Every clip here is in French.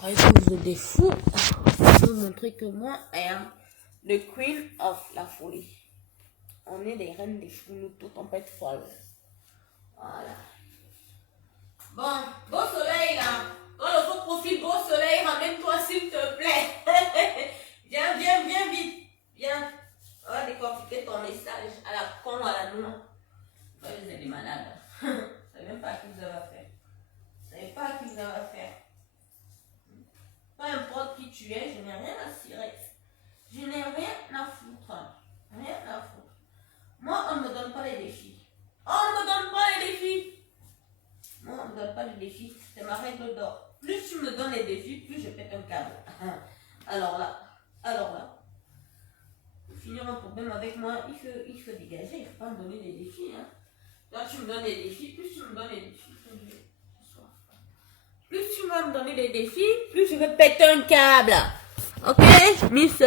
croyez que vous êtes des fous. Je vais vous montrer que moi, I am the queen of la folie. On est les reines des fous, nous toutes, on peut être folles. Voilà. Bon, beau soleil là. Dans le faux profil, beau soleil, ramène-toi s'il te plaît. Viens, viens, viens vite. Viens. On va décortiquer ton message à la con, à la noix. Vous êtes des malades. Je ne sais même pas à qui vous avez affaire. Je ne savez pas à qui vous avez affaire. Peu importe qui tu es, je n'ai rien à cirer. Je n'ai rien à foutre. Rien à foutre. Moi, on ne me donne pas les défis. On ne me donne pas les défis. Moi, on ne me donne pas les défis. C'est ma règle d'or. Plus tu me donnes les défis, plus je pète un câble. Alors là. Pour finir un problème avec moi, il faut dégager. Il ne faut pas me donner des défis. Hein. Là, tu me donnes des défis, plus tu me donnes des défis. Plus tu vas me donner des défis, plus je vais péter un câble. Ok, Miss...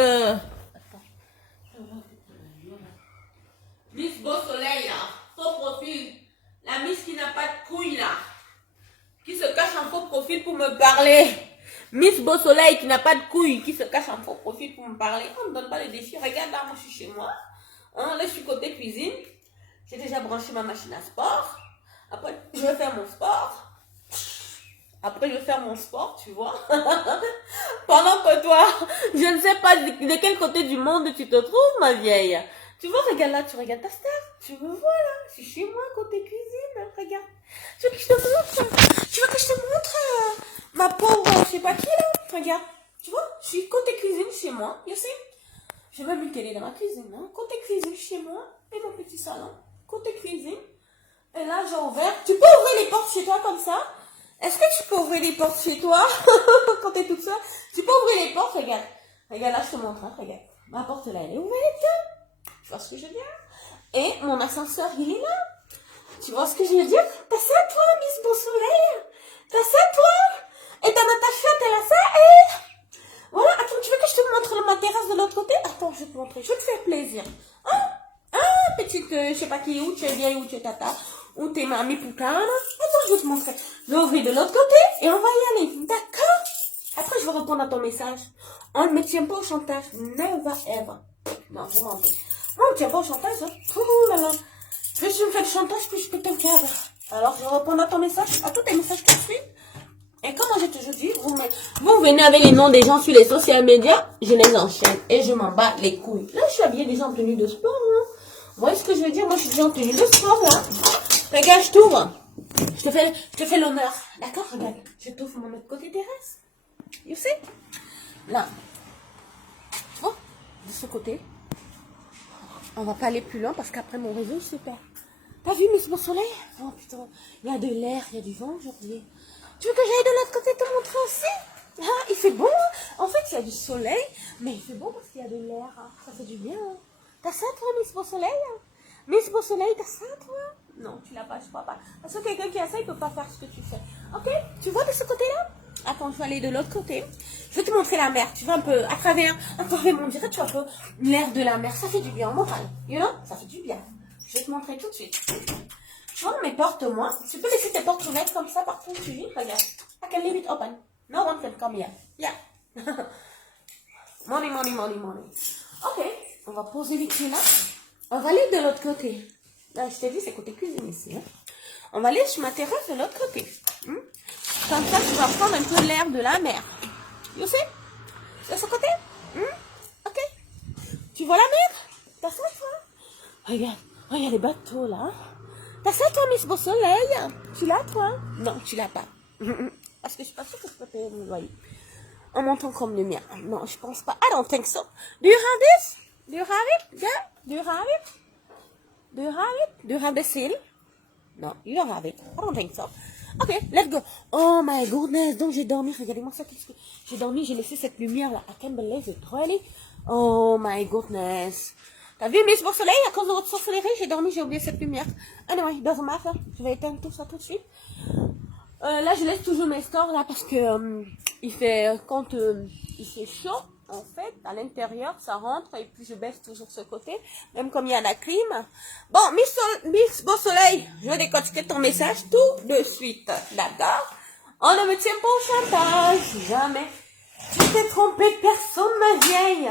Miss Beau Soleil, là. Faux profil. La Miss qui n'a pas de couilles, là. Qui se cache en faux profil pour me parler. Miss Beau Soleil qui n'a pas de couilles, qui se cache en faux profil pour me parler. On ne me donne pas les défis. Regarde là, moi je suis chez moi. Hein, là, je suis côté cuisine. J'ai déjà branché ma machine à sport. Après, je vais faire mon sport. Après, je vais faire mon sport, tu vois. Pendant que toi, je ne sais pas de quel côté du monde tu te trouves, ma vieille. Tu vois, regarde là, tu regardes ta star. Tu me vois là, je suis chez moi, côté cuisine. Regarde. Tu veux que je te montre? Tu veux que je te montre ma pauvre, je sais pas qui là? Regarde. Tu vois, je suis côté cuisine chez moi. You see? J'ai même une télé dans ma cuisine. Hein. Côté cuisine chez moi. Et mon petit salon. Côté cuisine. Et là, j'ai ouvert. Tu peux ouvrir les portes chez toi comme ça? Est-ce que tu peux ouvrir les portes chez toi quand t'es toute seule? Tu peux ouvrir les portes, regarde. Regarde, là, je te montre, hein, regarde. Ma porte, là, elle est ouverte. Tu vois ce que je veux dire? Et mon ascenseur, il est là. Tu vois ce que je veux dire? T'as ça, toi, Miss Beau Soleil? T'as ça, toi? Et t'as Natacha, t'as là, ça, et... Voilà, attends, tu veux que je te montre ma terrasse de l'autre côté? Attends, je vais te montrer, je vais te faire plaisir. Petite, je sais pas qui est où, tu es vieille ou tu es tata, ou t'es mamie poutane. Attends, je vais te montrer. Je vais ouvrir de l'autre côté et on va y aller. D'accord? Après, je vais répondre à ton message. On ne me tient pas au chantage. Never ever. Non, vous mentez. Moi, on ne me tient pas au chantage. Hein. Oh là là. Plus tu me fais le chantage, plus je peux te câble. Alors, je vais répondre à ton message, à tous tes messages tout de suite. Et comme je te dis, vous venez avec les noms des gens sur les social media, je les enchaîne et je m'en bats les couilles. Là, je suis habillée déjà en tenue de sport. Hein. Vous voyez ce que je veux dire? Moi, je suis déjà en tenue de sport, là. Regarde, je t'ouvre. Je te fais l'honneur. D'accord? Regarde. Je t'ouvre mon autre côté terrasse. You see? Là. Tu vois? De ce côté. On va pas aller plus loin parce qu'après, mon réseau se perd. T'as vu, Miss Beau Soleil? Oh, putain. Il y a de l'air, il y a du vent aujourd'hui. Tu veux que j'aille de l'autre côté te montrer aussi? Ah, il fait bon. Hein? En fait, il y a du soleil, mais il fait bon parce qu'il y a de l'air. Hein? Ça fait du bien. Hein? T'as ça, toi, Miss Beau Soleil? Miss Beau Soleil, t'as ça, toi? Non, tu l'as pas, je crois pas. Parce que quelqu'un qui a ça, il peut pas faire ce que tu fais. Ok? Tu vois de ce côté-là? Attends, je vais aller de l'autre côté. Je vais te montrer la mer. Tu vois un peu, à travers mon direct, tu vois un peu l'air de la mer. Ça fait du bien au moral. You know? Ça fait du bien. Je vais te montrer tout de suite. Tu vois mes portes, moi? Tu peux laisser tes portes ouvertes comme ça partout où tu vis? Regarde. I can leave it open. No one can come here. Yeah. Money, money, money, money. Ok. On va poser les pieds là. On va aller de l'autre côté. Là, je t'ai dit, c'est côté cuisine ici. Hein. On va aller sur ma terrasse de l'autre côté. Comme ça, tu vas prendre un peu l'air de la mer. You see? De ce côté? Ok. Tu vois la mer? T'as ça, toi? Regarde. Oh, il y a les bateaux là. T'as ça, toi, Miss Beau Soleil? Tu l'as, toi? Non, tu l'as pas. Parce que je suis pas sûre que je peux payer mon loyer. En montant comme le mien. Non, je pense pas. I don't think so. Do you have this? Do you have it? Yeah? Do you have it? Do you have it? Do you have the seal? No, you don't have it. I don't think so. Ok, let's go. Oh my goodness. Donc j'ai dormi. Regardez-moi ça. Qu'est-ce que... J'ai dormi, j'ai laissé cette lumière là. I can't believe it. Really? Oh my goodness. T'as vu, Miss Beau Soleil, à cause de votre sorcellerie, j'ai dormi, j'ai oublié cette lumière. Anyway, doesn't matter. Je vais éteindre tout ça tout de suite. Là, je laisse toujours mes stores là parce que il fait quand il fait chaud, en fait, à l'intérieur, ça rentre et puis je baisse toujours ce côté, même comme il y a la clim. Bon, Miss Beau Soleil, je vais décortiquer ton message tout de suite, d'accord? On ne me tient pas au chantage, jamais. Tu t'es trompé de personne, ma vieille.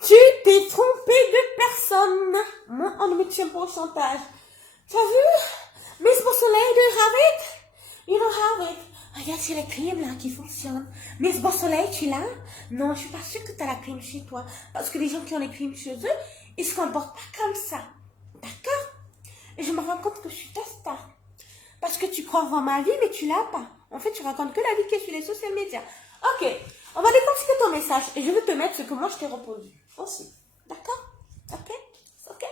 Tu t'es trompé de personne. Moi, on ne me tient pas au chantage. Tu as vu? Miss Beau Soleil, do you have it? You don't have it. Regarde, c'est la crème là qui fonctionne. Miss Beau Soleil, tu l'as? Non, je suis pas sûre que tu as la crème chez toi. Parce que les gens qui ont les crèmes chez eux, ils se comportent pas comme ça. D'accord? Et je me rends compte que je suis ta star. Parce que tu crois voir ma vie, mais tu l'as pas. En fait, tu racontes que la vie qui est sur les social media. Ok, on va décortiquer ton message. Et je vais te mettre ce que moi je t'ai répondu. Aussi. D'accord? Ok? Ok?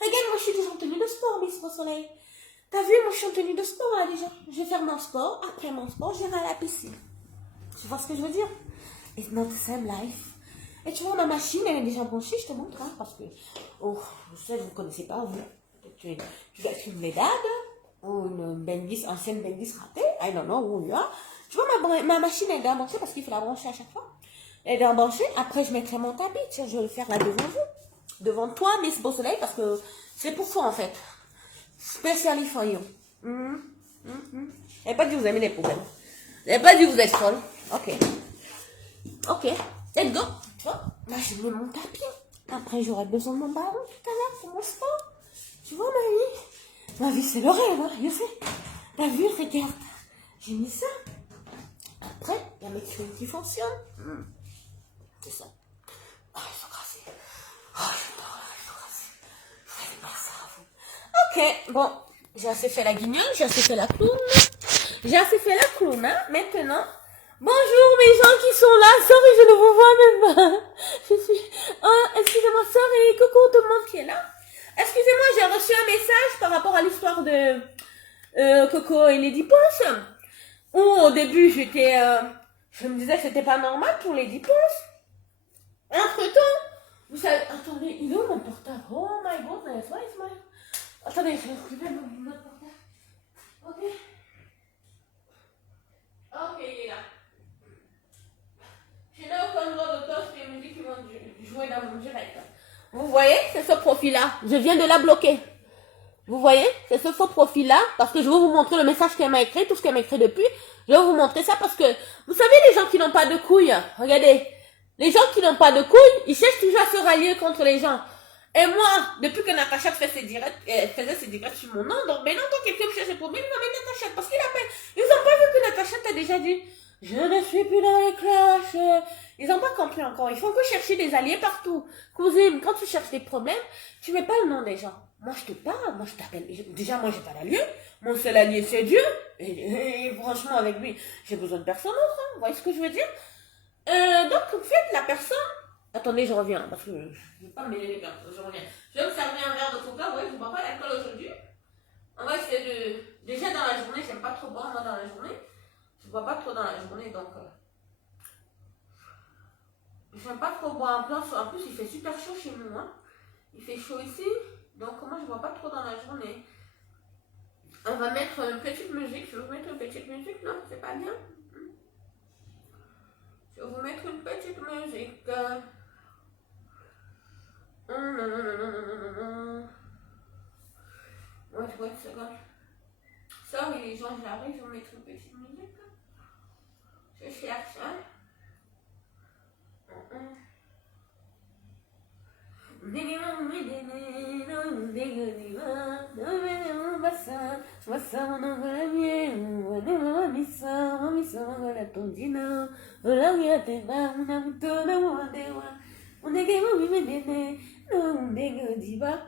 Regarde, moi je suis déjà en tenue de sport, Miss Beau Soleil. T'as vu, moi je suis en tenue de sport là déjà. Je vais faire mon sport. Après mon sport, j'irai à la piscine. Tu vois ce que je veux dire? It's not the same life. Et tu vois, ma machine, elle est déjà branchée, je te montre, hein, parce que, oh, je sais, vous ne connaissez pas, vous. Tu dois être une médade, ou une Bendis, ancienne Bendis ratée, I don't know who you are. Tu vois, ma machine, elle est déjà branchée, parce qu'il faut la brancher à chaque fois. Elle est déjà branchée, après je mettrai mon tapis, tiens, je vais le faire là devant vous. Devant toi, Miss Beau Soleil, parce que c'est pour toi, en fait. Specially for you. J'avais pas dit que vous aimez les problèmes. J'avais pas dit que vous êtes folle. Ok. Ok. Let's go. Tu vois, là, j'ai mis mon tapis. Après, j'aurai besoin de mon ballon tout à l'heure pour mon sport. Tu vois, ma vie? Ma vie, c'est le rêve, hein. You sais. T'as vu, regarde. J'ai mis ça. Après, il y a mes crèmes qui fonctionnent. C'est ça. Ah, ils sont crassés. Ah, ils sont crassés. Je vais faire ça à vous. Ok, bon. J'ai assez fait la guignole, j'ai assez fait la clown. J'ai assez fait la clown, hein. Maintenant, bonjour mes gens qui sont là. Sorry, je ne vous vois même pas. Je suis... Oh, excusez-moi, sorry. Coucou tout le monde qui est là. Excusez-moi, j'ai reçu un message par rapport à l'histoire de Coco et Lady Pons. Où au début, je me disais que c'était pas normal pour Lady Pons. Entre-temps, vous savez... Attendez, il est où mon portable? Oh my goodness, where is my... Attendez, je vais retrouver mon portable. Ok. Ok, il est là. Je n'ai aucun droit d'auteur sur les musiques qui vont jouer dans mon direct. Vous voyez, c'est ce profil-là. Je viens de la bloquer. Vous voyez, c'est ce faux profil-là. Parce que je vais vous montrer le message qu'elle m'a écrit, tout ce qu'elle m'a écrit depuis. Je vais vous montrer ça parce que, vous savez, les gens qui n'ont pas de couilles, regardez. Les gens qui n'ont pas de couilles, ils cherchent toujours à se rallier contre les gens. Et moi, depuis que Natacha faisait ses directs sur mon nom, donc maintenant quand quelqu'un me cherche des problèmes, il m'amène Natacha. Parce qu'ils n'ont pas vu que Natacha t'a déjà dit, je ne suis plus dans les cloches. Ils n'ont pas compris encore. Il faut que chercher des alliés partout. Cousine, quand tu cherches des problèmes, tu mets pas le nom des gens. Moi, je te parle, moi, je t'appelle. Déjà, moi, j'ai pas d'allié. Mon seul allié, c'est Dieu. Et franchement, avec lui, j'ai besoin de personne d'autre. Hein. Vous voyez ce que je veux dire? Donc, en fait, la personne... Attendez, je reviens, parce que je ne vais pas mêler les verres. Je reviens. Je vais me servir un verre de coca. Ouais, je ne bois pas d'alcool aujourd'hui. On va essayer de... Déjà, dans la journée, j'aime pas trop boire, moi, dans la journée. Je ne bois pas trop dans la journée, donc... J'aime pas trop boire en plus, il fait super chaud chez nous. Hein. Il fait chaud ici, donc moi, je ne bois pas trop dans la journée. On va mettre une petite musique. Je vais vous mettre une petite musique, non? C'est pas bien? Je vais vous mettre une petite musique. Ouais, c'est bon. Sorry les gens, j'arrive, je vais vous mettre une petite musique. Je cherche, hein.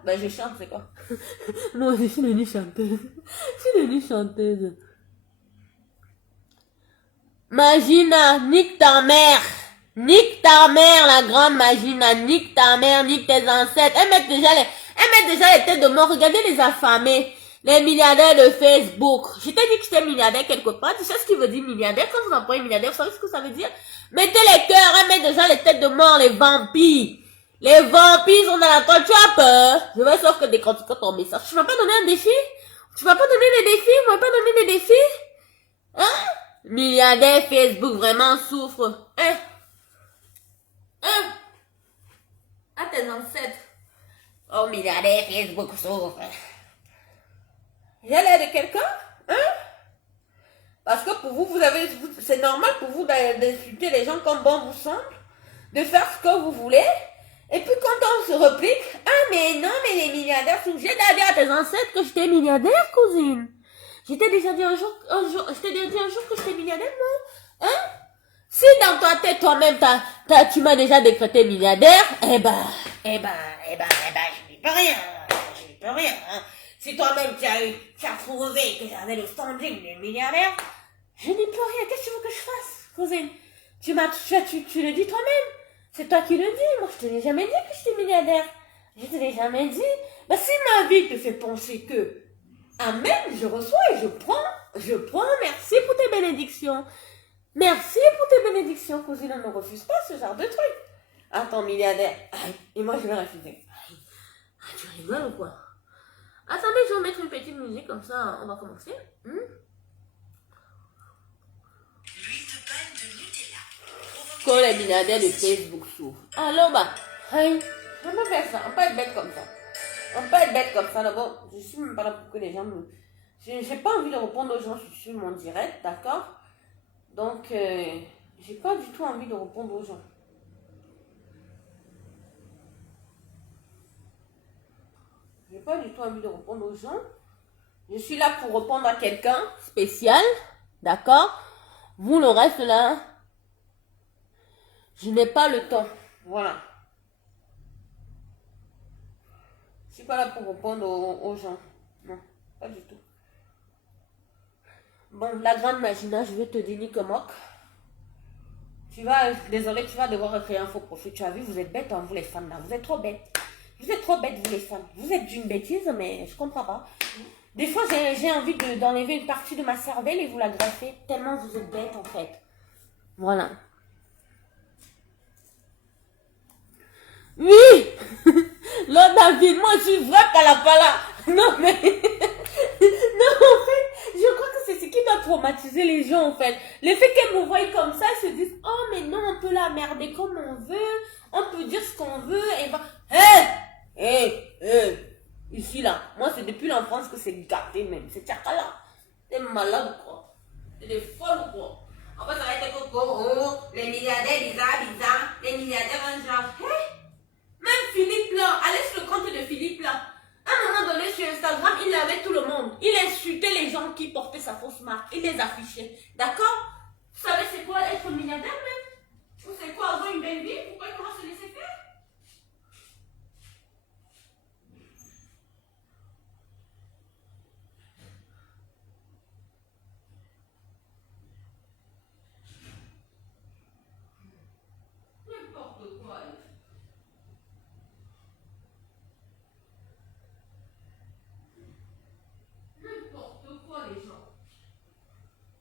Bah je chante, c'est quoi? Moi je suis devenue chanteuse. Je suis devenue chanteuse. Magina, nique ta mère. Nique ta mère, la grande Magina. Nique ta mère, nique tes ancêtres. Elles mettent déjà les têtes de mort. Regardez les affamés. Les milliardaires de Facebook. Je t'ai dit que j'étais milliardaire quelque part. Tu sais ce qu'il veut dire milliardaire? Quand vous employez milliardaire, vous savez ce que ça veut dire? Mettez les cœurs. Elles mettent déjà les têtes de mort, les vampires. Les vampires sont dans la toile. Tu as peur? Je vais sauf que décortiquer ton message. Tu vas pas donner un défi? Tu vas pas donner des défis? Vous vas pas donner des défis? Hein? Milliardaire Facebook vraiment souffre. À tes ancêtres. Oh, milliardaire Facebook souffre. J'ai l'air de quelqu'un? Hein? Parce que pour vous, c'est normal pour vous d'insulter les gens comme bon vous semble, de faire ce que vous voulez. Et puis quand on se réplique, ah mais non, mais les milliardaires sont... J'ai déjà dit à tes ancêtres que j'étais milliardaire, cousine. Je t'ai déjà dit un jour que j'étais milliardaire, non? Hein? Si dans ta tête, toi-même, tu m'as déjà décrété milliardaire, je n'y peux rien. Je n'y peux rien. Hein. Si toi-même, tu as prouvé que j'avais le standing de milliardaire, je n'y peux rien. Qu'est-ce que tu veux que je fasse, cousine? Tu le dis toi-même. C'est toi qui le dis. Moi, je te l'ai jamais dit que j'étais milliardaire. Je te l'ai jamais dit. Bah, si ma vie te fait penser que, amen, je reçois et je prends, merci pour tes bénédictions. Merci pour tes bénédictions, cousine, on ne refuse pas ce genre de truc. Attends, milliardaire. Aïe, et moi, je vais refuser. Aïe. Ah, tu rigoles ou quoi? Attendez, je vais mettre une petite musique, comme ça, on va commencer. L'huile de palme de Nutella. Quand les milliardaires de Facebook s'ouvrent. Alors, bah, aïe, on peut faire ça. On peut être bête comme ça. D'abord, je suis même pas là pour que les gens me... J'ai pas envie de répondre aux gens sur mon direct, d'accord? Donc, j'ai pas du tout envie de répondre aux gens. J'ai pas du tout envie de répondre aux gens. Je suis là pour répondre à quelqu'un spécial, d'accord? Vous, le reste là, je n'ai pas le temps. Voilà. Je suis pas là pour répondre aux gens. Non, pas du tout. Bon, la grande Magina, je vais te dire Nick Mock. Désolé, tu vas devoir recréer un faux profil. Tu as vu, vous êtes bêtes, hein, vous les femmes là. Vous êtes trop bêtes. Vous êtes trop bêtes, vous les femmes. Vous êtes d'une bêtise, mais je comprends pas. Des fois, j'ai envie d'enlever une partie de ma cervelle et vous la greffer. Tellement vous êtes bêtes, en fait. Voilà. Oui. Là, David, moi, je suis vraie palapala. Non, mais... non, en fait, je crois que c'est ce qui doit traumatiser les gens, en fait. Le fait qu'elles me voient comme ça, elles se disent, oh, mais non, on peut la merder comme on veut. On peut dire ce qu'on veut. Et ben, ici, là. Moi, c'est depuis l'enfance que c'est gâté, même. C'est tchakala. T'es malade, ou quoi? T'es des folles, ou quoi? En fait, ça va être coco, les milliardaires bizarres, les milliardaires un genre. Même Philippe là, allez sur le compte de Philippe là. À un moment donné sur Instagram, il avait tout le monde. Il insultait les gens qui portaient sa fausse marque. Il les affichait. D'accord? Vous savez c'est quoi être milliardaire même? Vous savez quoi avoir une belle vie? Pourquoi il commence à se laisser faire? N'importe quoi. N'importe quoi les gens.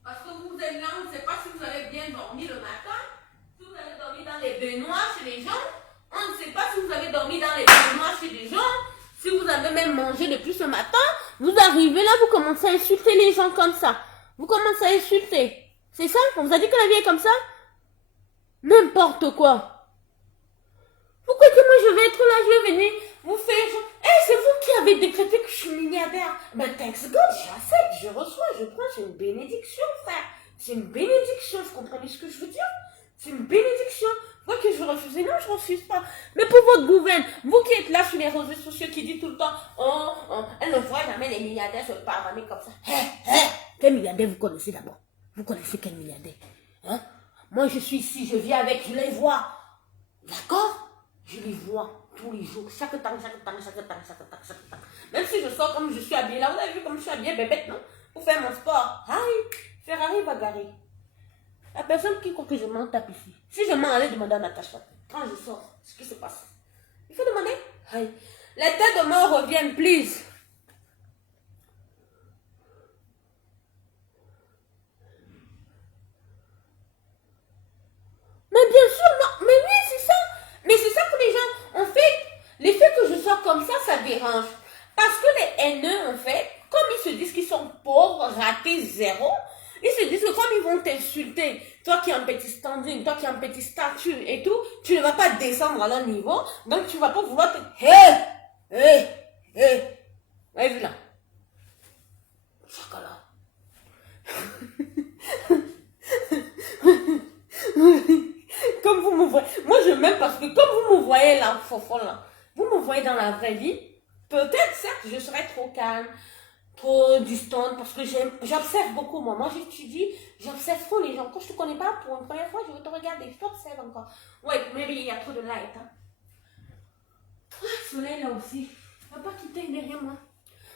Parce que vous êtes là, on ne sait pas si vous avez bien dormi le matin, si vous avez dormi dans les baignoires chez les gens, on ne sait pas si vous avez dormi dans les baignoires chez les gens, si vous avez même mangé depuis ce matin, vous arrivez là, vous commencez à insulter les gens comme ça. Vous commencez à insulter. C'est ça? On vous a dit que la vie est comme ça? N'importe quoi. Pourquoi que moi je vais être là, je vais venir vous faire... c'est vous qui avez décrété que je suis milliardaire. Ben thanks God, j'accepte, je reçois, je prends, c'est une bénédiction, frère. C'est une bénédiction, vous comprenez ce que je veux dire? C'est une bénédiction. Pourquoi que je refuse? Non, je refuse pas. Mais pour votre gouverne, vous qui êtes là sur les réseaux sociaux qui dit tout le temps, elle ne voit jamais les milliardaires se pardonner comme ça. Quel milliardaire vous connaissez d'abord? Vous connaissez quel milliardaire? Hein? Moi je suis ici, je vis avec, je les vois. D'accord? Je les vois tous les jours, chaque temps. Même si je sors comme je suis habillée là, vous avez vu comme je suis habillée bébête, non? Pour faire mon sport. Aïe, Ferrari va garer. La personne qui croit que je m'en tape ici. Si je m'en allais demander à Natacha, quand je sors, ce qui se passe. Il faut demander. Aïe. Les têtes de mort reviennent, please. Mais bien sûr, non. Mais oui, c'est ça. Mais c'est ça que les gens, en fait, l'effet que je sois comme ça dérange. Parce que les haineux, en fait, comme ils se disent qu'ils sont pauvres, ratés, zéro, ils se disent que comme ils vont t'insulter, toi qui as un petit standing, toi qui as un petit statut et tout, tu ne vas pas descendre à leur niveau, donc tu ne vas pas vouloir te... Vas-y là. Chocolat. parce que comme vous me voyez là, fofolle, là, vous me voyez dans la vraie vie, peut-être, certes, je serais trop calme, trop distante, parce que j'observe beaucoup, moi. Moi, j'étudie, j'observe trop les gens. Quand je te connais pas, pour une première fois, je vais te regarder, je t'observe encore. Ouais, mais il y a trop de light, hein. Ah, le soleil, là aussi. Il ne va pas quitter derrière moi.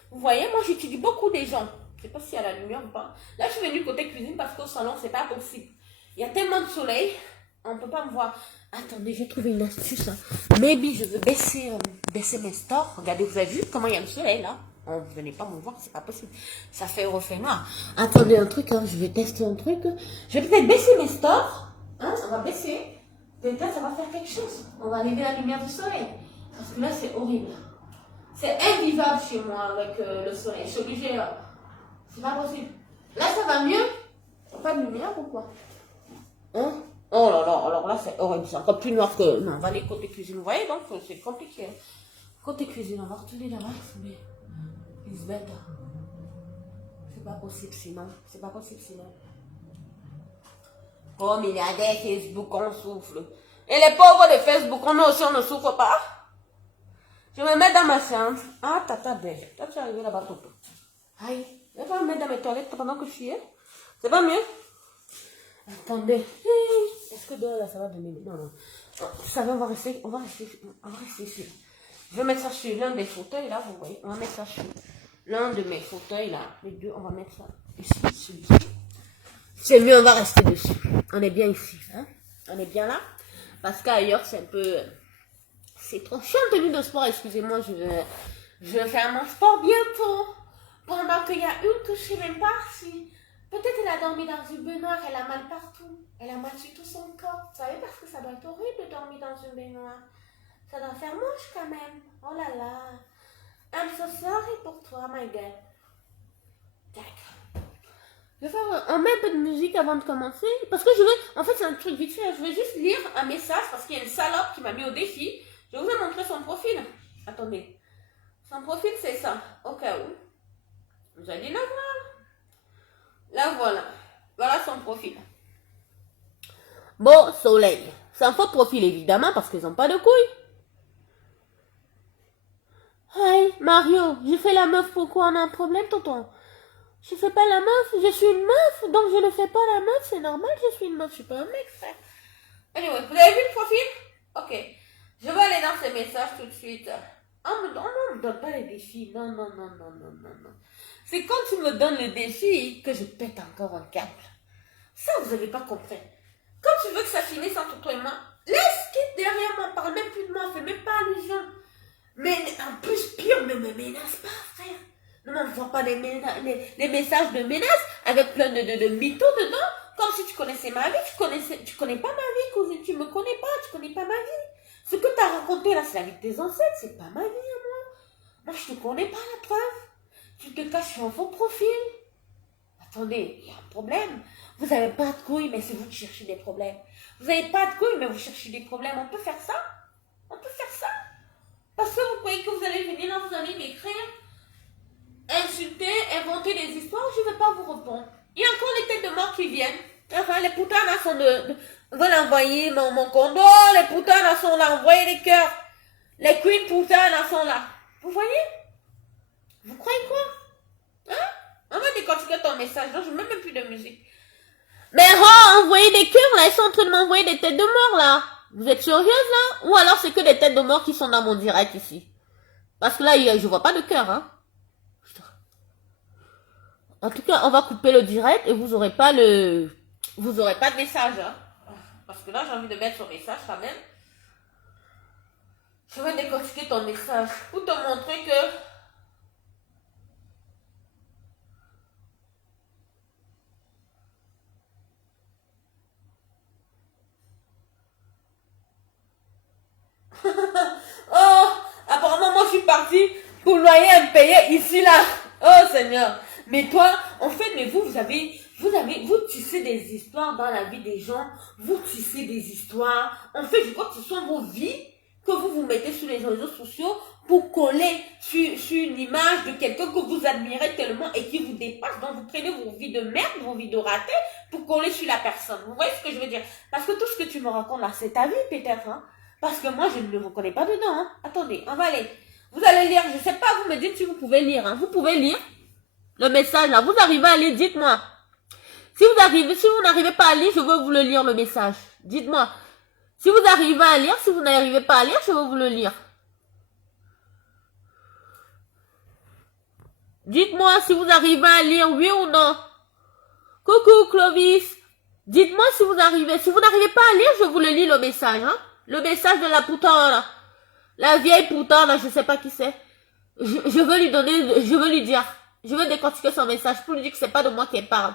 Vous voyez, moi, j'étudie beaucoup des gens. Je ne sais pas s'il y a la lumière ou pas. Là, je suis venue côté cuisine parce qu'au salon, c'est pas possible. Il y a tellement de soleil, on ne peut pas me voir. Attendez, j'ai trouvé une astuce. Hein. Maybe je veux baisser mes stores. Regardez, vous avez vu comment il y a le soleil là? Vous ne venez pas me voir, c'est pas possible. Ça fait refait noir. Attendez un truc, hein, je vais tester un truc. Je vais peut-être baisser mes stores. Hein, on va baisser. Peut-être ça va faire quelque chose. On va lever la lumière du soleil. Parce que là, c'est horrible. C'est invivable chez moi avec le soleil. Je suis obligée. C'est pas possible. Là, ça va mieux? Pas de lumière ou quoi? Hein? Oh là là, alors là, c'est horrible. C'est encore plus noir que. Non, on va aller côté cuisine. Vous voyez, donc, c'est compliqué. Côté cuisine, on va retourner là-bas. Mais. It's better. C'est pas possible sinon. C'est pas possible sinon. Oh, milliardaire Facebook, on souffle. Et les pauvres de Facebook, on aussi, on ne souffre pas. Je me mets dans ma chambre. Ah, tata belle. Toi, tu es arrivé là-bas, Toto. Aïe. Je vais pas me mettre dans mes toilettes pendant que je suis là. C'est pas mieux? Attendez. Est-ce que dehors, là, ça va donner? Non, non. Vous savez, on va rester ici. Je vais mettre ça sur l'un des fauteuils, là, vous voyez. On va mettre ça sur l'un de mes fauteuils, là. Les deux, on va mettre ça ici, celui-ci. C'est mieux, on va rester dessus. On est bien ici, hein. On est bien là. Parce qu'ailleurs, c'est un peu... C'est trop. Je suis en tenue de sport, excusez-moi, je vais faire mon sport bientôt. Pendant qu'il y a une que je ne sais même pas si... Peut-être elle a dormi dans une baignoire, elle a mal partout. Elle a mal sur tout son corps. Vous savez, parce que ça doit être horrible de dormir dans une baignoire. Ça doit faire moche quand même. Oh là là. I'm so sorry pour toi, my girl. D'accord. Je vais faire un peu de musique avant de commencer. Parce que je veux... En fait, c'est un truc vite fait. Je veux juste lire un message parce qu'il y a une salope qui m'a mis au défi. Je vais vous montrer son profil. Attendez. Son profil, c'est ça. Au cas où. Vous allez la voir. Là, voilà. Voilà son profil. Beau soleil. C'est un faux profil, évidemment, parce qu'ils n'ont pas de couilles. Hey, Mario, j'ai fait la meuf. Pourquoi on a un problème, tonton? Je fais pas la meuf. Je suis une meuf. Donc, je ne fais pas la meuf. C'est normal, je suis une meuf. Je suis pas un mec, frère. Anyway, vous avez vu le profil? Ok. Je vais aller dans ces messages tout de suite. Oh, non, ne me donne pas les défis. Non, non, non, non, non, non, non. C'est quand tu me donnes le défi que je pète encore un câble. Ça, vous n'avez pas compris. Quand tu veux que ça finisse entre toi et moi, laisse quitte derrière moi, parle même plus de moi, fais même pas allusion. Mais en plus, pire, ne me menace pas, frère. Ne m'envoie pas les messages de menace avec plein de mythos dedans, comme si tu connaissais ma vie. Tu connais pas ma vie, cousine. Tu me connais pas, tu connais pas ma vie. Ce que tu as raconté là, c'est la vie de tes ancêtres, c'est pas ma vie, moi. Moi, je te connais pas, la preuve. Tu te caches sur un faux profil. Attendez, il y a un problème. Vous n'avez pas de couilles, mais c'est vous qui cherchez des problèmes. Vous n'avez pas de couilles, mais vous cherchez des problèmes. On peut faire ça? On peut faire ça? Parce que vous croyez que vous allez venir là, vous allez m'écrire, insulter, inventer des histoires, je ne vais pas vous répondre. Il y a encore les têtes de mort qui viennent. Enfin, les putains là sont veulent envoyer mon condo, les putains là sont là, envoyer les cœurs. Les queens putains là sont là. Vous voyez? Vous croyez quoi? Hein? On va décortiquer ton message, donc je ne mets même plus de musique. Mais oh, envoyez des cœurs là, ils sont en train de m'envoyer des têtes de mort là. Vous êtes sérieuse là? Ou alors c'est que des têtes de mort qui sont dans mon direct ici? Parce que là, je vois pas de cœur, hein. En tout cas, on va couper le direct et vous aurez pas de message, hein. Parce que là, j'ai envie de mettre son message quand même. Je vais décortiquer ton message pour te montrer que... Oh, apparemment, moi, je suis partie pour loyer à me payer ici, là. Oh, Seigneur. Mais toi, en fait, mais vous tissez des histoires dans la vie des gens. Vous tissez des histoires. En fait, je crois que ce sont vos vies que vous mettez sur les réseaux sociaux pour coller sur une image de quelqu'un que vous admirez tellement et qui vous dépasse. Donc, vous prenez vos vies de merde, vos vies de raté pour coller sur la personne. Vous voyez ce que je veux dire? Parce que tout ce que tu me racontes là, c'est ta vie, peut-être, hein? Parce que moi, je ne me reconnais pas dedans. Hein. Attendez, on va aller. Vous allez lire, je ne sais pas, vous me dites si vous pouvez lire. Hein. Vous pouvez lire le message là. Vous arrivez à lire, dites-moi. Si vous n'arrivez pas à lire, je veux vous le lire, le message. Dites-moi. Si vous arrivez à lire, si vous n'arrivez pas à lire, je veux vous le lire. Dites-moi si vous arrivez à lire, oui ou non. Coucou Clovis. Dites-moi si vous arrivez. Si vous n'arrivez pas à lire, je vous le lis le message. Hein? Le message de la poutarde là. La vieille poutarde là, je ne sais pas qui c'est. Je veux lui donner, je veux lui dire. Je veux décortiquer son message pour lui dire que c'est pas de moi qu'elle parle.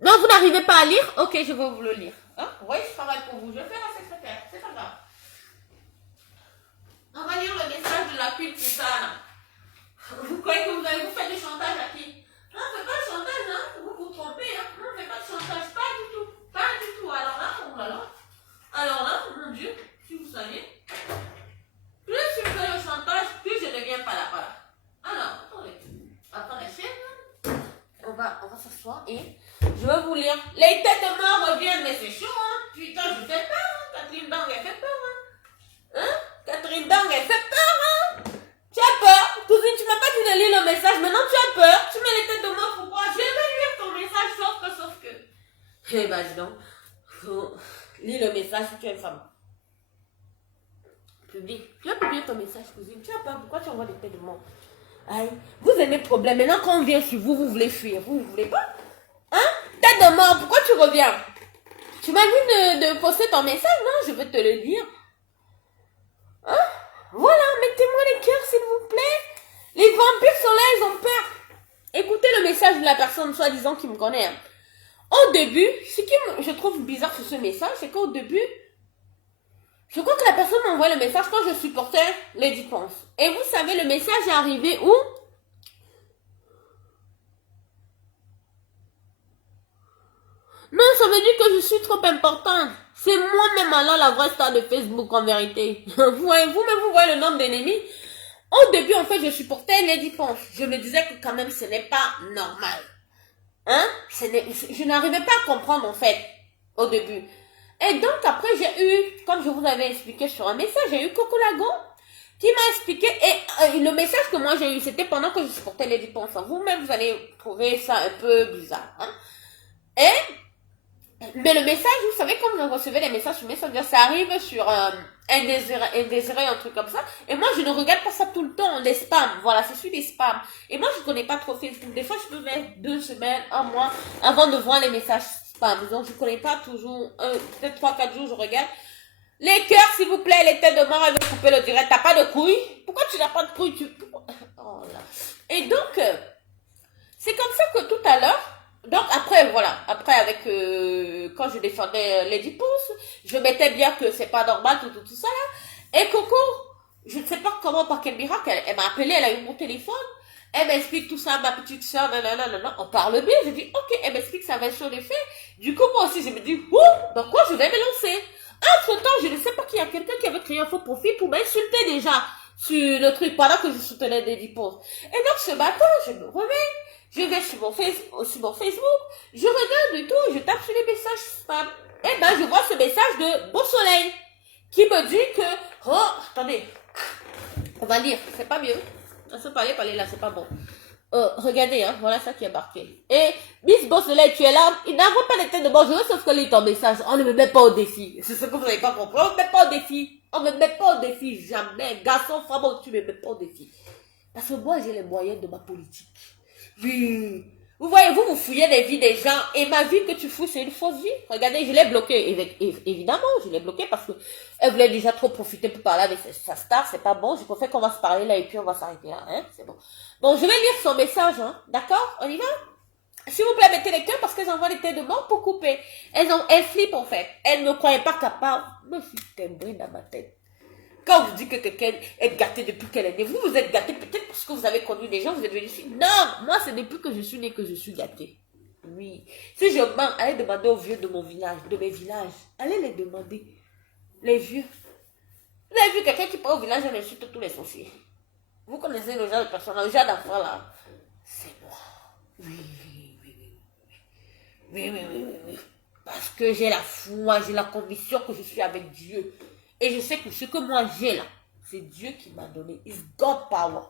Non, vous n'arrivez pas à lire? Ok, je vais vous le lire. Hein? Oui, je travaille pour vous. Je fais la secrétaire. C'est pas grave. On va lire le message de la pute poutarde. Vous croyez que vous faites du chantage à qui? Non, on ne fait pas de chantage, hein. Vous vous trompez, hein. Non, on ne fait pas de chantage. Pas du tout. Pas du tout. Alors là, oh là là. Alors là, mon Dieu, si vous saviez. Plus je fais le chantage, plus je ne viens pas là-bas. Alors, attendez. Attendez, chef. On va s'asseoir et je vais vous lire. Les têtes de mort reviennent, mais c'est chaud, hein. Putain, je fais peur, hein. Catherine Dang, elle fait peur, hein. Hein? Catherine Dang, elle fait peur, hein. Tu as peur? Cousine, tu m'as pas dit de lire le message, maintenant tu as peur. Tu mets les têtes de mort, pourquoi? Je vais lire ton message, sauf que. Eh ben, dis donc. Lis le message si tu es une femme. Publie. Tu as publié ton message, cousine. Tu as peur, pourquoi tu envoies des têtes de mort? Aïe, vous aimez le problème. Maintenant, quand on vient sur vous, vous voulez fuir. Vous ne voulez pas? Hein? Tête de mort, pourquoi tu reviens? Tu m'as dit de poster ton message, non? Je vais te le lire. Hein? Voilà, mettez-moi les cœurs, s'il vous plaît. Les vampires sont là, ils ont peur. Écoutez le message de la personne, soi-disant, qui me connaît. Hein. Au début, ce qui je trouve bizarre sur ce message, c'est qu'au début, je crois que la personne m'a envoyé le message quand je supportais Lady Ponce. Et vous savez, le message est arrivé où? Non, ça veut dire que je suis trop importante. C'est moi-même alors la vraie star de Facebook en vérité. Vous-même, vous voyez le nombre d'ennemis. Au début, en fait, je supportais Lady Ponce. Je me disais que quand même, ce n'est pas normal. Hein? Je n'arrivais pas à comprendre, en fait, au début. Et donc, après, j'ai eu, comme je vous avais expliqué sur un message, j'ai eu Coco Lago qui m'a expliqué. Et le message que moi j'ai eu, c'était pendant que je supportais Lady Ponce. Vous-même, vous allez trouver ça un peu bizarre. Hein? Mais le message, vous savez, quand vous recevez des messages sur Messenger, ça arrive sur indésiré, un truc comme ça. Et moi, je ne regarde pas ça tout le temps, les spams. Voilà, c'est sur les spams. Et moi, je ne connais pas trop Facebook. Des fois, je peux mettre 2 semaines, 1 mois, avant de voir les messages spam. Donc, je ne connais pas toujours, peut-être 3-4 jours, je regarde. Les cœurs, s'il vous plaît, les têtes de mort, elle veut couper le direct. T'as pas de couilles? Pourquoi tu n'as pas de couilles? Oh là. Et donc, c'est comme ça que tout à l'heure, donc après, voilà, après avec, quand je défendais Lady Ponce, je mettais bien que c'est pas normal, tout ça là. Et Coco, je ne sais pas comment, par quel miracle, elle m'a appelé, elle a eu mon téléphone, elle m'explique tout ça, ma petite soeur, non, on parle bien, je dis, ok, elle m'explique sa version des faits. Du coup, moi aussi, je me dis, dans quoi je vais me lancer? Entre temps, je ne sais pas qu'il y a quelqu'un qui avait créé un faux profil pour m'insulter déjà sur le truc pendant que je soutenais Lady Ponce. Et donc, ce matin, je me réveille. Je vais sur mon Facebook, je regarde et tout, je tape sur les messages spam. Et ben, je vois ce message de Beau Soleil qui me dit que, oh, attendez, on va lire, c'est pas mieux. On se parler là, c'est pas bon. Regardez, hein, voilà ça qui est marqué. Et Miss Beau Soleil, tu es là, il n'envoie pas les têtes de mort, je veux sauf que lire ton message. On ne me met pas au défi. C'est ce que vous n'avez pas compris. On ne me met pas au défi. On ne me met pas au défi, jamais. Garçon, femme, tu ne me mets pas au défi. Parce que moi, j'ai les moyens de ma politique. Oui. Vous voyez, vous fouillez les vies des gens et ma vie que tu fouilles, c'est une fausse vie. Regardez, je l'ai bloqué. Évidemment, je l'ai bloqué parce que elle voulait déjà trop profiter pour parler avec sa star. C'est pas bon. Je préfère qu'on va se parler là et puis on va s'arrêter là. Hein? C'est bon. Bon, je vais lire son message. Hein? D'accord? On y va? S'il vous plaît, mettez les cœurs parce qu'elles envoient les têtes de mort pour couper. Elles flippent en fait. Elles ne croyaient pas capable. Je me suis timbrée dans ma tête. Quand vous dites que quelqu'un est gâté depuis qu'elle est née, vous êtes gâté peut-être parce que vous avez connu des gens, vous êtes venu ici. Non, moi c'est depuis que je suis née que je suis gâtée. Oui. Si je mens, allez demander aux vieux de mon village, de mes villages. Allez les demander. Les vieux. Vous avez vu quelqu'un qui part au village et insulte tous les sorciers. Vous connaissez le genre de personne, le genre d'enfant là. C'est moi. Oui. parce que j'ai la foi, j'ai la conviction que je suis avec Dieu. Et je sais que ce que moi j'ai là, c'est Dieu qui m'a donné. It's God power.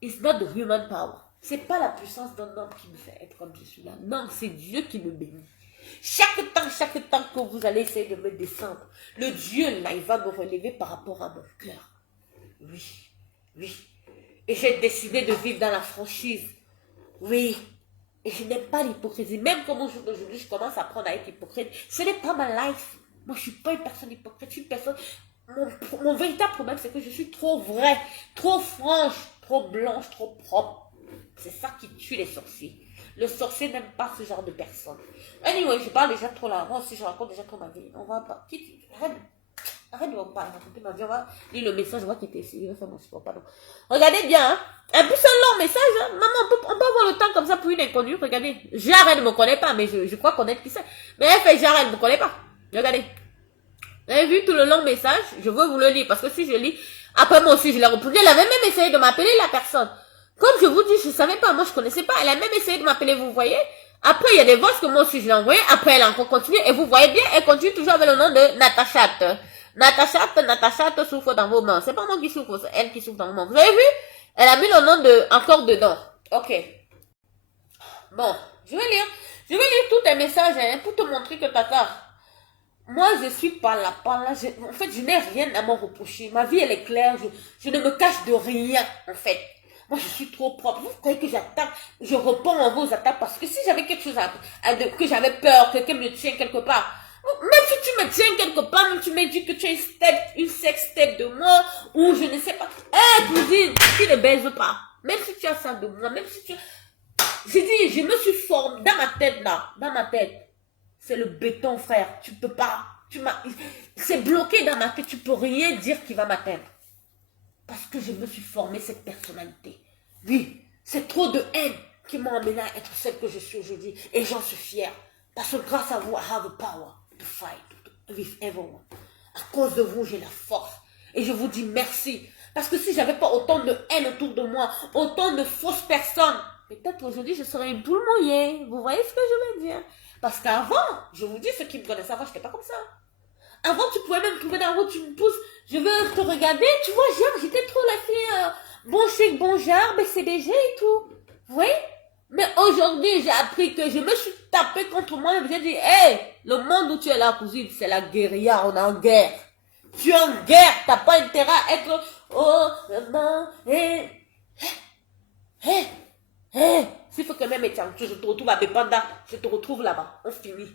It's not the human power. C'est pas la puissance d'un homme qui me fait être comme je suis là. Non, c'est Dieu qui me bénit. Chaque temps que vous allez essayer de me descendre, le Dieu là, il va me relever par rapport à mon cœur. Oui, oui. Et j'ai décidé de vivre dans la franchise. Oui. Et je n'aime pas l'hypocrisie. Même comme au jour d'aujourd'hui, je commence à apprendre à être hypocrite. Ce n'est pas ma life. Moi, je ne suis pas une personne hypocrite. Je suis une personne... Mon véritable problème, c'est que je suis trop vraie, trop franche, trop blanche, trop propre. C'est ça qui tue les sorciers. Le sorcier n'aime pas ce genre de personnes. Anyway, je parle déjà trop là. Moi aussi, je raconte déjà trop ma vie. On va pas... Arrête de me parler, raconter ma vie. On va lire le message. Je vois qu'il était ici. Il va faire mon support. Pardon. Regardez bien. Hein. Un plus un long message. Hein. Maman, on peut avoir le temps comme ça pour une inconnue. Regardez. Jare, elle ne me connaît pas, mais je crois connaître qui c'est. Mais elle fait Jare, elle ne me connaît pas. Regardez. Vous avez vu tout le long message? Je veux vous le lire parce que si je lis, après moi aussi je l'ai répondu. Elle avait même essayé de m'appeler la personne. Comme je vous dis, je ne savais pas, moi je ne connaissais pas. Elle a même essayé de m'appeler, vous voyez. Après, il y a des voix que moi aussi je l'ai envoyé. Après, elle a encore continué. Et vous voyez bien, elle continue toujours avec le nom de Natachat. Natachat souffre dans vos mains. C'est pas moi qui souffre, c'est elle qui souffre dans vos mains. Vous avez vu? Elle a mis le nom de encore dedans. Ok. Bon, je vais lire. Je vais lire tous tes messages hein, pour te montrer que Tata... Moi, je suis pas là. En fait, je n'ai rien à m'en reprocher. Ma vie, elle est claire. Je ne me cache de rien, en fait. Moi, je suis trop propre. Vous croyez que j'attaque? Je réponds à vos attaques parce que si j'avais quelque chose que j'avais peur, quelqu'un me tient quelque part. Même si tu me tiens quelque part, même tu me dis que tu as une sex-step de moi, ou je ne sais pas. Cousine, tu ne baises pas. Même si tu as ça de moi, même si tu... J'ai dit, je me suis formée dans ma tête, là. Dans ma tête. C'est le béton, frère. Tu peux pas. C'est bloqué dans ma tête. Tu peux rien dire qui va m'atteindre. Parce que je me suis formé cette personnalité. Oui, c'est trop de haine qui m'a amené à être celle que je suis aujourd'hui. Et j'en suis fière. Parce que grâce à vous, I have the power to fight with everyone. À cause de vous, j'ai la force. Et je vous dis merci. Parce que si j'avais pas autant de haine autour de moi, autant de fausses personnes, peut-être aujourd'hui, je serais une poule mouillée. Vous voyez ce que je veux dire? Parce qu'avant, je vous dis, ceux qui me connaissent avant, je n'étais pas comme ça. Avant, tu pouvais même trouver dans la route, tu me pousses, je veux te regarder, tu vois, genre, j'étais trop la fille, bon chèque, bon genre, BCBG et tout. Vous voyez? Mais aujourd'hui, j'ai appris que je me suis tapé contre moi, et j'ai dit, hey, le monde où tu es là, cousine, c'est la guérilla, on est en guerre. Tu es en guerre, t'as pas intérêt à être, oh, maman, s'il faut que même je te retrouve à Bepanda, je te retrouve là-bas, on finit.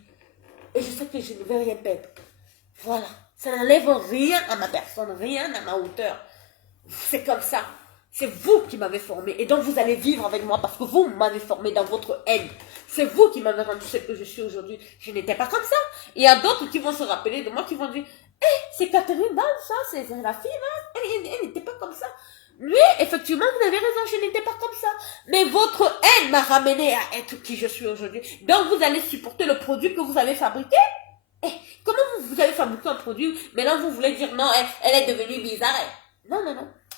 Et je sais que je ne vais rien perdre. Voilà, ça n'enlève rien à ma personne, rien à ma hauteur. C'est comme ça. C'est vous qui m'avez formé et donc vous allez vivre avec moi parce que vous m'avez formé dans votre haine. C'est vous qui m'avez rendu ce que je suis aujourd'hui. Je n'étais pas comme ça. Il y a d'autres qui vont se rappeler de moi, qui vont dire, c'est Catherine Ball, ça, c'est la fille, là. Elle n'était pas comme ça. Oui, effectivement, vous avez raison, je n'étais pas comme ça. Mais votre haine m'a ramené à être qui je suis aujourd'hui. Donc, vous allez supporter le produit que vous avez fabriqué. Comment vous avez fabriqué un produit, mais là, vous voulez dire, non, elle est devenue bizarre. Non.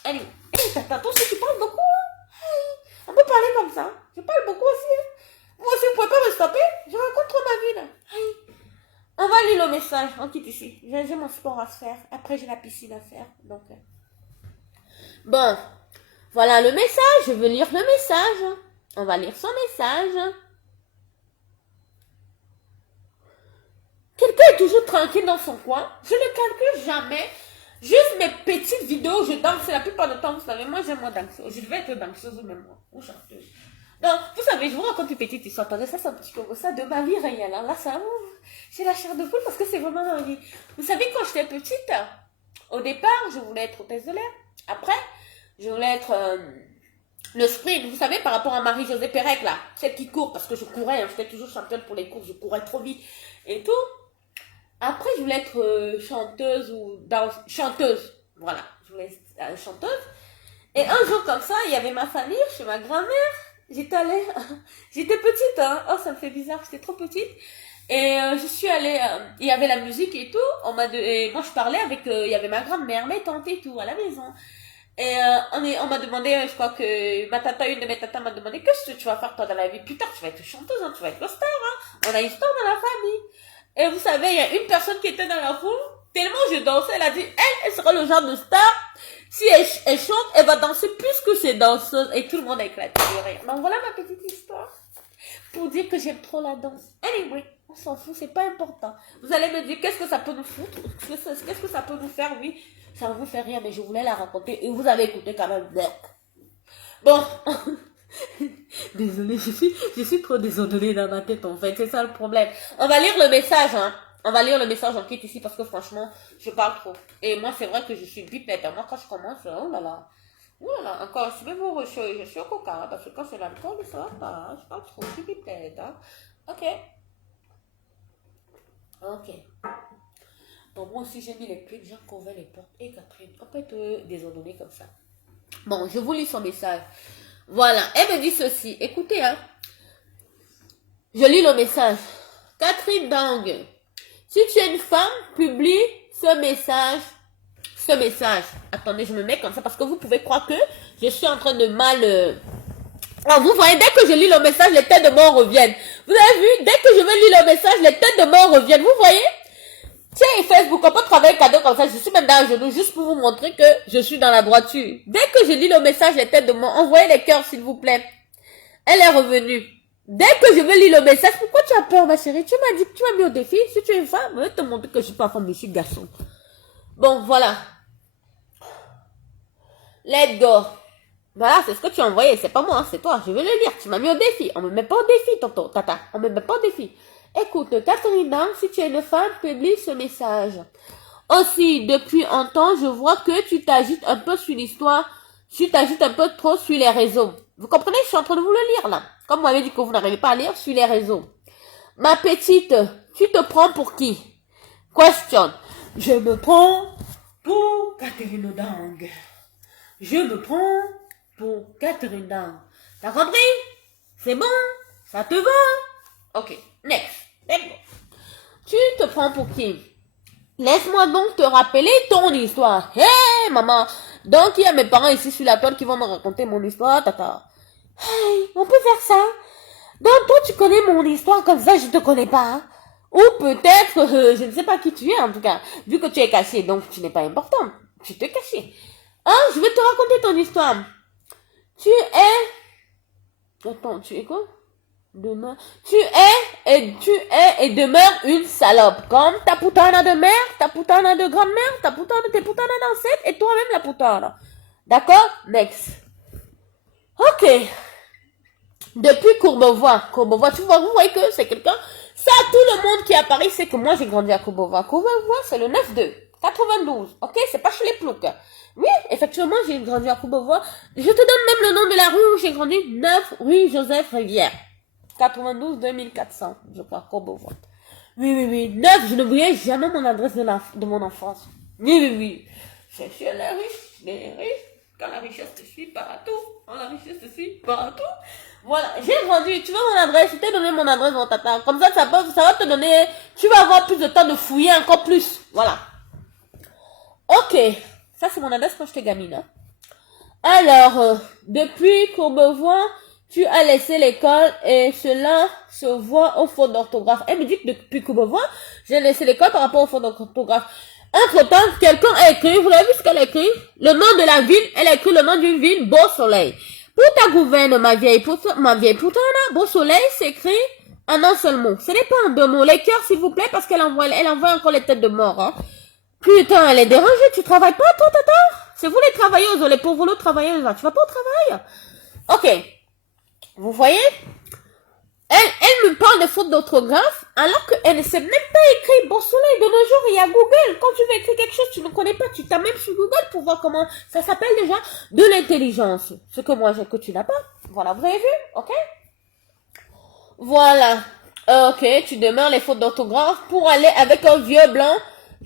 Allez, toi aussi, tu parles beaucoup. Hein? On peut parler comme ça. Je parle beaucoup aussi. Hein? Vous aussi, vous pouvez pas me stopper. Je raconte trop ma vie, là. On va lire le message. On quitte ici. J'ai mon sport à se faire. Après, j'ai la piscine à faire. Donc... Bon, voilà le message. Je veux lire le message. On va lire son message. Quelqu'un est toujours tranquille dans son coin. Je ne calcule jamais. Juste mes petites vidéos, je danse. La plupart du temps, vous savez, moi j'aime danser. Je devais être danseuse même moi, ou chanteuse. Donc, vous savez, je vous raconte une petite histoire. Attendez, ça c'est un petit peu ça de ma vie réelle. Là, ça, j'ai la chair de poule parce que c'est vraiment ma vie. Vous savez, quand j'étais petite, au départ, je voulais être hôtesse de l'air. Après, je voulais être le sprint. Vous savez, par rapport à Marie-Josée Pérec, là, celle qui court, parce que je courais, hein, j'étais toujours championne pour les courses, je courais trop vite et tout. Après, je voulais être chanteuse ou chanteuse. Voilà, je voulais être chanteuse. Et un jour comme ça, il y avait ma famille chez ma grand-mère. J'étais petite, hein. Oh, ça me fait bizarre, j'étais trop petite. Et je suis allée, il y avait la musique et tout. Et moi, je parlais avec, il y avait ma grand-mère, mes tantes et tout, à la maison. Et on m'a demandé, je crois que une de mes tatas m'a demandé, qu'est-ce que tu vas faire toi dans la vie? Plus tard, tu vas être chanteuse, hein, tu vas être le star, hein. On a une star dans la famille. Et vous savez, il y a une personne qui était dans la foule. Tellement je dansais, elle a dit, elle sera le genre de star. Si elle chante, elle va danser plus que ses danseuses. Et tout le monde a éclaté de rire. Donc voilà ma petite histoire. Pour dire que j'aime trop la danse. Anyway, on s'en fout, c'est pas important. Vous allez me dire, qu'est-ce que ça peut nous foutre? Qu'est-ce que ça peut nous faire? Oui, ça vous fait rien, mais je voulais la raconter. Et vous avez écouté quand même. Bon. Désolée, je suis trop désordonnée dans ma tête en fait, c'est ça le problème. On va lire le message, hein. On va lire le message en quitte ici parce que franchement, je parle trop. Et moi, c'est vrai que je suis pipette. Moi, quand je commence, oh là là, encore, je suis au coca, hein, parce que quand c'est l'alcool, ça va pas, hein. Je parle trop, je suis pipette, hein. Ok. Bon, moi aussi, j'ai mis les clés, j'ai ouvert les portes. Et Catherine, on peut être désordonnée comme ça. Bon, je vous lis son message. Voilà, elle me dit ceci. Écoutez, hein. Je lis le message. Catherine Dang, si tu es une femme, publie ce message. Attendez, je me mets comme ça parce que vous pouvez croire que je suis en train de mal... Alors, vous voyez, dès que je lis le message, les têtes de mort reviennent. Vous avez vu, dès que je veux lire le message, les têtes de mort reviennent. Vous voyez? Tiens, Facebook, on peut travailler cadeau comme ça. Je suis même dans un genou juste pour vous montrer que je suis dans la droiture. Dès que je lis le message, les têtes de mort, envoyez les cœurs, s'il vous plaît. Elle est revenue. Dès que je veux lire le message, pourquoi tu as peur, ma chérie? Tu m'as dit que tu m'as mis au défi. Si tu es une femme, je vais te montrer que je suis pas femme, je suis garçon. Bon, voilà. Let's go. Voilà, c'est ce que tu as envoyé. C'est pas moi, c'est toi. Je vais le lire. Tu m'as mis au défi. On me met pas au défi, tonton, tata. On me met pas au défi. Écoute, Catherine Dang, si tu es une femme, publie ce message. Aussi, depuis un temps, je vois que tu t'agites un peu sur l'histoire. Tu t'agites un peu trop sur les réseaux. Vous comprenez? Je suis en train de vous le lire, là. Comme vous m'avez dit que vous n'arrivez pas à lire sur les réseaux. Ma petite, tu te prends pour qui? Question. Je me prends pour Catherine Dang. Je me prends pour Catherine Dang. T'as compris? C'est bon? Ça te va? Ok. Next. Tu te prends pour qui? Laisse-moi donc te rappeler ton histoire. Hey, maman. Donc, il y a mes parents ici sur la table qui vont me raconter mon histoire, tata. Hey, on peut faire ça? Donc, toi, tu connais mon histoire comme ça, je te connais pas. Hein? Ou peut-être, je ne sais pas qui tu es, en tout cas. Vu que tu es caché, donc tu n'es pas important. Tu te caché. Hein, je vais te raconter ton histoire. Tu es... Attends, tu es quoi? Tu es et demeures une salope. Comme ta putana de mère, ta putana de grand-mère, tes putanas d'ancêtre et toi-même la putana. D'accord? Next. Ok. Depuis Courbevoie, tu vois, vous voyez que c'est quelqu'un. Ça, tout le monde qui est à Paris sait que moi j'ai grandi à Courbevoie. Courbevoie, c'est le 9-2. 92. Ok? C'est pas chez les ploucs. Oui, effectivement, j'ai grandi à Courbevoie. Je te donne même le nom de la rue où j'ai grandi. 9 rue Joseph Rivière. 92 2400, je crois, Courbevoie. Oui. 9, je n'oublierai jamais mon adresse de mon enfance. Oui. C'est chez les riches. Quand la richesse te suit partout. Quand la richesse te suit partout. Voilà, j'ai grandi. Tu veux mon adresse? Je t'ai donné mon adresse, mon tata. Comme ça va te donner... Tu vas avoir plus de temps de fouiller encore plus. Voilà. Ok. Ça, c'est mon adresse quand j'étais gamine. Hein. Alors, depuis Courbevoie, tu as laissé l'école et cela se voit au fautes d'orthographe. Elle me dit que depuis Courbevoie, j'ai laissé l'école par rapport au fautes d'orthographe. Entre-temps, quelqu'un a écrit, vous l'avez vu ce qu'elle a écrit? Le nom de la ville, elle a écrit le nom d'une ville, Beau Soleil. Pour ta gouverne, ma vieille putana, Beau Soleil s'écrit en un seul mot. Ce n'est pas en deux mots. Les cœurs, s'il vous plaît, parce qu'elle envoie encore les têtes de mort. Hein. Putain, elle est dérangée. Tu travailles pas, toi, tata? C'est vous les travailleuses, les pauvres travailleuses. Tu vas pas au travail? Ok. Vous voyez? Elle me parle de fautes d'orthographe, alors qu'elle ne sait même pas écrire Beau Soleil. De nos jours, il y a Google. Quand tu veux écrire quelque chose, tu ne connais pas, tu t'as même sur Google pour voir comment ça s'appelle déjà de l'intelligence. Ce que moi j'ai que tu n'as pas. Voilà, vous avez vu? Ok? Voilà. Ok, tu demeures les fautes d'orthographe pour aller avec un vieux blanc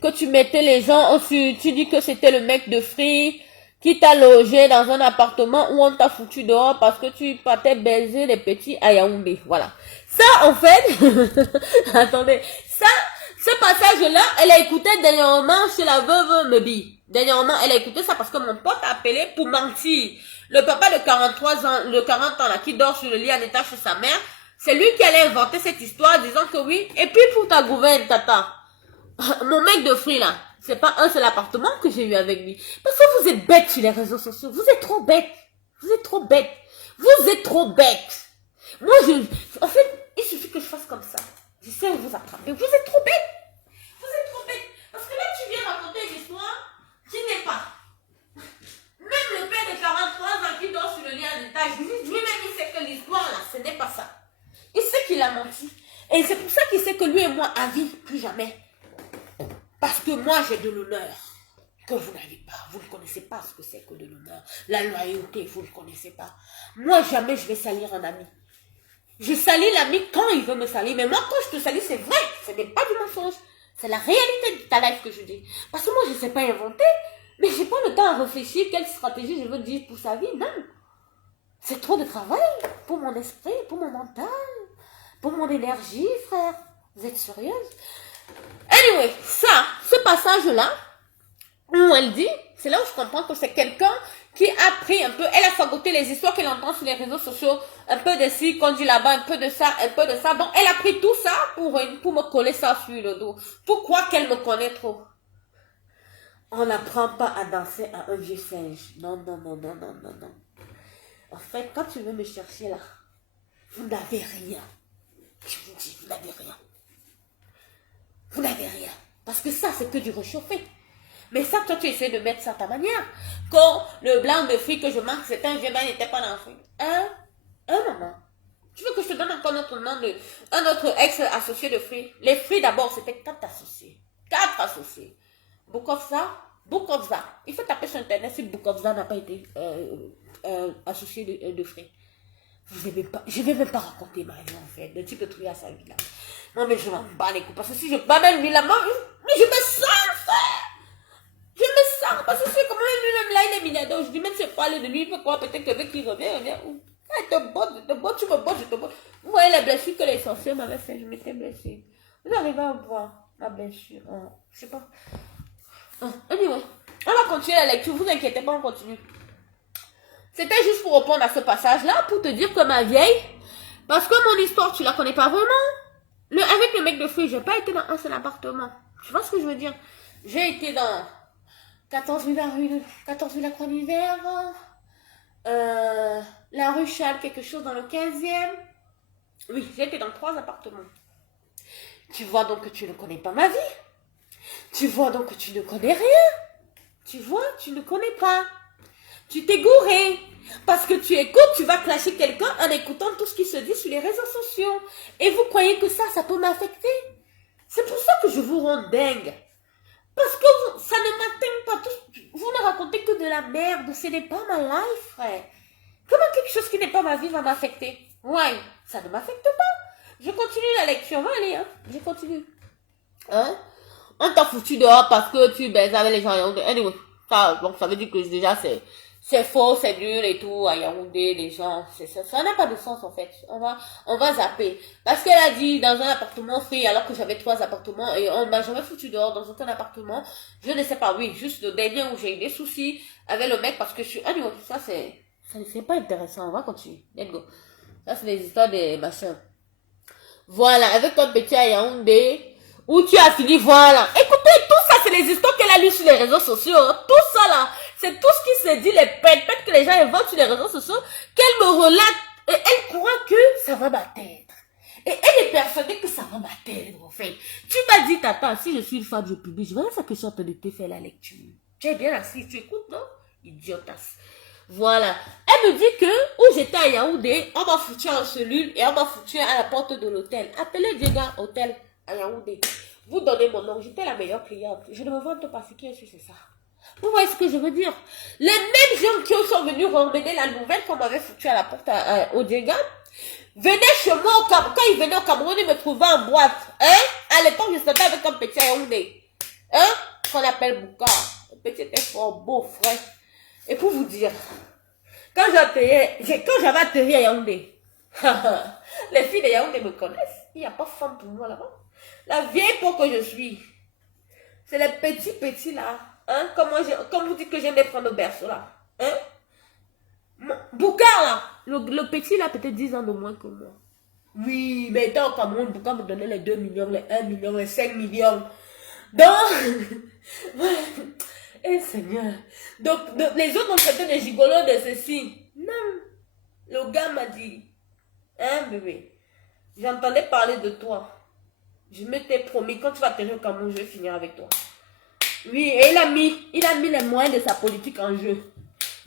que tu mettais les gens au-dessus. Tu dis que c'était le mec de Free qui t'a logé dans un appartement où on t'a foutu dehors parce que tu partais baiser les petits à Yaoundé. Voilà. Ça, en fait, attendez, ce passage-là, elle a écouté dernièrement chez la veuve Mebi. Dernièrement, elle a écouté ça parce que mon pote a appelé pour mentir. Le papa de 43 ans, de 40 ans là, qui dort sur le lit en état chez sa mère, C'est lui qui allait inventer cette histoire disant que oui. Et puis pour ta gouverne, tata, mon mec de Free là, c'est pas un seul appartement que j'ai eu avec lui. Parce que vous êtes bête sur les réseaux sociaux. Vous êtes trop bête. Vous êtes trop bête. Vous êtes trop bête. Moi, en fait, il suffit que je fasse comme ça. Je sais où vous attraper. Vous êtes trop bête. Vous êtes trop bête. Parce que là, tu viens raconter une histoire qui n'est pas. Même le père de 43 ans qui dort sur le lit à l'étage, lui-même, il sait que l'histoire là, ce n'est pas ça. Il sait qu'il a menti. Et c'est pour ça qu'il sait que lui et moi, à vie, plus jamais. Parce que moi, j'ai de l'honneur que vous n'avez pas. Vous ne connaissez pas ce que c'est que de l'honneur. La loyauté, vous ne connaissez pas. Moi, jamais je vais salir un ami. Je salis l'ami quand il veut me salir. Mais moi, quand je te salis, c'est vrai. Ce n'est pas du mensonge. C'est la réalité de ta life que je dis. Parce que moi, je ne sais pas inventer. Mais je n'ai pas le temps à réfléchir quelle stratégie je veux dire pour sa vie. Non. C'est trop de travail pour mon esprit, pour mon mental, pour mon énergie, frère. Vous êtes sérieuse? Anyway, ça, ce passage-là, où elle dit, c'est là où je comprends que c'est quelqu'un qui a pris un peu, elle a fagoté les histoires qu'elle entend sur les réseaux sociaux, un peu de ci, qu'on dit là-bas, un peu de ça, un peu de ça. Donc, elle a pris tout ça pour me coller ça sur le dos. Pourquoi qu'elle me connaît trop? On n'apprend pas à danser à un vieux singe. Non, non, non, non, non, non, non. En fait, quand tu veux me chercher là, vous n'avez rien. Je vous dis, vous n'avez rien. Vous n'avez rien. Parce que ça, c'est que du réchauffé. Mais ça, toi, tu essaies de mettre ça à ta manière. Quand le blanc de fruits que je manque, c'est un vieux, ben, il n'était pas dans le fruit. Maman. Tu veux que je te donne encore notre nom de un autre ex-associé de fruits? Les fruits, d'abord, c'était 4 associés. 4 associés. Bukovza. Il faut taper sur Internet si Bukovza n'a pas été associé de fruits. Je ne vais même pas raconter ma vie, en fait. Le type de truc à sa vie, là. Non, mais je m'en bats les coups. Parce que si je bats même lui, là, mais je me sens, frère. Je me sens. Parce que c'est comment lui-même, là, il est milliardaire. Je dis, même si je parle de lui, il peut croire peut-être que qu'il revient. Ah, tu me bottes, je te botte. Vous voyez les blessures que les sorciers m'avaient fait. Je m'étais blessée. Vous arrivez à voir ma blessure. Je sais pas. Anyway, on va continuer la lecture. Vous inquiétez pas, on continue. C'était juste pour répondre à ce passage-là, pour te dire que ma vieille, parce que mon histoire, tu la connais pas vraiment. Avec le mec de fruits, j'ai pas été dans un seul appartement. Tu vois ce que je veux dire? J'ai été dans 14 rue la Croix d'Hiver, la rue Charles, quelque chose dans le 15e. Oui, j'ai été dans 3 appartements. Tu vois donc que tu ne connais pas ma vie. Tu vois donc que tu ne connais rien. Tu vois, tu ne connais pas. Tu t'es gouré. Parce que tu écoutes, tu vas clasher quelqu'un en écoutant tout ce qui se dit sur les réseaux sociaux. Et vous croyez que ça peut m'affecter? C'est pour ça que je vous rends dingue. Parce que ça ne m'atteint pas. Vous ne racontez que de la merde. Ce n'est pas ma life, frère. Comment quelque chose qui n'est pas ma vie va m'affecter? Ouais, ça ne m'affecte pas. Je continue la lecture. On va aller, hein. Je continue. Hein? On t'a foutu dehors parce que tu baises avec les gens. Anyway, donc ça veut dire que déjà c'est faux, c'est nul et tout, à Yaoundé, les gens, ça n'a pas de sens en fait. On va zapper. Parce qu'elle a dit dans un appartement free, alors que j'avais 3 appartements et on m'a jamais foutu dehors dans aucun appartement. Je ne sais pas, oui, juste le dernier où j'ai eu des soucis avec le mec parce que je suis, anyway, ça c'est pas intéressant, on va continuer. Let's go. Ça c'est des histoires des machins. Voilà, avec ton petit à Yaoundé, où tu as fini, voilà. Écoutez, tout ça, c'est les histoires qu'elle a lues sur les réseaux sociaux. Hein. Tout ça, là, c'est tout ce qui se dit, les pètes que les gens inventent sur les réseaux sociaux, qu'elle me relate. Et elle croit que ça va m'atteindre. Et elle est persuadée que ça va m'atteindre, en fait. Tu m'as dit, tata, si je suis une femme, je publie. Je vais faire que je suis en train de te faire la lecture. Tu es bien assis, tu écoutes, non? Idiotasse. Voilà. Elle me dit que, où j'étais à Yaoundé, on m'a foutu en cellule et on m'a foutu à la porte de l'hôtel. Appelez Diega Hôtel à Yaoundé. Vous donnez mon nom, j'étais la meilleure cliente. Je ne me vante pas, ce qui est sûr, c'est ça. Vous voyez ce que je veux dire? Les mêmes gens qui sont venus remettre la nouvelle qu'on m'avait foutu à la porte au Diega, venaient chez moi au Cameroun. Quand ils venaient au Cameroun, ils me trouvaient en boîte. Hein? À l'époque, je sortais avec un petit à Yaoundé. Hein? Qu'on appelle Bouka. Le petit était fort beau, frère. Et pour vous dire, quand j'avais atterri à Yaoundé, les filles de Yaoundé me connaissent. Il n'y a pas de femme pour moi là-bas. La vieille peau que je suis, c'est les petits là. Hein? Comme vous dites que j'aime les prendre au berceau là. Hein? Boucard là, le petit là peut-être 10 ans de moins que moi. Oui, mais étant au Cameroun, pourquoi me donner les 2 millions, les 1 million, les 5 millions? Donc, eh Seigneur. Donc, les autres ont traité de gigolos de ceci. Non. Le gars m'a dit, hein bébé, j'entendais parler de toi. Je m'étais promis, quand tu vas atterrir au Cameroun, je vais finir avec toi. Oui, et il a mis les moyens de sa politique en jeu.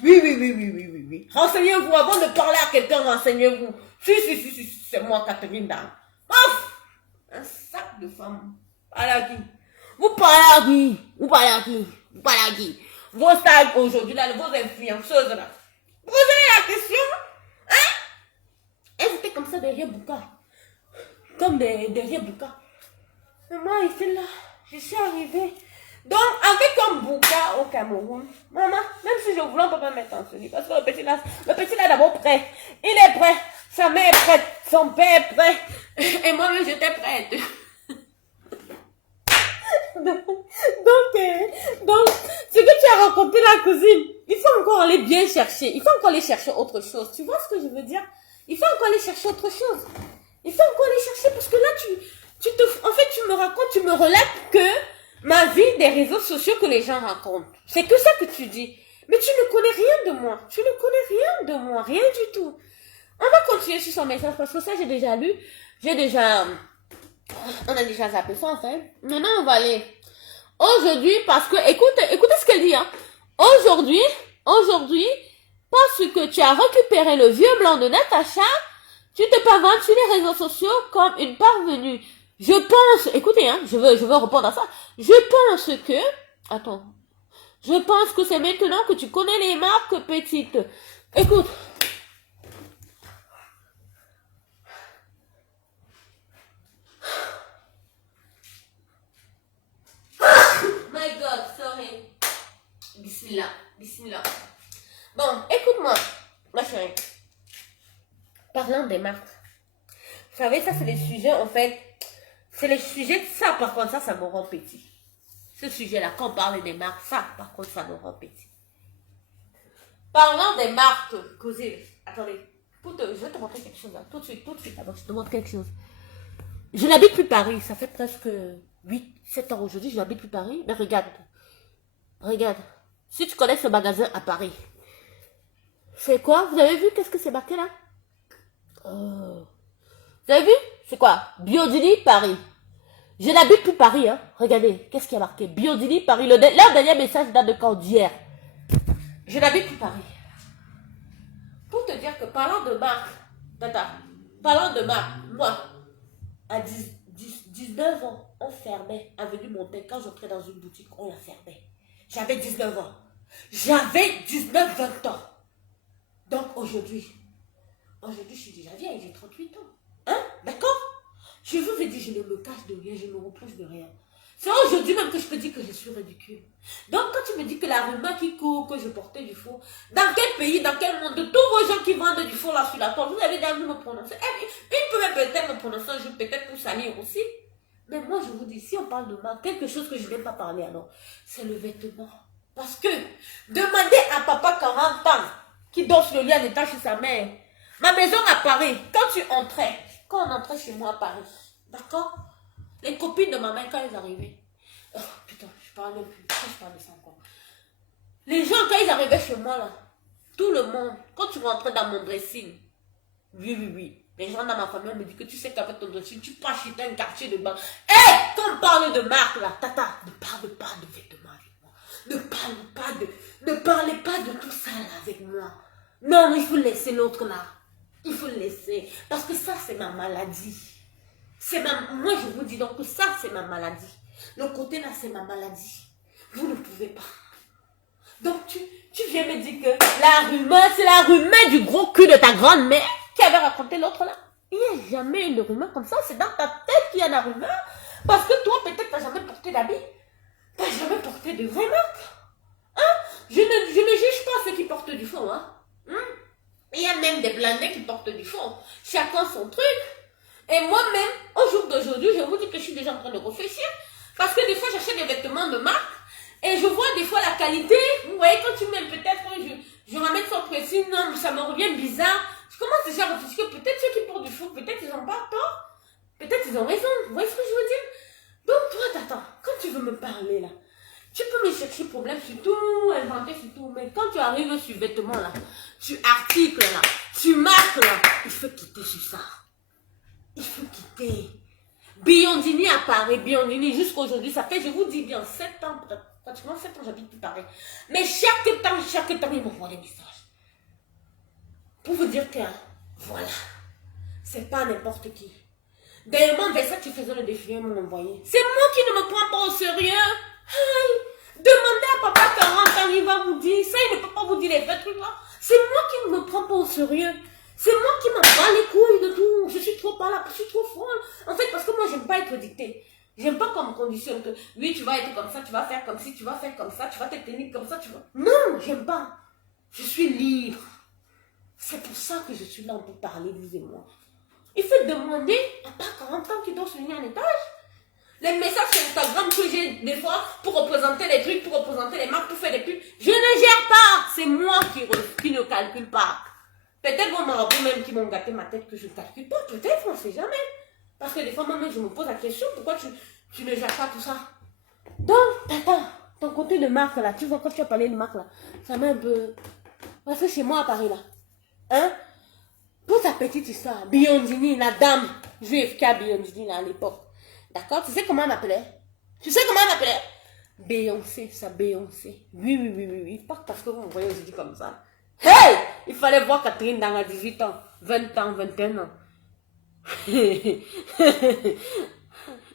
Oui. Renseignez-vous, avant de parler à quelqu'un, renseignez-vous. Si, c'est moi, Catherine Dan. Ouf! Un sac de femmes. Parlez à qui? Vous parlez à qui? Vos stars aujourd'hui, là, vos influenceuses, là. Posez la question. Hein? Elles étaient comme ça derrière Bouka. Comme derrière Bouka. Et moi, ici, là, je suis arrivée. Donc, avec un Bouka au Cameroun, maman, même si je voulais, on ne peut pas mettre en celui. Parce que le petit là est d'abord prêt. Il est prêt. Sa mère est prête. Son père est prêt. Et moi-même, j'étais prête. donc, ce que tu as raconté la cousine, il faut encore aller bien chercher. Il faut encore aller chercher autre chose. Tu vois ce que je veux dire? Il faut encore aller chercher autre chose. Il faut encore aller chercher parce que là, en fait, tu me racontes, tu me relates que ma vie des réseaux sociaux que les gens racontent. C'est que ça que tu dis. Mais tu ne connais rien de moi. Tu ne connais rien de moi. Rien du tout. On va continuer sur son message parce que ça, j'ai déjà lu. On a déjà zappé ça, en fait. Maintenant, on va aller. Aujourd'hui, parce que, écoutez ce qu'elle dit, hein. Aujourd'hui, parce que tu as récupéré le vieux blanc de Natacha, tu te pavantes sur les réseaux sociaux comme une parvenue. Je pense, écoutez, hein, je veux répondre à ça. Je pense que c'est maintenant que tu connais les marques petites. Écoute. My God, sorry. Bismillah. Bon, écoute-moi, ma chérie. Parlant des marques. Vous savez, ça, c'est des sujets, en fait. C'est les sujets, ça, par contre, ça me rend petit. Ce sujet-là, quand on parle des marques, ça, par contre, ça me rend petit. Parlant des marques, causez. Attendez, je vais te montrer quelque chose, là. Tout de suite, d'abord, je te montre quelque chose. Je n'habite plus Paris, ça fait presque 7 ans aujourd'hui, je n'habite plus Paris. Mais regarde. Si tu connais ce magasin à Paris, c'est quoi? Vous avez vu qu'est-ce que c'est marqué là? Vous avez vu? C'est quoi? Biodini Paris. Je n'habite plus Paris, hein. Regardez, qu'est-ce qui a marqué? Biodini Paris. Leur dernier message date de quand? D'hier. Je n'habite plus Paris. Pour te dire que parlant de marque, moi, à 19 ans, on fermait Avenue Montaigne. Quand j'entrais dans une boutique, on la fermait. J'avais 19 ans. J'avais 19-20 ans. Donc aujourd'hui, je suis déjà vieille, j'ai 38 ans. Hein? D'accord? Je vous ai dit, je ne me cache de rien, je ne me reproche de rien. C'est aujourd'hui même que je te dis que je suis ridicule. Donc quand tu me dis que la rumeur qui court, que je portais du faux, dans quel pays, dans quel monde, de tous vos gens qui vendent du faux là sur la toile, vous avez déjà vu me prononcer. Ils peuvent peut-être me prononcer un jour, peut-être pour salir aussi. Mais moi je vous dis, si on parle de marque, quelque chose que je n'aime pas parler alors, c'est le vêtement. Parce que, demandez à papa 40 ans, qui dort sur le lit en état chez sa mère. Ma maison à Paris, quand on entrait chez moi à Paris, d'accord? Les copines de ma mère, quand elles arrivaient, oh putain, je parle même plus, pourquoi je parle de ça encore? Les gens, quand ils arrivaient chez moi là, tout le monde, quand tu rentrais dans mon dressing, oui, les gens dans ma famille me disent que tu sais qu'avec ton dressing, tu peux acheter un quartier de banque. Quand on parle de marque là, tata, ne parle pas de vêtements avec moi. Ne parlez pas de tout ça là avec moi. Non, il faut laisser l'autre là. Il faut le laisser. Parce que ça, c'est ma maladie. Moi, je vous dis donc que ça, c'est ma maladie. Le côté là, c'est ma maladie. Vous ne pouvez pas. Donc, tu viens me dire que la rumeur, c'est la rumeur du gros cul de ta grand-mère qui avait raconté l'autre là. Il n'y a jamais une rumeur comme ça. C'est dans ta tête qu'il y a la rumeur. Parce que toi, peut-être, tu n'as jamais porté d'habits. Tu n'as jamais porté de vraie marque. Hein? Je ne juge pas ceux qui portent du faux. Hein? Il y a même des blindés qui portent du faux. Chacun son truc. Et moi-même, au jour d'aujourd'hui, je vous dis que je suis déjà en train de réfléchir. Parce que des fois, j'achète des vêtements de marque. Et je vois des fois la qualité. Vous voyez, quand tu mets peut-être, je ramène son précis, non, ça me revient bizarre. Je commence déjà à réfléchir que peut-être ceux qui portent du faux, peut-être ils n'ont pas tort. Peut-être ils ont raison. Vous voyez ce que je veux dire? Donc toi, t'attends. Quand tu veux me parler là, tu peux me chercher problème sur tout, inventer sur tout. Mais quand tu arrives sur vêtements là, sur articles là, sur marques là, il faut quitter sur ça. Il faut quitter. Biondini à Paris, Biondini jusqu'à aujourd'hui, ça fait, je vous dis bien, 7 ans, pratiquement 7 ans, j'habite tout Paris. Mais chaque temps, ils m'envoient des messages. Pour vous dire que, voilà, c'est pas n'importe qui. D'ailleurs, Versace, tu faisais le défilé, m'ont envoyé. C'est moi qui ne me prends pas au sérieux. Aïe, demandez à papa 40 ans, il va vous dire, ça, il ne peut pas vous dire les vrais trucs là. C'est moi qui ne me prends pas au sérieux. C'est moi qui m'en bats les couilles de tout. Je suis trop pas là, je suis trop folle. En fait, parce que moi, j'aime pas être dictée. J'aime pas qu'on me conditionne que, oui, tu vas être comme ça, tu vas faire comme ci, tu vas faire comme ça, tu vas te tenir comme ça, tu vas... Non, j'aime pas. Je suis libre. C'est pour ça que je suis là pour parler, vous et moi. Il faut demander à pas 40 ans qui doit se venir en étage. Les messages sur Instagram que j'ai des fois pour représenter les trucs, pour représenter les marques, pour faire des pubs, je ne gère pas. C'est moi qui ne calcule pas. Peut-être vos marabouts même qui m'ont gâté ma tête que je ne calcule pas. Peut-être, on ne sait jamais. Parce que des fois, moi-même, je me pose la question, pourquoi tu ne gères pas tout ça? Donc, attends, ton côté de marque là, tu vois, quand tu as parlé de marque là, ça m'a un peu... Parce que chez moi à Paris là, hein, pour ta petite histoire, Biondini, la dame juive qui a Biondini là à l'époque, d'accord, tu sais comment elle m'appelait? Tu sais comment elle m'appelait? Beyoncé, ça Beyoncé. Oui, pas parce que vous me voyez aujourd'hui comme ça. Hey! Il fallait voir Catherine dans à 18 ans, 20 ans, 21 ans. Il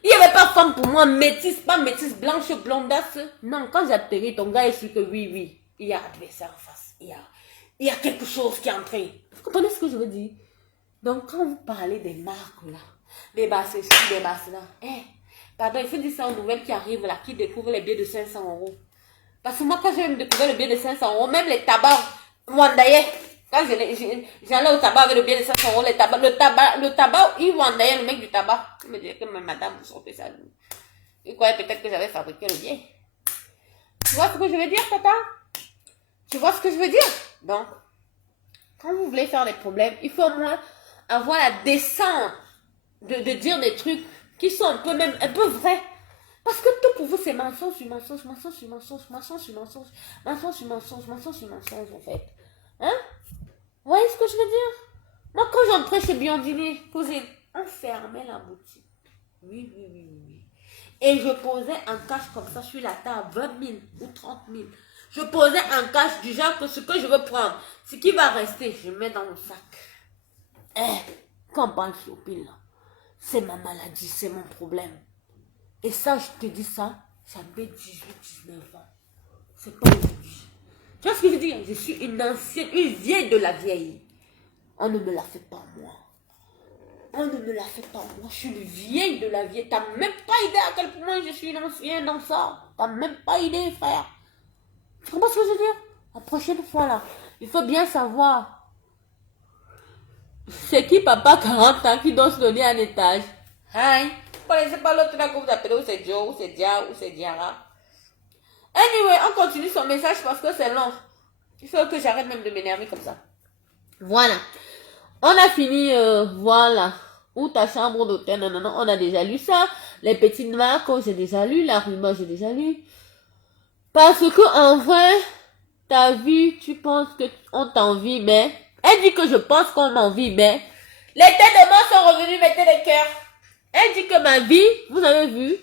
n'y avait pas femme pour moi, métisse, pas métisse, blanche, blondasse. Non, quand j'ai atterri, ton gars est sûr que oui, il y a adversaire en face. Il y a quelque chose qui est entré. Vous comprenez ce que je veux dire? Donc, quand vous parlez des marques là, des basses ici, des basses là, pardon, il faut dire ça aux nouvelles qui arrivent là, qui découvrent les billets de 500 euros. Parce que moi, quand j'ai découvert le billet de 500 euros, même les tabacs, Wandaye, quand j'allais au tabac avec le billet de 500 euros, le tabac, il Wandaye, le mec du tabac, il me disait que madame, vous sortez ça. Il croyait peut-être que j'avais fabriqué le billet. Tu vois ce que je veux dire, papa? Tu vois ce que je veux dire? Donc, quand vous voulez faire des problèmes, il faut au moins avoir la décence de dire des trucs qui sont un peu vrais. Parce que tout pour vous, c'est mensonge sur mensonge, mensonge sur mensonge, mensonge sur mensonge, mensonge sur mensonge, mensonge sur mensonge, en fait. Hein? Vous voyez ce que je veux dire? Moi, quand j'entrais chez Biondini, on fermait la boutique. Oui. Et je posais un cash comme ça sur la table, 20 000 ou 30 000. Je posais un cash du genre que ce que je veux prendre, ce qui va rester, je mets dans mon sac. Quand on parle shopping, là, c'est ma maladie, c'est mon problème. Et ça, je te dis ça, j'avais 18, 19 ans. C'est pas aujourd'hui. Tu vois ce que je veux dire? Je suis une ancienne, une vieille de la vieille. On ne me la fait pas, moi. On ne me la fait pas, moi. Je suis une vieille de la vieille. T'as même pas idée à quel point je suis une ancienne dans ça. T'as même pas idée, frère. Tu comprends ce que je veux dire? La prochaine fois, là, il faut bien savoir. C'est qui, papa, 40 ans, qui doit se donner un étage? Hein? Vous ne connaissez pas l'autre là que vous appelez, ou c'est Joe, ou c'est Dia, ou c'est Diara. Anyway, on continue son message parce que c'est long. Il faut que j'arrête même de m'énerver comme ça. Voilà. On a fini, voilà. Ou ta chambre d'hôtel, non, on a déjà lu ça. Les petites marques, j'ai déjà lu. La rumeur, j'ai déjà lu. Parce que, en vrai, ta vie, tu penses qu'on t'envie, mais... Elle dit que je pense qu'on m'envie, mais... Les têtes de mort sont revenues, mettez les cœurs. Elle dit que ma vie, vous avez vu?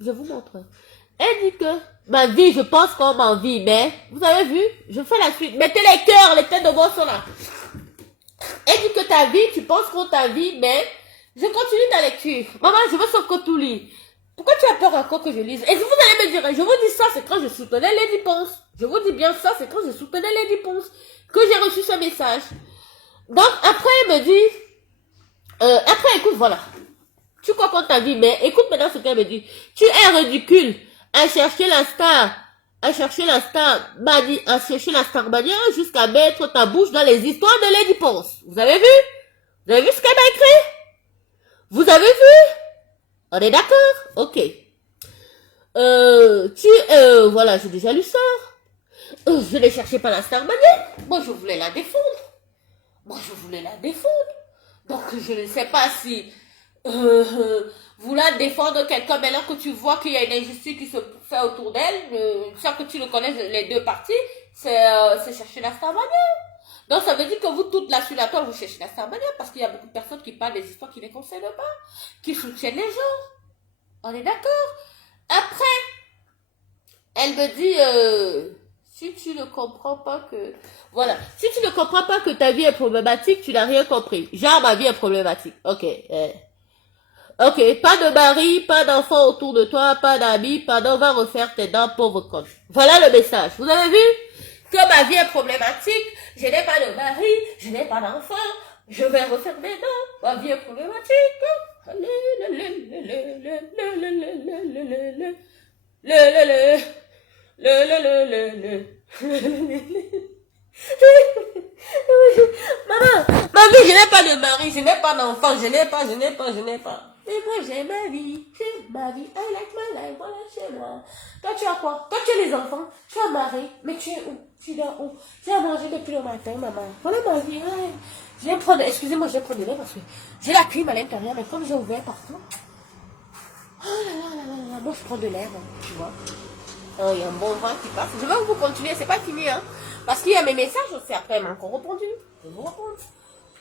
Je vous montre. Elle dit que ma vie, je pense qu'on m'envie, mais... Vous avez vu? Je fais la suite. Mettez les cœurs, les têtes de mort sont là. Elle dit que ta vie, tu penses qu'on t'a vie, mais je continue ta lecture. Maman, je veux sauf que tout lit. Pourquoi tu as peur encore que je lise? Et vous allez me dire, je vous dis ça, c'est quand je soutenais Lady Ponce. Je vous dis bien ça, c'est quand je soutenais Lady Ponce que j'ai reçu ce message. Donc, après, elle me dit, après, écoute, voilà. Tu crois qu'on t'a vie, mais écoute maintenant ce qu'elle me dit. Tu es ridicule à chercher la star. À chercher la star mania jusqu'à mettre ta bouche dans les histoires de Lady Ponce. Vous avez vu? Vous avez vu ce qu'elle m'a écrit? Vous avez vu? On est d'accord? Ok. Voilà, j'ai déjà lu ça. Je ne cherchais pas la star mania. Moi, je voulais la défendre. moi je voulais la défendre. Donc je ne sais pas si vouloir défendre quelqu'un maintenant que tu vois qu'il y a une injustice qui se fait autour d'elle, sans que tu le connaisses les deux parties, c'est chercher la Starmania. Donc ça veut dire que vous toutes là sur la toile, vous cherchez la Starmania parce qu'il y a beaucoup de personnes qui parlent des histoires qui ne les concernent pas, qui soutiennent les gens. On est d'accord? Après, elle me dit, si tu ne comprends pas que... Voilà. Si tu ne comprends pas que ta vie est problématique, tu n'as rien compris. Genre, ma vie est problématique. Ok. Ok. Pas de mari, pas d'enfants autour de toi, pas d'amis, pardon, va refaire tes dents, pauvre con. Voilà le message. Vous avez vu? Que ma vie est problématique. Je n'ai pas de mari, je n'ai pas d'enfant. Je vais refaire mes dents. Ma vie est problématique. Maman, ma vie, je n'ai pas de mari, je n'ai pas d'enfant, je n'ai pas. Mais moi, j'ai ma vie, I like my life, voilà chez moi. Toi, tu as quoi? Toi, tu as les enfants, tu as mari, mais tu es où? Tu dors où? Tu as mangé depuis le matin, maman. Voilà ma vie, ouais. Je vais prendre, excusez-moi, je vais prendre le lait parce que j'ai la clim à l'intérieur, mais comme j'ai ouvert partout, oh là là là là là, moi je prends de l'air, tu vois. Il y a un bon vent qui passe. Je vais vous continuer, c'est pas fini, hein. Parce qu'il y a mes messages aussi après, elle m'a encore répondu. Je vais vous répondre.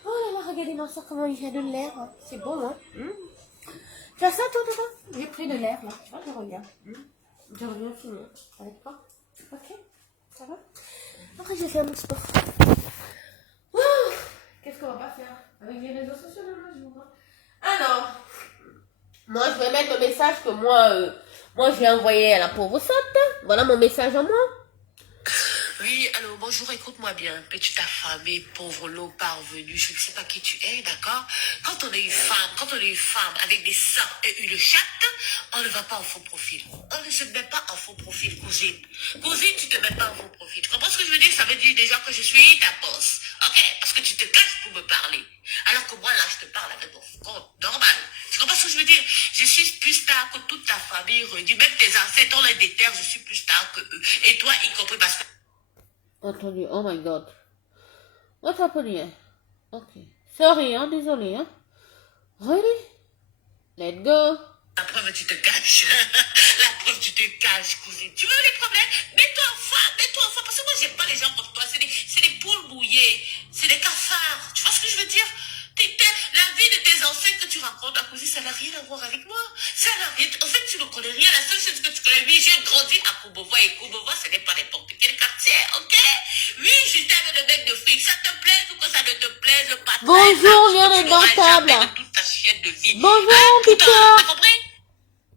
Oh là là, regardez-moi ça, comment il y a de l'air. Hein. C'est beau, hein. Tu as ça, toi? J'ai pris de l'air, là. Tu vois, je reviens. Je reviens finir. Avec toi? Ok? Ça va? Après, je vais faire mon sport. Qu'est-ce qu'on va pas faire? Avec les réseaux sociaux, là, je vous vois. Alors, moi, je vais mettre le message que moi, je l'ai envoyé à la pauvre sotte. Voilà mon message à moi. Oui, allô, bonjour, écoute-moi bien, petite affamée, pauvre lot parvenu, je ne sais pas qui tu es, d'accord? Quand on est une femme avec des seins et une chatte, on ne va pas en faux profil. On ne se met pas en faux profil, cousine. Cousine, tu te mets pas en faux profil. Tu comprends ce que je veux dire? Ça veut dire déjà que je suis ta boss, ok? Parce que tu te caches pour me parler. Alors que moi, là, je te parle avec mon compte normal. Tu comprends ce que je veux dire? Je suis plus star que toute ta famille réunie, même tes ancêtres, on les déterre, je suis plus star que eux. Et toi, y compris parce que... Entendu, oh my god. What's happening? Ok. Sorry, hein, désolé, hein. Really? Let's go. La preuve, tu te caches. La preuve, tu te caches, cousine. Tu veux les problèmes? Mets-toi en femme. Parce que moi, j'aime pas les gens comme toi. C'est des poules mouillées. C'est des cafards. Tu vois ce que je veux dire? La vie de tes ancêtres que tu racontes, ma cousine, ça n'a rien à voir avec moi. Ça n'a rien. En fait, tu ne connais rien. La seule chose que tu connais, oui, j'ai grandi à Courbevoie. Et Courbevoie, ce n'est pas n'importe quel quartier, ok? Oui, j'étais avec le mec de fric. Ça te plaise ou que ça ne te plaise pas? Bonjour, viens de dans table. De toute ta chienne de vie. Bonjour, Peter. T'as compris?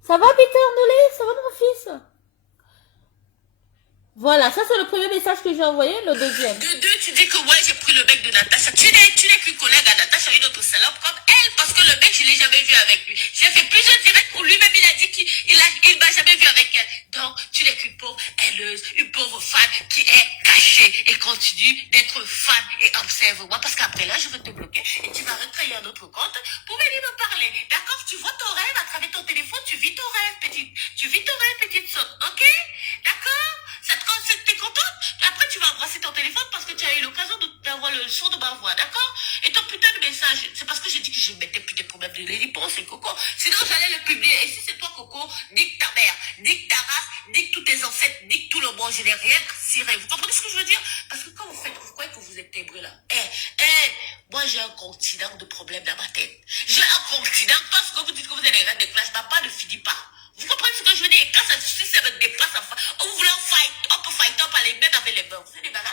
Ça va, Peter Nolé? Ça va, mon fils? Voilà, ça c'est le premier message que j'ai envoyé, le deuxième. De deux, tu dis que ouais, j'ai pris le mec de Natacha. Tu n'es qu'une collègue à Natacha, une autre salope comme elle, parce que le mec, je ne l'ai jamais vu avec lui. J'ai fait plusieurs directs pour lui, même il a dit qu'il m'a jamais vu avec elle. Donc, tu n'es qu'une pauvre haineuse, une pauvre fan qui est cachée et continue d'être fan et observe-moi, parce qu'après là, je vais te bloquer et tu vas recréer un autre compte pour venir me parler. D'accord? Tu vois ton rêve à travers ton téléphone, tu vis ton rêve, petite. Tu vis ton rêve, petite sotte, ok? D'accord? T'es contente? Après, tu vas embrasser ton téléphone parce que tu as eu l'occasion d'avoir le son de ma voix, d'accord? Et ton putain de message, c'est parce que j'ai dit que je mettais plus de problèmes de réponse, c'est Coco. Sinon, j'allais le publier. Et si c'est toi, Coco, nique ta mère, nique ta race, nique tous tes ancêtres, nique tout le monde. Je n'ai rien à cirer. Vous comprenez ce que je veux dire? Parce que quand vous faites, vous croyez que vous êtes tébré là. Moi, j'ai un continent de problèmes dans ma tête. J'ai un continent parce que vous dites que vous êtes les reines de classe. Ma part ne finit pas. Vous comprenez ce que je veux dire? Et quand ça me déplace, on voulait fight, on peut fighter par les mains avec les mains. Vous êtes des malades?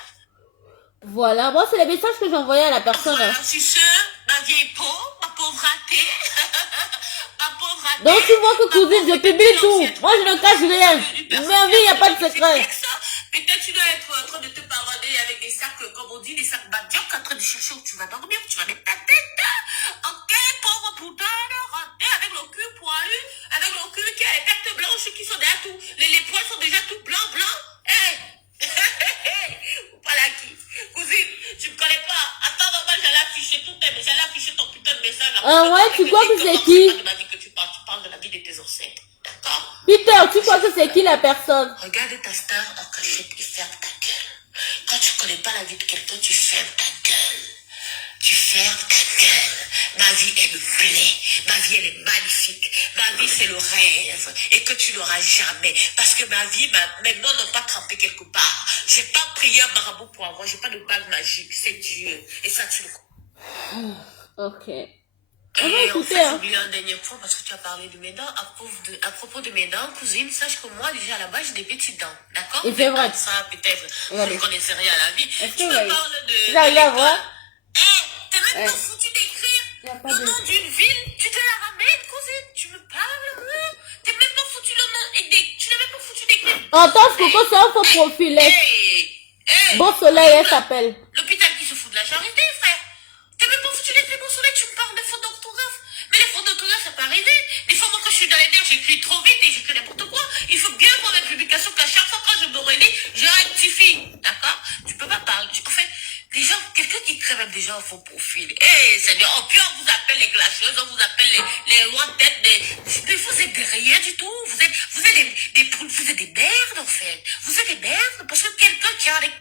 Voilà, moi c'est les messages que j'ai envoyés à la personne. Voilà, suceux, ma vieille peau, ma pauvre ratée. Ma pauvre ratée. Donc tu vois que cousine, je publie tout. Moi je ne cache rien. Ma vie, il n'y a pas de secret. Peut-être tu dois être en train de te pavaner avec des sacs, comme on dit, des sacs badioc, en train de chercher où tu vas dormir, où tu vas mettre ta tête. Ok, pauvre poutane, ratée, avec le cul poilu, avec le cul qui a les pertes blanches qui sont déjà tout. Les poils sont déjà tout blancs. Pas la qui. Cousine, tu me connais pas. Attends, maman, j'allais afficher tout tes messages, j'allais afficher ton putain de message. Ah ouais, tu crois que c'est qui? De ma vie que tu parles de la vie de tes ancêtres. D'accord? Peter, tu crois que c'est qui la personne? Regarde ta star en cachette et ferme ta gueule. Quand tu connais pas la vie de quelqu'un, tu fermes ta gueule. tu fermes ta gueule. Ma vie, elle me plaît. Ma vie, elle est magnifique. Ma vie, c'est le rêve. Et que tu n'auras jamais. Parce que ma vie, mes mains n'ont pas trempé quelque part. J'ai pas prié un marabout pour avoir. J'ai pas de bague magique. C'est Dieu. Et ça, tu le comprends. Ok. Et en fait, j'ai oublié un dernier point parce que tu as parlé de mes dents. À propos de mes dents, cousine, sache que moi, déjà, à la base, j'ai des petites dents. D'accord? Et c'est vrai. Ça, peut-être, vous ne connaissez rien à la vie. Tu me parles de... J'arrive à voir. T'es même pas foutu d'écrire le nom d'une ville. Tu te la ramènes, cousine. Tu me parles, moi. T'es même pas foutu le nom. Tu n'es même pas foutu d'écrire. Entends, Coco, c'est un faux profil. Beau soleil, elle s'appelle. L'hôpital qui se fout de la charité, frère. T'es même pas foutu d'écrire Beau soleil. Tu me parles de fautes d'orthographe. Mais les fautes d'orthographe, ça peut arriver. Des fois, moi, quand je suis dans les nerfs, j'écris trop vite et j'écris n'importe quoi. Il faut bien voir mes publications qu'à chaque fois, quand je me relis, je rectifie. D'accord? Tu peux pas parler. En fait, les gens, quelqu'un qui crée même des gens au faux profil. Seigneur, oh, puis on vous appelle les clasheuses, on vous appelle les rois de tête. Mais vous êtes des rien du tout. Vous êtes des poules, vous êtes des merdes, en fait. Vous êtes des merdes parce que quelqu'un qui a les...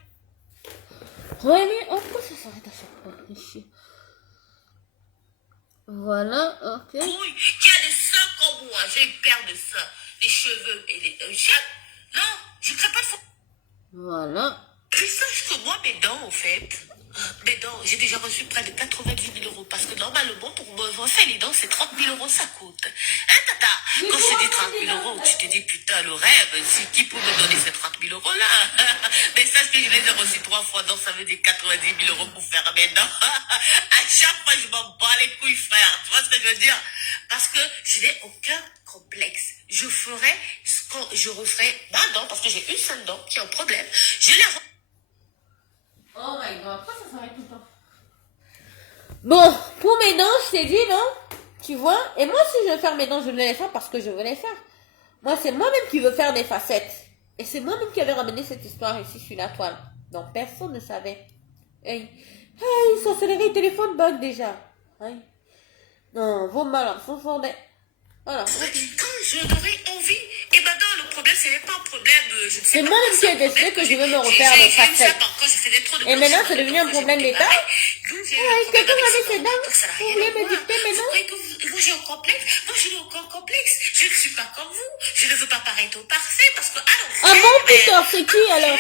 Ouais, mais pourquoi ça s'arrête à chaque fois? Voilà, ok. Oui, qui a des seins comme moi. J'ai une paire de seins, des cheveux et des cheveux. Non, je ne crée pas de faux. Voilà. Puis sache que moi, mes dents, en fait, j'ai déjà reçu près de 90 000 euros. Parce que normalement, pour me refaire les dents, c'est 30 000 euros, ça coûte. Hein, tata? Quand je te dis 30 000 euros, tu te dis, putain, le rêve, c'est qui peut me donner ces 30 000 euros-là? Mais sache que je les ai reçus 3 fois, donc ça veut dire 90 000 euros pour faire mes dents. À chaque fois, je m'en bats les couilles, frère. Tu vois ce que je veux dire? Parce que je n'ai aucun complexe. Je referai ma dent, parce que j'ai une seule dent qui a un problème. Je la... Oh my god, pourquoi ça s'arrête tout le temps? Bon, pour mes dents, je t'ai dit, non? Tu vois? Et moi, si je veux faire mes dents, je veux les faire parce que je veux les faire. Moi, c'est moi-même qui veux faire des facettes. Et c'est moi-même qui avais ramené cette histoire ici sur la toile. Donc, personne ne savait. Hey, sorcellerie, téléphone bug déjà. Hey. Non, vos malades sont fondés. Voilà. Quand j'aurai envie, et maintenant le problème, c'est pas un problème. C'est moi-même qui ai décidé que je vais me refaire des facettes. Et maintenant, c'est devenu un problème d'état. Quelqu'un avait ses dents. Vous voulez me dicter maintenant? Moi, j'ai un complexe. Moi, je n'ai aucun complexe. Je ne suis pas comme vous. Je ne veux pas paraître au parfait parce que, ah bon, Peter, c'est qui alors?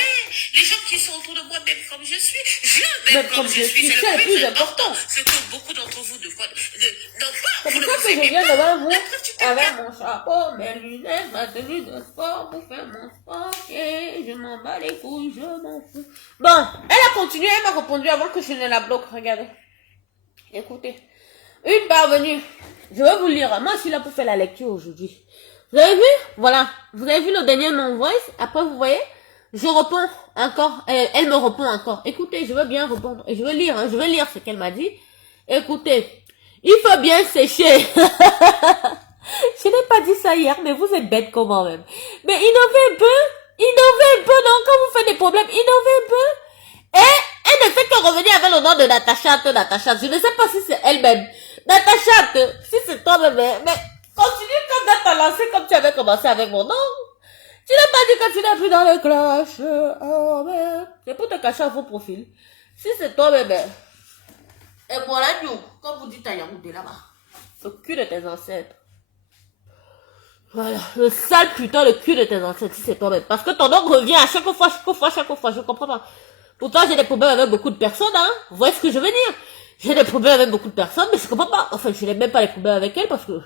Les gens qui sont autour de moi, même comme je suis, même comme je suis, c'est le plus important. Ce que beaucoup d'entre vous de quoi. C'est pour ça que je viens devant vous avec mon chapeau, mes lunettes, ma tenue de sport pour faire mon sport. Et je m'en bats les couilles, je m'en fous. Bon, elle a continué, elle m'a répondu avant que je ne la bloque. Regardez. Écoutez. Une parvenue. Je vais vous lire. Moi, je suis là pour faire la lecture aujourd'hui. Vous avez vu? Voilà. Vous avez vu le dernier non voice? Après, vous voyez? Je réponds encore. Elle me répond encore. Écoutez, je veux bien répondre. Et je vais lire. Je vais lire ce qu'elle m'a dit. Écoutez. Il faut bien sécher. Je n'ai pas dit ça hier, mais vous êtes bête comment même. Mais innovez un peu. Innovez un peu, non? Quand vous faites des problèmes, innovez un peu. Et elle ne fait que revenir avec le nom de Natacha. Je ne sais pas si c'est elle-même. Natacha, si c'est toi-même, mais continue comme t'as lancé comme tu avais commencé avec mon nom. Tu n'as pas dit que tu n'es plus dans le clash. Oh, mais c'est pour te cacher à vos profils. Si c'est toi-même, et voilà, nous, comme vous dites à Yaoundé là-bas, le cul de tes ancêtres. Voilà, le sale putain, le cul de tes ancêtres, si c'est toi-même. Parce que ton nom revient à chaque fois, je comprends pas. Pourtant, j'ai des problèmes avec beaucoup de personnes, hein. Vous voyez ce que je veux dire? J'ai des problèmes avec beaucoup de personnes, mais je comprends pas. Enfin, je n'ai même pas les problèmes avec elle parce que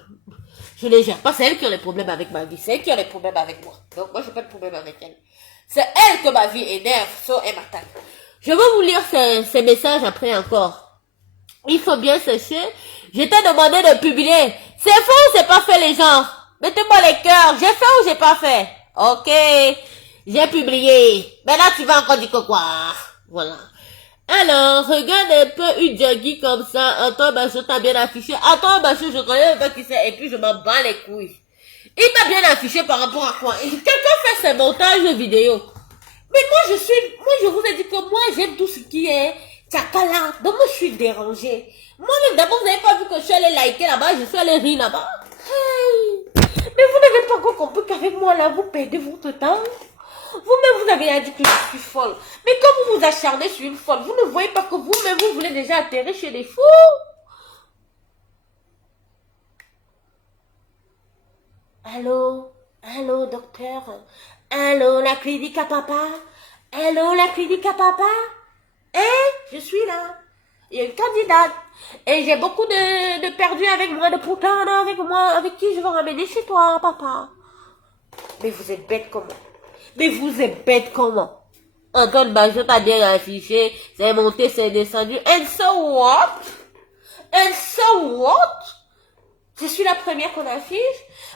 je les gère pas. C'est elle qui a les problèmes avec ma vie. C'est elle qui a les problèmes avec moi. Donc, moi, j'ai pas de problème avec elle. C'est elle que ma vie énerve, so, elle m'attaque. Je vais vous lire ces messages après encore. Il faut bien sécher. Je t'ai demandé de publier. C'est faux ou c'est pas fait, les gens? Mettez-moi les cœurs. J'ai fait ou j'ai pas fait? Ok. J'ai publié. Mais là, tu vas encore dire que quoi? Voilà. Alors, regarde un peu une juggie comme ça. Attends, Bachot t'a bien affiché. Attends, Bachot, je connais pas qui c'est. Et puis, je m'en bats les couilles. Il t'a bien affiché par rapport à quoi? Quelqu'un fait ses montages vidéo. Mais moi, je vous ai dit que moi, j'aime tout ce qui est tchakala. Donc, moi, je suis dérangée. Moi-même, d'abord, vous n'avez pas vu que je suis allée liker là-bas, je suis allée rire là-bas. Hey! Mais vous n'avez pas encore compris qu'avec moi, là, vous perdez votre temps. Vous-même, vous avez dit que je suis folle. Mais quand vous vous acharnez sur une folle, vous ne voyez pas que vous-même, vous voulez déjà atterrir chez les fous. Allô? Allô, docteur? Allô, la clinique à papa? Allô, la clinique à papa? Je suis là. Il y a une candidate. Et j'ai beaucoup de perdus avec moi, de putains avec moi, avec qui je vais ramener chez toi, papa. Mais vous êtes bête comment? Mais vous êtes bête comment? Antoine Bajot a bien affiché, c'est monté, c'est descendu. And so what? And so what? Je suis la première qu'on affiche.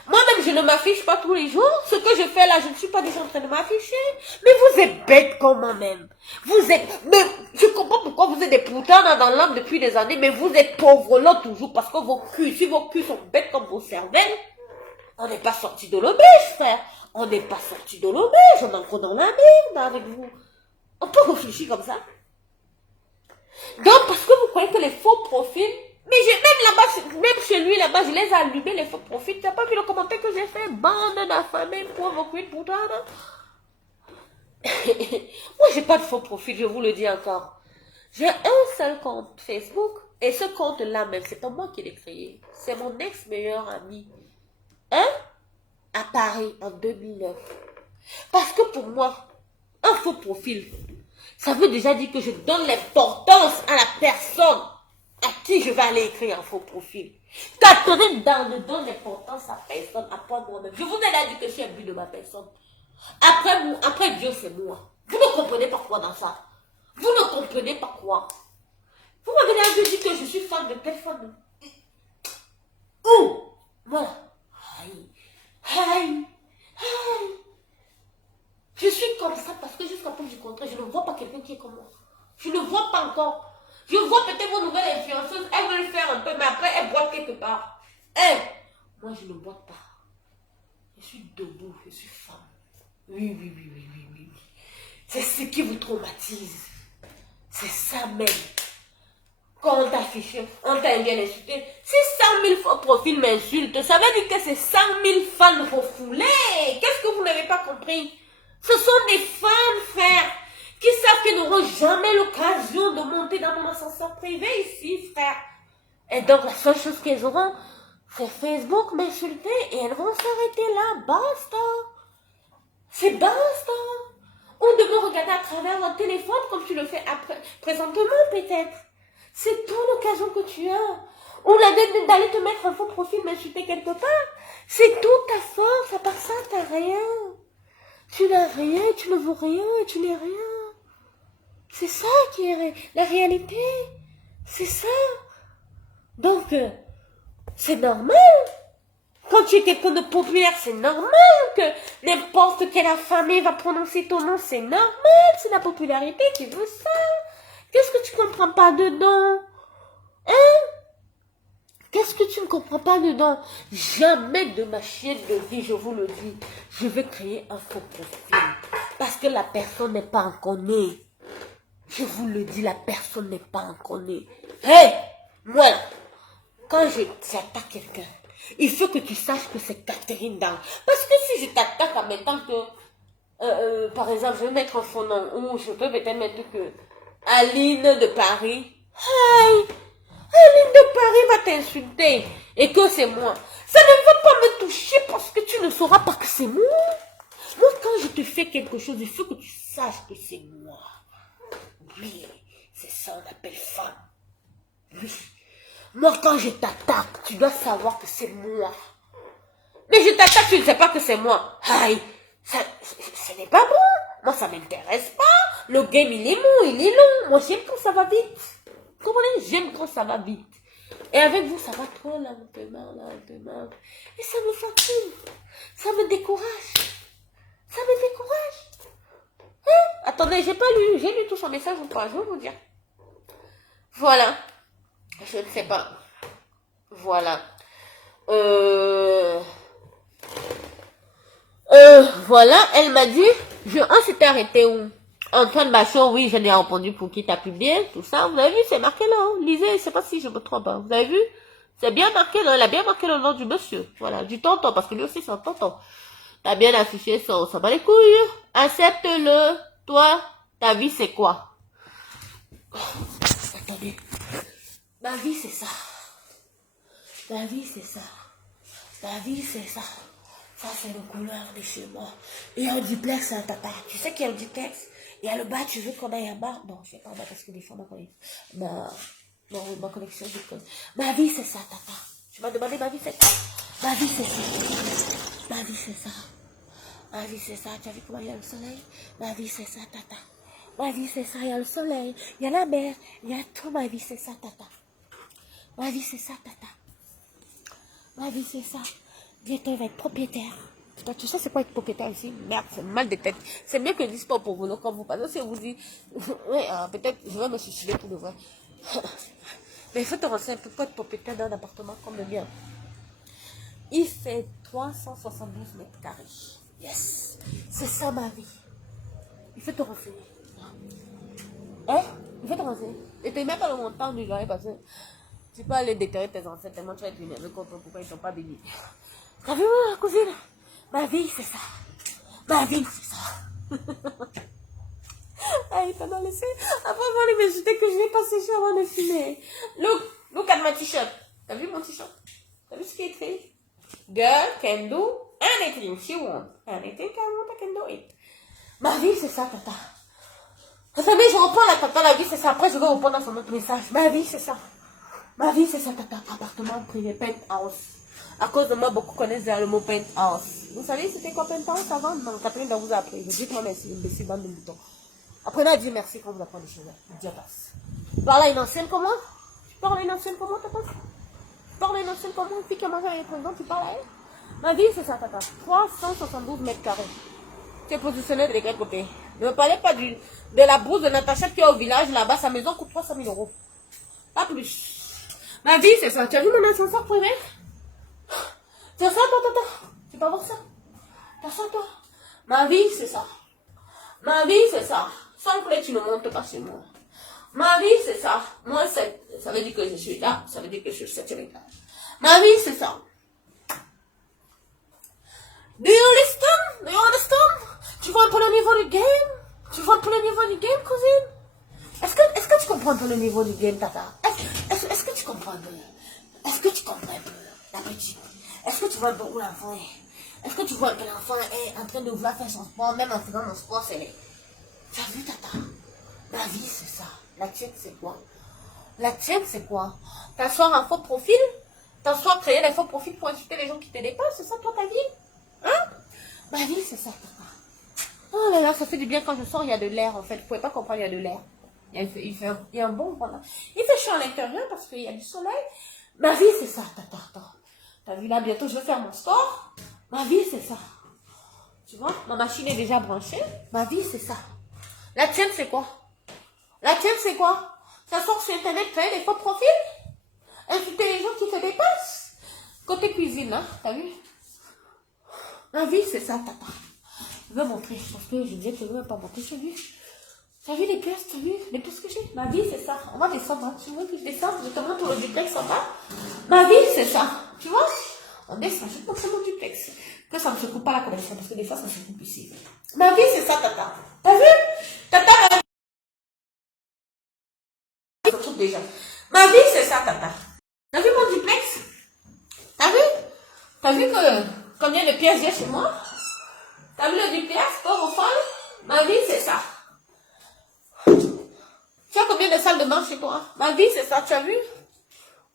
Moi-même, je ne m'affiche pas tous les jours. Ce que je fais là, je ne suis pas déjà en train de m'afficher. Mais vous êtes bête comment même? Vous êtes... Mais je comprends pourquoi vous êtes des putains dans l'âme depuis des années, mais vous êtes pauvres là toujours parce que vos culs, si vos culs sont bêtes comme vos cervelles, on n'est pas sorti de l'auberge, frère. On n'est pas sorti de l'auberge. On est encore dans la merde avec vous. On peut réfléchir comme ça. Donc, parce que vous croyez que les faux profils... Mais j'ai même là-bas, même chez lui là-bas, je les ai allumés, les faux profils. Tu n'as pas vu le commentaire que j'ai fait? Bande d'affamés, pauvre queen, putain. Moi, j'ai pas de faux profil, je vous le dis encore. J'ai un seul compte Facebook. Et ce compte-là même, c'est pas moi qui l'ai créé. C'est mon ex-meilleur ami. Hein? À Paris, en 2009. Parce que pour moi, un faux profil, ça veut déjà dire que je donne l'importance à la personne à qui je vais aller écrire un faux profil. Catherine Dan ne donne l'importance à personne, à pas moi-même. Je vous ai déjà dit que je suis un but de ma personne. Après Dieu, c'est moi. Vous ne comprenez pas quoi dans ça. Vous ne comprenez pas quoi. Vous m'avez déjà dit que je suis fan de telle femme. Où? Voilà. Aïe. Aïe. Aïe. Je suis comme ça parce que jusqu'à preuve du contraire, je ne vois pas quelqu'un qui est comme moi. Je ne vois pas encore. Je vois peut-être vos nouvelles influenceuses, elles veulent faire un peu, mais après elles boivent quelque part. Moi je ne bois pas. Je suis debout, je suis femme. Oui. C'est ce qui vous traumatise. C'est ça même. Quand on t'affiche, on t'a bien insulté. Si 100 000 faux profils m'insultent, ça veut dire que c'est 100 000 fans refoulés. Qu'est-ce que vous n'avez pas compris? Ce sont des fans, frère, qui savent qu'ils n'auront jamais l'occasion de monter dans mon ascenseur privé ici, frère. Et donc, la seule chose qu'elles auront, c'est Facebook m'insulter et elles vont s'arrêter là. Basta. C'est basta. Ou de me regarder à travers un téléphone comme tu le fais présentement, peut-être. C'est toute l'occasion que tu as. Ou d'aller te mettre un faux profil, m'insulter quelque part. C'est toute ta force. À part ça, t'as rien. Tu n'as rien, tu ne vaux rien, tu n'es rien. C'est ça qui est la réalité. C'est ça. Donc, c'est normal. Quand tu es quelqu'un de populaire, c'est normal que n'importe quelle affamé va prononcer ton nom. C'est normal. C'est la popularité qui veut ça. Qu'est-ce que tu comprends pas dedans? Hein? Qu'est-ce que tu ne comprends pas dedans? Jamais de ma chienne de vie, je vous le dis, je vais créer un faux profil. Parce que la personne n'est pas encore née. Je vous le dis, la personne n'est pas encore née. Moi, quand j'attaque quelqu'un, il faut que tu saches que c'est Catherine Dan. Parce que si je t'attaque en mettant que, par exemple, je vais mettre un faux nom, ou je peux peut-être mettre que Aline de Paris. Aline de Paris va t'insulter et que c'est moi. Ça ne va pas me toucher parce que tu ne sauras pas que c'est moi. Moi, quand je te fais quelque chose, il faut que tu saches que c'est moi. Oui, c'est ça on appelle femme. Oui. Moi, quand je t'attaque, tu dois savoir que c'est moi. Mais je t'attaque, tu ne sais pas que c'est moi. Ce n'est pas bon. Moi, ça ne m'intéresse pas. Le game, il est mou, il est long. Moi, j'aime quand ça va vite. Vous comprenez? J'aime quand ça va vite. Et avec vous, ça va trop lentement. Et ça me fatigue. Ça me décourage. Attendez, j'ai lu tout son message ou pas? Je vais vous dire. Voilà. Je ne sais pas. Voilà. Voilà, elle m'a dit, on s'était arrêté où? Antoine Bachot, oui, je l'ai répondu pour qui t'a publié, tout ça. Vous avez vu, c'est marqué là, hein? Lisez, je sais pas si je me trompe. Hein. Vous avez vu? C'est bien marqué là, elle a bien marqué le nom du monsieur. Voilà, du tonton, parce que lui aussi c'est un tonton. T'as bien affiché ça, on s'en bat les couilles. Accepte-le. Toi, ta vie, c'est quoi? Attendez. Ma vie, c'est ça. Ma vie, c'est ça. Ma vie, c'est ça. Ça, c'est le couleur de chez moi. Il y a un duplex, hein, tata. Tu sais qu'il y a un duplex? Il y a le bas, tu veux qu'on aille en bas? Non, je vais pas en bas parce que des fois, ma connexion déconne. Ma vie, c'est ça, tata. Tu m'as demandé ma vie, c'est quoi? Ma vie, c'est ça. Ma vie, c'est ça. Ma vie, c'est ça. Tu as vu comment il y a le soleil? Ma vie, c'est ça, tata. Ma vie, c'est ça. Il y a le soleil. Il y a la mer. Il y a tout. Ma vie, c'est ça, tata. Ma vie, c'est ça, tata. Ma vie, c'est ça. Bientôt, il va être propriétaire. Tu sais, c'est quoi être propriétaire ici? Merde, c'est mal de tête. C'est mieux que je dise pas pour vous. Donc, quand vous parlez, si vous dites, ouais, peut-être, je vais me suicider pour de vrai. Mais il faut te renseigner un peu pour être propriétaire d'un appartement comme le mien. Il fait 372 mètres carrés. Yes. C'est ça ma vie. Il faut te renseigner. Hein? Il faut te renseigner. Et tu n'as même pas le montant du loyer parce que tu peux aller déterrer tes ancêtres tellement tu vas être énervé contre pourquoi ils ne sont pas bénis. T'as vu, ma cousine? Ma vie, c'est ça. Ma vie, c'est ça. Ah, il t'a laissé. Après avoir les m'insulter que je vais pas sécher avant de fumer. Look at my t-shirt. T'as vu mon t-shirt? T'as vu ce qui est écrit? Girl can do anything she wants. Anything I want, I can do it. Ma vie, c'est ça, tata. Attendez, je reprends la tata, la vie, c'est ça. Après, je vais répondre à son autre message. Ma vie, c'est ça. Ma vie, c'est ça, tata. Appartement privé, penthouse. À cause de moi, beaucoup connaissent déjà le mot penthouse. Vous savez, c'était quoi penthouse avant? Non, Catherine va vous appeler. Dites-moi merci, imbécile, bande de moutons. Apprenez à dire merci quand vous apprenez des choses. Idiotas. Tu parles à une ancienne comment? Tu parles à une ancienne comment, tata? Tu parles à une ancienne comment? Une fille qui a mangé avec le président, tu parles à elle? Ma vie, c'est ça, tata. 372 mètres carrés. Tu es positionné de quel côté? Ne me parlez pas de la brousse de Natacha qui est au village là-bas. Sa maison coûte 300 000 euros. Pas plus. Ma vie, c'est ça. Tu as vu mon ascenseur privé? Tu as ça, toi, tata? Tu peux voir ça? T'as ça, toi? Ma vie, c'est ça. Ma vie, c'est ça. Sans que tu ne montes pas chez moi. Ma vie, c'est ça. Moi, ça veut dire que je suis là. Ça veut dire que je suis 7e étage. Ma vie, c'est ça. Do you understand? Do you understand? Tu vois un peu le niveau du game? Tu vois un peu le niveau du game, cousine? Est-ce que tu comprends un peu le niveau du game, tata? Est-ce que tu comprends un peu? Est-ce que tu comprends un peu, la petite? Est-ce que tu vois un peu où l'enfant est? Est-ce que tu vois que l'enfant est en train de vouloir faire son sport, même en faisant mon sport, c'est... Tu as vu, tata? La vie, c'est ça. La tienne, c'est quoi? La tienne, c'est quoi? T'asseoir un faux profil? T'asseoir créer des faux profils pour insulter les gens qui te dépassent? C'est ça, toi, ta vie? Hein? Ma vie, c'est ça, tata. Oh là là, ça fait du bien quand je sors, il y a de l'air, en fait. Vous pouvez pas comprendre, il y a de l'air. Il y a un bon vent. Il fait chaud à l'intérieur parce qu'il y a du soleil. Ma vie, c'est ça, tata. T'as vu là, bientôt, je vais faire mon sport. Ma vie, c'est ça. Tu vois, ma machine est déjà branchée. Ma vie, c'est ça. La tienne, c'est quoi? La tienne, c'est quoi? Ça sort sur Internet, créer des faux profils? Insulter les gens qui te dépassent? Côté cuisine, hein, t'as vu? Ma vie, c'est ça, tata. Je vais montrer, parce que je disais que je ne vais pas montrer. T'as vu les pièces, t'as vu les pièces que j'ai? Ma vie, c'est ça. On va descendre, hein. Tu veux que je descende? Je te montre le duplex en bas. Ma vie, c'est ça. Tu vois? On descend, je te montre mon duplex. Que ça ne se coupe pas la connexion, parce que des fois, ça se coupe ici. Ma vie, c'est ça, tata. T'as vu? Tata, ma vie, se trouve déjà. Ma vie, c'est ça, tata. T'as vu mon duplex? T'as vu? T'as vu que combien de pièces j'ai chez moi? T'as vu le duplex, pauvre folle? Ma vie, c'est ça. Tu as combien de salles de bain chez toi? Ma vie, c'est ça, tu as vu?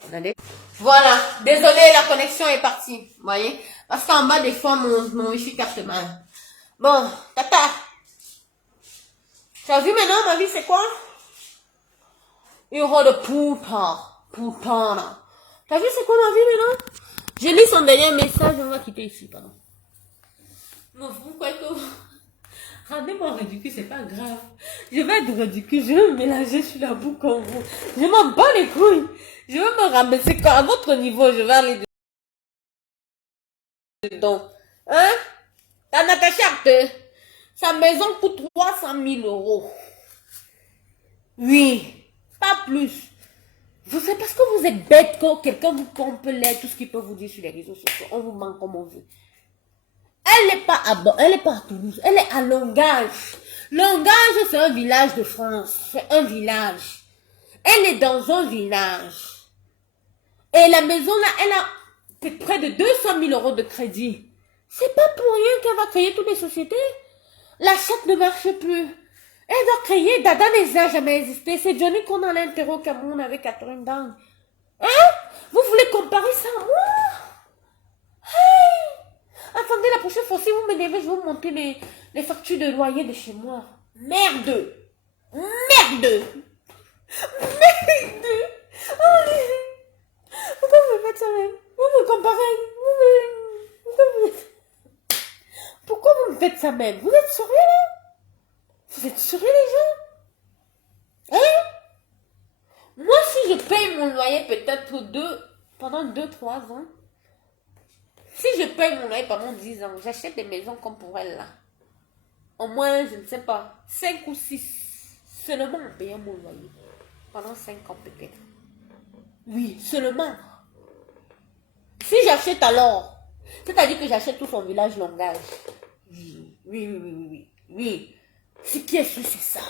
Regardez. Voilà. Désolé, la connexion est partie. Vous voyez? Parce qu'en bas, des fois, mon wifi capte mal. Bon, tata. Tu as vu maintenant, ma vie, c'est quoi? Héros de putain. T'as vu, c'est quoi ma vie maintenant? J'ai lu son dernier message, on va quitter ici, pardon. Non, vous croyez que... Rendez-moi ridicule, c'est pas grave. Je vais être ridicule, je vais me mélanger sur la boue comme vous. Je m'en bats les couilles. Je vais me rabaisser quand à votre niveau, je vais aller dedans. Hein? La Natacha, sa maison coûte 300 000 euros. Oui, pas plus. Vous savez, parce que vous êtes bête quand quelqu'un vous complète tout ce qu'il peut vous dire sur les réseaux sociaux. On vous manque comme on veut. Elle est pas à Toulouse, elle est à Langage. Langage, c'est un village de France. C'est un village. Elle est dans un village. Et la maison là, elle a près de 200 000 euros de crédit. C'est pas pour rien qu'elle va créer toutes les sociétés. La chatte ne marche plus. Elle doit créer, Dada n'a jamais existé. C'est Johnny qu'on a l'intérêt au Cameroun avec Catherine Dang. Hein? Vous voulez comparer ça à moi? Hey! Attendez, la prochaine fois, si vous m'énervez, je vais vous monter les factures de loyer de chez moi. Merde! Merde! Merde! Oh, pourquoi vous me faites ça même? Vous me comparez? Pourquoi vous me faites ça même? Vous êtes sérieux là? Vous êtes sérieux les gens? Hein? Moi si je paye mon loyer peut-être pendant 2-3 ans, si je paye mon loyer pendant 10 ans, j'achète des maisons comme pour elle là. Au moins, je ne sais pas, 5 ou 6 seulement en payant mon loyer. Pendant 5 ans peut-être. Oui, seulement. Si j'achète alors, c'est-à-dire que j'achète tout son village Langage. Oui. Ce qui est sûr, c'est ça.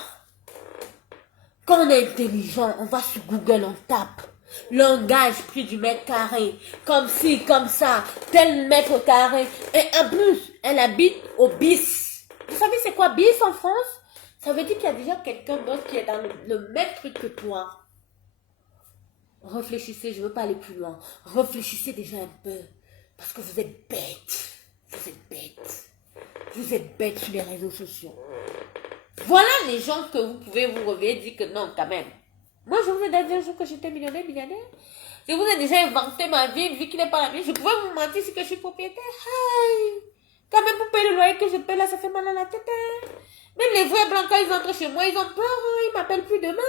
Quand on est intelligent, on va sur Google, on tape. Langage, prix du mètre carré. Comme ci, comme ça. Tel mètre carré. Et en plus, elle habite au BIS. Vous savez c'est quoi BIS en France? Ça veut dire qu'il y a déjà quelqu'un d'autre qui est dans le même truc que toi. Réfléchissez, je ne veux pas aller plus loin. Réfléchissez déjà un peu. Parce que vous êtes bêtes. Vous êtes bêtes. Vous êtes bêtes sur les réseaux sociaux. Voilà les gens que vous pouvez vous réveiller et dire que non, quand même. Moi, je vous ai dit un jour que j'étais millionnaire. Je vous ai déjà inventé ma vie, une vie qui n'est pas la mienne. Je pouvais vous mentir si que je suis propriétaire. Aïe. Quand même, pour payer le loyer que je paye là, ça fait mal à la tête. Même les vrais blancs, quand ils entrent chez moi, ils ont peur. Ils m'appellent plus demain.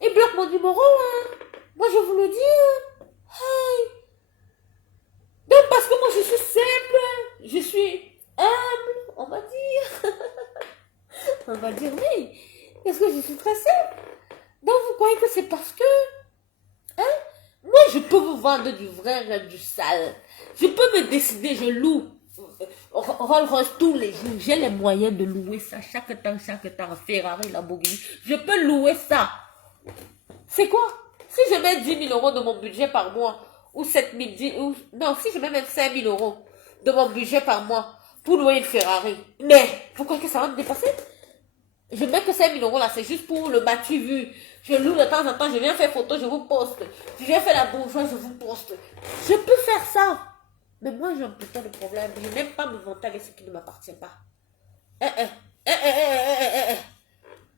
Ils bloquent mon numéro. Moi, je vous le dis. Aïe. Donc, parce que moi, je suis simple. Je suis humble, on va dire. On va dire oui. Parce que je suis très simple. Donc, vous croyez que c'est parce que... Hein? Moi, je peux vous vendre du vrai, du sale. Je peux me décider, je loue. Rolls Royce tous les jours. J'ai les moyens de louer ça chaque temps. Ferrari, Lamborghini. Je peux louer ça. C'est quoi? Si je mets 10 000 euros de mon budget par mois, ou 7 000, non, si je mets même 5 000 euros de mon budget par mois pour louer une Ferrari, mais vous croyez que ça va me dépasser? Je mets que 5 000 euros là, c'est juste pour le battu vu. Je loue de temps en temps, je viens faire photo, je vous poste. Je viens faire la bourgeoise, je vous poste. Je peux faire ça. Mais moi, j'ai un putain de problème. Je n'aime pas me vanter avec ce qui ne m'appartient pas.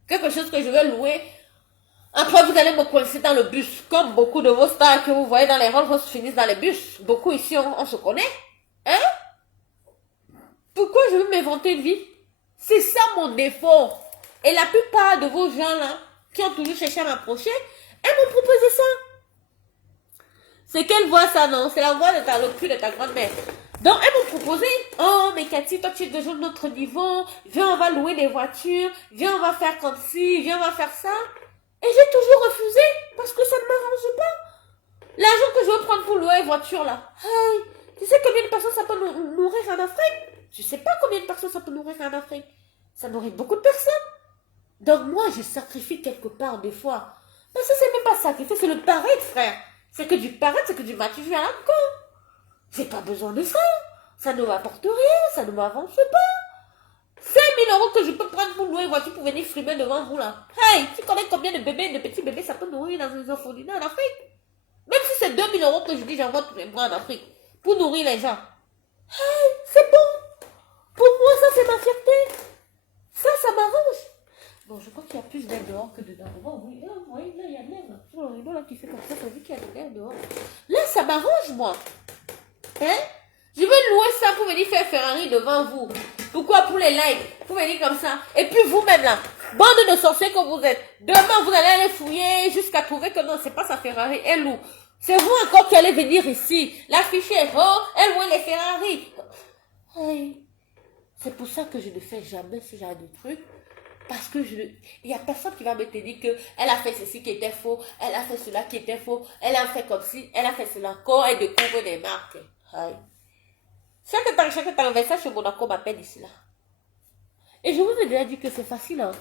Quelque chose que je vais louer. Après, vous allez me coincer dans le bus. Comme beaucoup de vos stars que vous voyez dans les Rolls finissent dans les bus. Beaucoup ici, on se connaît. Hein? Pourquoi je veux m'inventer une vie? C'est ça mon défaut. Et la plupart de vos gens là, qui ont toujours cherché à m'approcher, elles m'ont proposé ça. C'est quelle voix ça, non? C'est la voix de le cul de ta grand-mère. Donc, elles m'ont proposé, oh, mais Cathy, toi, tu es déjà de notre niveau. Viens, on va louer des voitures. Viens, on va faire comme ci. Viens, on va faire ça. Et j'ai toujours refusé, parce que ça ne m'arrange pas. L'argent que je veux prendre pour louer une voiture, là. Hey, tu sais combien de personnes ça peut nourrir en Afrique? Je ne sais pas combien de personnes ça peut nourrir en Afrique. Ça nourrit beaucoup de personnes. Donc, moi, je sacrifie quelque part, des fois. Parce que c'est même pas sacrifier, c'est le paraître, frère. C'est que du paraître, c'est que du matériel à la con. J'ai pas besoin de ça. Ça ne m'apporte rien, ça ne m'avance pas. 5 000 euros que je peux prendre pour louer une voiture pour venir frimer devant vous là. Hey, tu connais combien de bébés, de petits bébés ça peut nourrir dans les orphelinats en Afrique? Même si c'est 2 000 euros que je dis j'envoie tous les mois en Afrique pour nourrir les gens. Hey, c'est bon. Pour moi, ça c'est ma fierté. Ça m'arrange. Bon, je crois qu'il y a plus d'air dehors que dedans. Oh, oui, là, il y a de l'air là. Sur le rideau là qui fait comme ça veut dire qu'il y a de l'air dehors. Là, ça m'arrange, moi. Hein? Je veux louer ça pour venir faire Ferrari devant vous. Pourquoi? Pour les likes. Pour venir comme ça. Et puis vous-même là, bande de sorciers que vous êtes. Demain, vous allez aller fouiller jusqu'à trouver que non, c'est pas sa Ferrari. Elle loue. C'est vous encore qui allez venir ici. L'afficher. Oh, elle loue les Ferrari. Hey. C'est pour ça que je ne fais jamais ce genre de truc. Parce que il y a personne qui va me dire que elle a fait ceci qui était faux, elle a fait cela qui était faux, elle a fait comme ci, elle a fait cela. Quand elle découvre des marques. Aïe. Chaque temps, Versace chez Monaco m'appelle ici là. Et je vous ai déjà dit que c'est facile. Hein.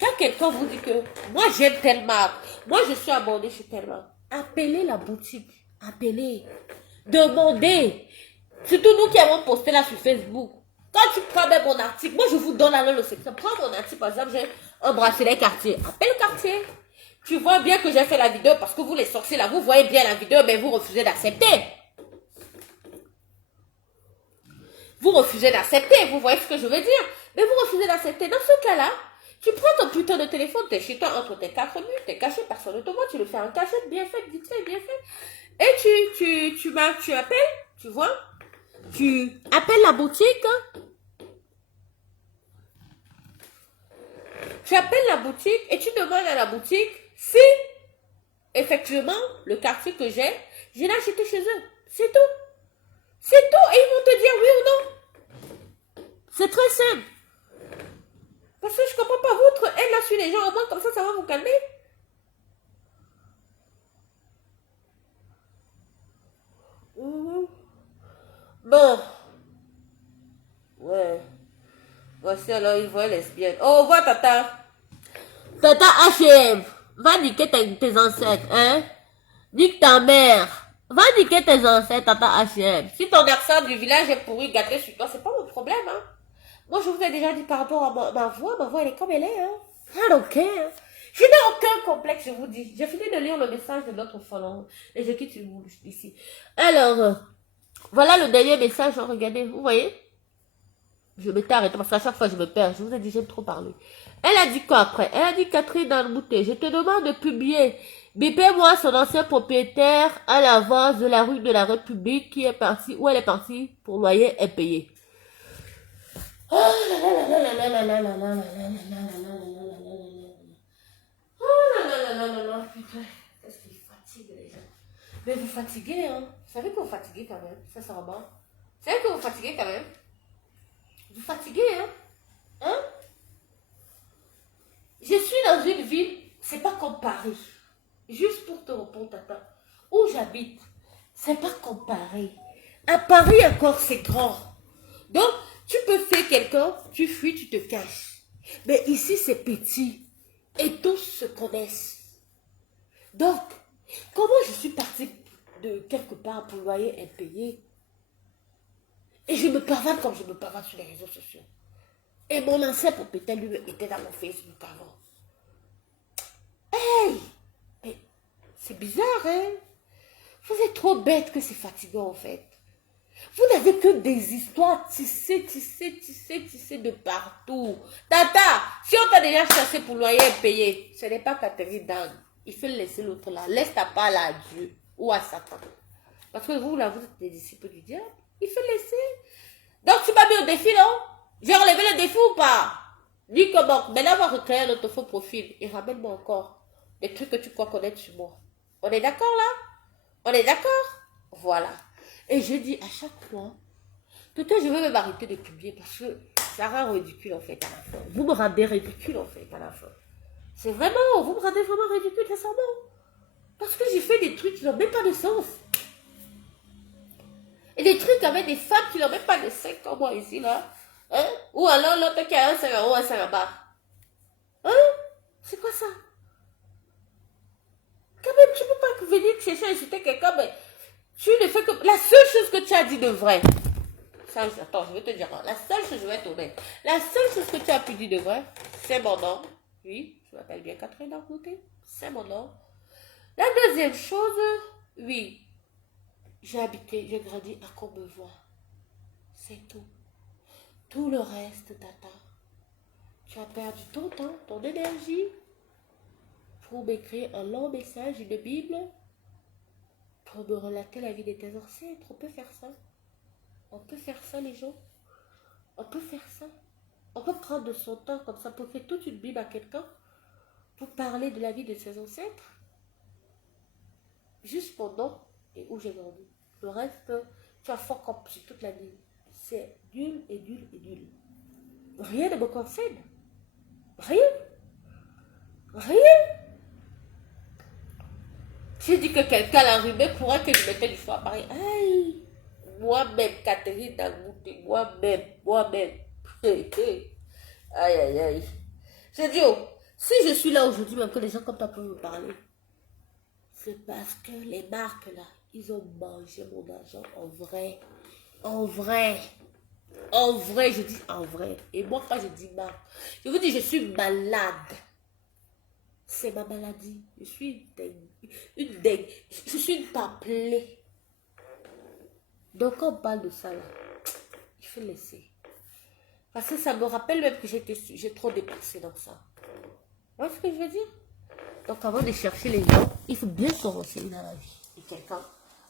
Quand quelqu'un vous dit que moi j'aime telle marque, moi je suis abonnée chez telle marque, appelez la boutique. Appelez. Demandez. Surtout nous qui avons posté là sur Facebook. Quand tu prends même mon article, moi je vous donne alors le secret. Prends mon article, par exemple, j'ai un bracelet Cartier. Appelle Cartier. Tu vois bien que j'ai fait la vidéo parce que vous les sorciers là, vous voyez bien la vidéo, mais vous refusez d'accepter. Vous refusez d'accepter, vous voyez ce que je veux dire. Mais vous refusez d'accepter. Dans ce cas-là, tu prends ton putain de téléphone, t'es chez toi entre tes 4 murs, t'es caché, personne ne te voit, tu le fais en cachette, bien fait, vite fait, bien fait. Et tu appelles, tu vois. Tu appelles la boutique. Tu appelles la boutique et tu demandes à la boutique si, effectivement, le quartier que j'ai, je l'ai acheté chez eux. C'est tout. C'est tout. Et ils vont te dire oui ou non. C'est très simple. Parce que je ne comprends pas votre haine là sur les gens. Au moins, comme ça va vous calmer. Bon. Ouais. Voici alors une voix lesbienne. Au revoir, Tata. Tata H&M. Va niquer tes ancêtres, hein. Nique ta mère. Va niquer tes ancêtres, Tata H&M. Si ton accent du village est pourri, gâté sur toi, c'est pas mon problème, hein. Moi, je vous ai déjà dit par rapport à ma voix, elle est comme elle est, hein. I don't care. Je n'ai aucun complexe, je vous dis. J'ai fini de lire le message de notre follower. Et je quitte ici. Alors, voilà le dernier message, hein, regardez, vous voyez. Je m'étais arrêtée parce qu'à chaque fois je me perds. Je vous ai dit, j'aime trop parler. Elle a dit quoi après? Elle a dit, Catherine Dalmouté, je te demande de publier. Bipez-moi son ancien propriétaire à l'avance de la rue de la République qui est partie, où elle est partie pour loyer impayé. Oh là là là là là là là là là là là là là là là, putain. Qu'est-ce qu'il fatigue les gens? Mais vous fatiguez, hein? Vous savez que vous fatiguez quand même, sincèrement. Vous savez que vous fatiguez quand même? Vous fatiguez, hein? Hein? Je suis dans une ville, c'est pas comme Paris. Juste pour te répondre, Tata. Où j'habite, c'est pas comme Paris. À Paris encore, c'est grand. Donc, tu peux faire quelqu'un, tu fuis, tu te caches. Mais ici, c'est petit. Et tous se connaissent. Donc, comment je suis partie de quelque part pour loyer impayé? Et je me pavane comme je me pavane sur les réseaux sociaux. Et mon ancien propriétaire, lui, était dans mon Facebook avant. Hey! Mais c'est bizarre, hein? Vous êtes trop bête que c'est fatigant, en fait. Vous n'avez que des histoires tissées de partout. Tata, si on t'a déjà chassé pour loyer payé, ce n'est pas Catherine Dan. Il faut laisser l'autre là. Laisse ta part à Dieu ou à Satan. Parce que vous, là, vous êtes des disciples du diable. Il faut laisser. Donc, tu m'as mis au défi, non? J'ai relevé le défi ou pas? Dis que bon, maintenant, on va recréer notre faux profil. Et ramène-moi encore des trucs que tu crois connaître sur moi. On est d'accord, là? On est d'accord? Voilà. Et je dis à chaque fois, peut-être je vais même arrêter de publier parce que ça rend ridicule, en fait, à la fin. Vous me rendez ridicule, en fait, à la fin. C'est vraiment, vous me rendez vraiment ridicule, récemment. Parce que j'ai fait des trucs qui n'ont même pas de sens. Et des trucs avec des femmes qui n'ont même pas de sexe comme moi ici, là. Hein? Ou alors l'autre qui a un sein en haut, un sein en bas. Hein? C'est quoi ça? Quand même, tu ne peux pas venir chercher à insulter quelqu'un, mais tu ne fais que... La seule chose que tu as dit de vrai, ça, attends, je vais te dire, la seule chose, je vais être honnête. La seule chose que tu as pu dire de vrai, c'est mon nom. Oui, je m'appelle bien Catherine Dalmouté. C'est mon nom. La deuxième chose, oui, j'ai habité, j'ai grandi à Courbevoie. C'est tout. Tout le reste, Tata, tu as perdu ton temps, ton énergie pour m'écrire un long message, une Bible, pour me relater la vie de tes ancêtres. On peut faire ça. On peut faire ça, les gens. On peut faire ça. On peut prendre de son temps comme ça pour faire toute une Bible à quelqu'un, pour parler de la vie de ses ancêtres. Juste pendant et où j'ai grandi. Le reste, tu as fort comme sur toute la Bible. C'est nul et nul et nul. Rien ne me concerne. Rien. Rien. J'ai dit que quelqu'un l'a allumé pourrait que je mettais du feu à Paris. Aïe. Moi-même, Catherine Dangote, moi-même. Aïe, aïe, aïe. Je dis, oh, si je suis là aujourd'hui, même que les gens comme toi peuvent me parler, c'est parce que les marques là, ils ont mangé mon argent en vrai. En vrai. En vrai, je dis en vrai. Et moi, quand je dis marque, je vous dis, je suis malade. C'est ma maladie. Je suis une dengue. Je suis une templée. Donc, quand on parle de ça là, il faut laisser. Parce que ça me rappelle même que j'ai trop dépensé dans ça. Vous voyez ce que je veux dire? Donc, avant de chercher les gens, il faut bien se renseigner dans la vie de quelqu'un.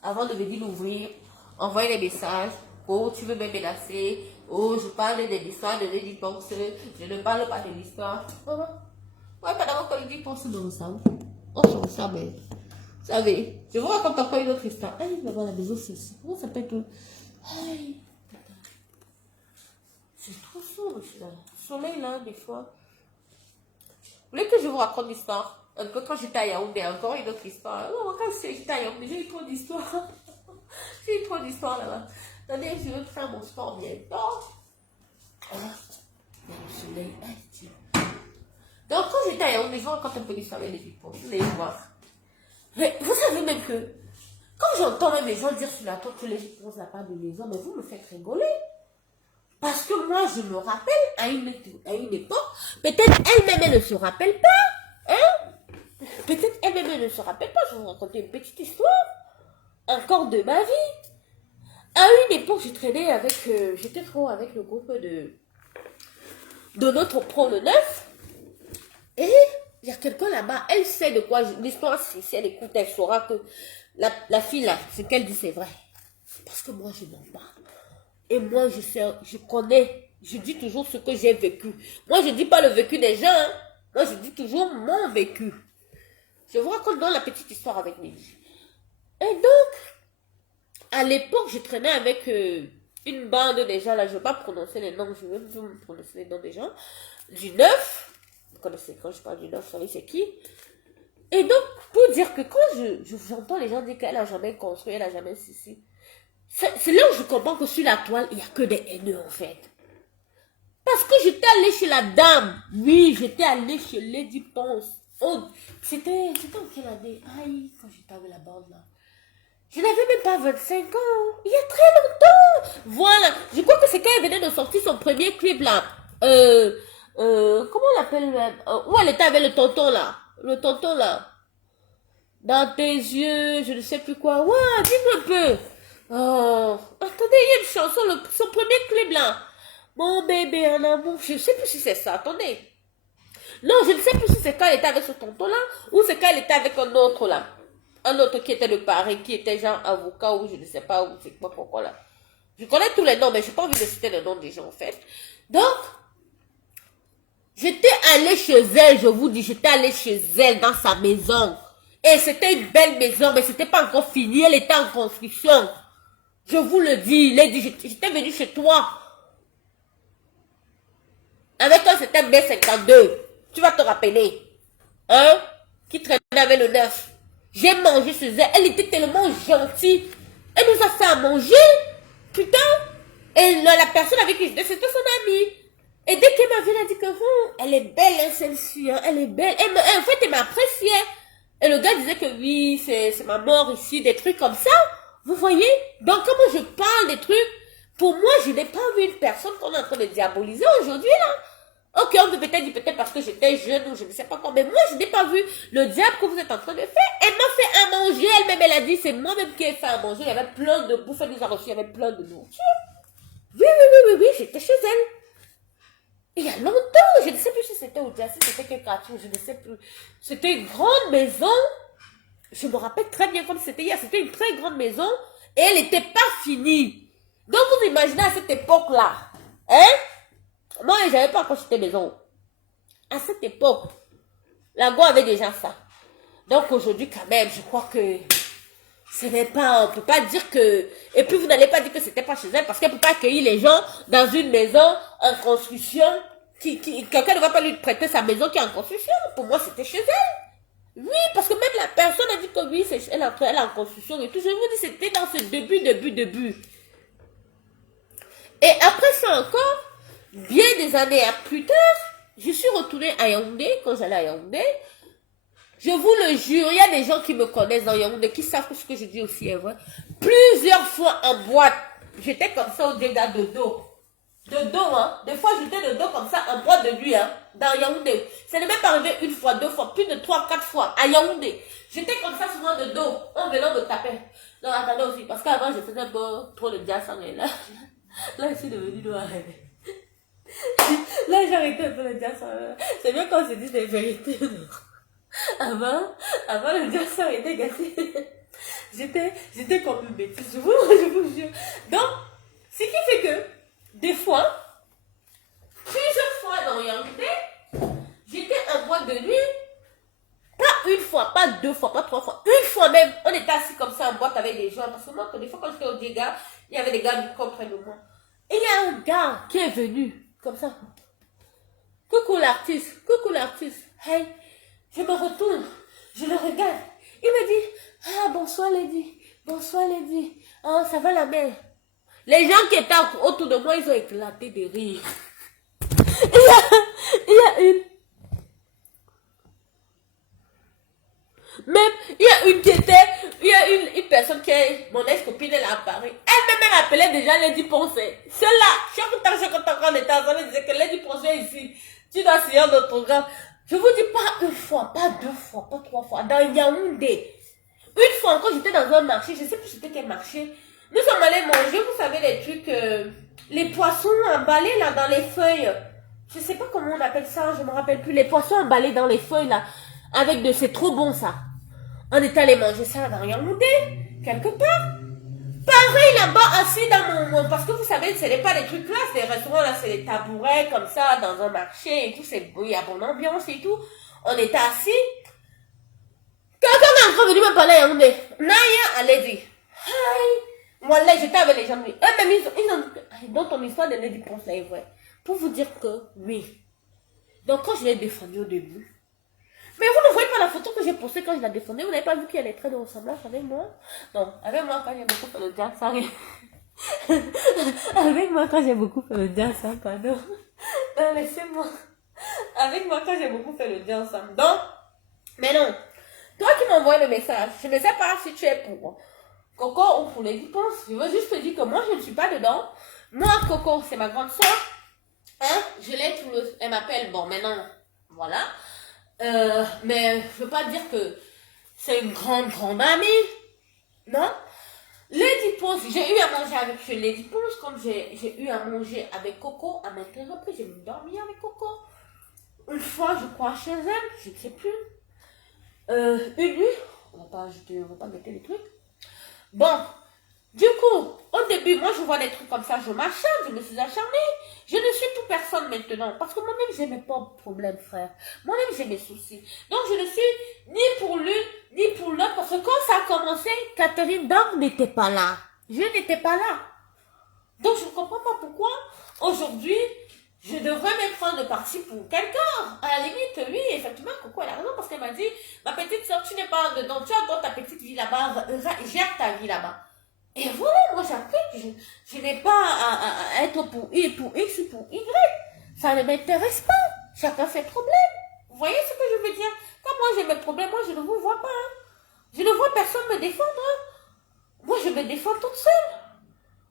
Avant de venir l'ouvrir, envoyer des messages. Oh, tu veux me menacer. Oh, je parle de l'histoire de Lady Ponce. Je ne parle pas de l'histoire. Ouais, pendant qu'on dit Ponce me ressemble. On se ressemble. Vous savez, je vous raconte encore une autre histoire. Allez, va voir la maison, c'est ici. Comment ça s'appelle tout? Aïe, c'est trop sombre ici, là. Le soleil, là, des fois. Vous voulez que je vous raconte l'histoire? Un peu quand j'étais à Yaoundé, encore une autre histoire. Non, quand j'étais à Yaoundé, j'ai eu trop d'histoires. J'ai eu trop d'histoires là-bas. Attendez, je veux faire mon sport bientôt. Voilà. Il y a le soleil. Aïe, Dieu. Donc, quand j'étais à Yaoundé, je vous raconte un peu l'histoire des people. Vous allez voir. Mais vous savez même que, quand j'entends même les gens dire sur la toile que les gens posent la part de maison, mais vous me faites rigoler. Parce que moi, je me rappelle, à une époque, peut-être elle-même, elle ne se rappelle pas. Hein? Peut-être elle-même, elle ne se rappelle pas. Je vais vous raconter une petite histoire. Encore de ma vie. À une époque, je traînais avec, j'étais trop avec le groupe de notre pro le 9. Et il y a quelqu'un là-bas, elle sait de quoi l'histoire, si elle écoute, elle saura que la fille là, ce qu'elle dit, c'est vrai. Parce que moi, je mens pas. Et moi, je sais, je connais, je dis toujours ce que j'ai vécu. Moi, je dis pas le vécu des gens. Hein. Moi, je dis toujours mon vécu. Je vous raconte dans la petite histoire avec Midi. Et donc, à l'époque, je traînais avec une bande de gens, là, je ne vais pas prononcer les noms, je vais même prononcer les noms des gens, du 9, vous connaissez, quand je parle du 9, vous savez c'est qui. Et donc, pour dire que quand j'entends les gens dire qu'elle n'a jamais construit, elle n'a jamais ceci, c'est là où je comprends que sur la toile, il n'y a que des haineux, en fait. Parce que j'étais allée chez la dame, oui, j'étais allée chez Lady Ponce. Oh, c'était en quelle année? Aïe, quand j'étais avec la bande, là. Je n'avais même pas 25 ans. Il y a très longtemps. Voilà. Je crois que c'est quand elle venait de sortir son premier clip là. Comment on l'appelle même? Où elle était avec le tonton là. Le tonton là. Dans tes yeux, je ne sais plus quoi. Ouais, dis-moi un peu. Oh, attendez, il y a une chanson, son premier clip là. Mon bébé en amour. Je ne sais plus si c'est ça. Attendez. Non, je ne sais plus si c'est quand elle était avec ce tonton là. Ou c'est quand elle était avec un autre là. Un autre qui était le pari, qui était genre avocat ou je ne sais pas où, c'est quoi, pourquoi là. Je connais tous les noms, mais je n'ai pas envie de citer les noms des gens en fait. Donc, j'étais allée chez elle, je vous dis, j'étais allée chez elle dans sa maison. Et c'était une belle maison, mais c'était pas encore fini, elle était en construction. Je vous le dis, Lady, j'étais venue chez toi. Avec toi, c'était B52. Tu vas te rappeler. Hein? Qui traînait avec le 9. J'ai mangé chez elle. Elle était tellement gentille. Elle nous a fait à manger. Putain. Et la personne avec qui j'étais, c'était son amie. Et dès qu'elle m'a vu, elle a dit que elle est belle, hein, celle-ci. Hein, elle est belle. En fait, elle m'appréciait. Et le gars disait que oui, c'est ma mort ici, des trucs comme ça. Vous voyez? Donc, comment je parle des trucs, pour moi, je n'ai pas vu une personne qu'on est en train de diaboliser aujourd'hui, là. Ok, on peut peut-être dire peut-être parce que j'étais jeune ou je ne sais pas quoi, mais moi je n'ai pas vu le diable que vous êtes en train de faire. Elle m'a fait à manger, elle-même elle a dit, c'est moi-même qui ai fait à manger, il y avait plein de bouffe, elle nous a reçu, il y avait plein de nourriture. Oui, j'étais chez elle. Il y a longtemps, je ne sais plus si c'était au Dias, si c'était quelque chose, je ne sais plus. C'était une grande maison, je me rappelle très bien comme c'était hier, c'était une très grande maison, et elle n'était pas finie. Donc vous imaginez à cette époque-là, hein? Moi, je n'avais pas encore acheté maison. À cette époque, la Go avait déjà ça. Donc aujourd'hui, quand même, je crois que ce n'est pas, on ne peut pas dire que... Et puis vous n'allez pas dire que c'était pas chez elle parce qu'elle ne peut pas accueillir les gens dans une maison en construction. Quelqu'un ne va pas lui prêter sa maison qui est en construction. Pour moi, c'était chez elle. Oui, parce que même la personne a dit que oui, elle est en construction et tout. Je vous dis, c'était dans ce début. Et après ça encore, bien des années plus tard, je suis retournée à Yaoundé, quand j'allais à Yaoundé. Je vous le jure, il y a des gens qui me connaissent dans Yaoundé, qui savent que ce que je dis aussi est vrai. Plusieurs fois en boîte, j'étais comme ça au dégât de dos. De dos, hein. Des fois, j'étais de dos comme ça, en boîte de nuit, hein, dans Yaoundé. Ça n'est même pas arrivé une fois, deux fois, plus de 3, 4 fois, à Yaoundé. J'étais comme ça souvent de dos, en venant me taper. Non, attendez aussi, parce qu'avant, je faisais un peu trop de jazz, et là, je suis devenue noire. Là, j'ai arrêté un peu le jazz. C'est bien quand on se dit des vérités, non. Avant le jazz était gâté. J'étais comme une bêtise, je vous jure. Donc, ce qui fait que, des fois, plusieurs fois dans Yaoundé, j'étais en boîte de nuit, pas une fois, pas deux fois, pas trois fois, une fois même, on était assis comme ça en boîte avec des gens, parce que moi, des fois quand j'étais au Diega, il y avait des gars du corps près de moi. Et il y a un gars qui est venu, comme ça. Coucou l'artiste, hey, je me retourne, je le regarde, il me dit, ah bonsoir Lady, oh ça va la mère. Les gens qui étaient autour de moi, ils ont éclaté de rire. Il y a une personne qui est mon ex-copine, elle a apparu. Elle-même, elle appelait déjà Lady Ponce. Celle-là, chaque temps qu'on était ensemble, elle disait que Lady Ponce est ici. Tu dois signer notre programme. Je vous dis pas une fois, pas deux fois, pas trois fois. Dans Yaoundé. Une fois encore, j'étais dans un marché, je sais plus c'était quel marché. Nous sommes allés manger, vous savez, les trucs, les poissons emballés là dans les feuilles. Je sais pas comment on appelle ça, je me rappelle plus. Les poissons emballés dans les feuilles là. Avec de, c'est trop bon ça. On est allé manger ça dans Yaoundé, quelque part. Pareil là-bas, assis dans mon... Parce que vous savez, ce n'est pas des trucs classes, les restaurants là, c'est des tabourets comme ça, dans un marché et tout, il y a bonne ambiance et tout. On était assis. Quelqu'un est encore venu me parler à Yaoundé. Naya, elle dit, hi. Moi là, j'étais avec les gens de lui. Eux-mêmes, ils ont... Dans ton histoire de Lady Ponce là est vrai. Pour vous dire que, oui. Donc quand je l'ai défendu au début, mais vous ne voyez pas la photo que j'ai postée quand je la défendais. Vous n'avez pas vu qu'il y a des traits de ressemblance avec moi? Non, avec moi quand j'ai beaucoup fait le jazz, ça arrive. Avec moi quand j'ai beaucoup fait le jazz, ça, pardon. Non, laissez-moi. Avec moi quand j'ai beaucoup fait le jazz, ça. Donc, mais non. Toi qui m'envoies le message, je ne sais pas si tu es pour Coco ou pour les dépenses. Je veux juste te dire que moi, je ne suis pas dedans. Moi, Coco, c'est ma grande soeur. Hein? Je l'ai tout le... Elle m'appelle, bon, maintenant, voilà. Mais je veux pas dire que c'est une grande amie, non? Lady Ponce, j'ai eu à manger avec Lady Ponce, comme j'ai eu à manger avec Coco, à maintes reprises, j'ai dormi avec Coco. Une fois, je crois, chez elle, je ne sais plus. Une nuit, on va pas mettre les trucs. Bon, du coup, au début, moi je vois des trucs comme ça, je m'acharne, je me suis acharnée. Je ne suis plus personne maintenant. Parce que moi-même, j'ai mes propres problèmes, frère. Moi-même, j'ai mes soucis. Donc, je ne suis ni pour l'une, ni pour l'autre. Parce que quand ça a commencé, Catherine Dang n'était pas là. Je n'étais pas là. Donc, je ne comprends pas pourquoi, aujourd'hui, je devrais me prendre parti pour quelqu'un. À la limite, oui, effectivement, Coco, elle a raison. Parce qu'elle m'a dit, ma petite soeur, tu n'es pas dedans. Tu as dans ta petite vie là-bas. Gère ta vie là-bas. Et voilà, moi j'applique, je n'ai pas à être pour X ou pour Y. Ça ne m'intéresse pas. Chacun ses problèmes. Vous voyez ce que je veux dire? Quand moi j'ai mes problèmes, moi je ne vous vois pas. Hein. Je ne vois personne me défendre. Hein. Moi je me défends toute seule.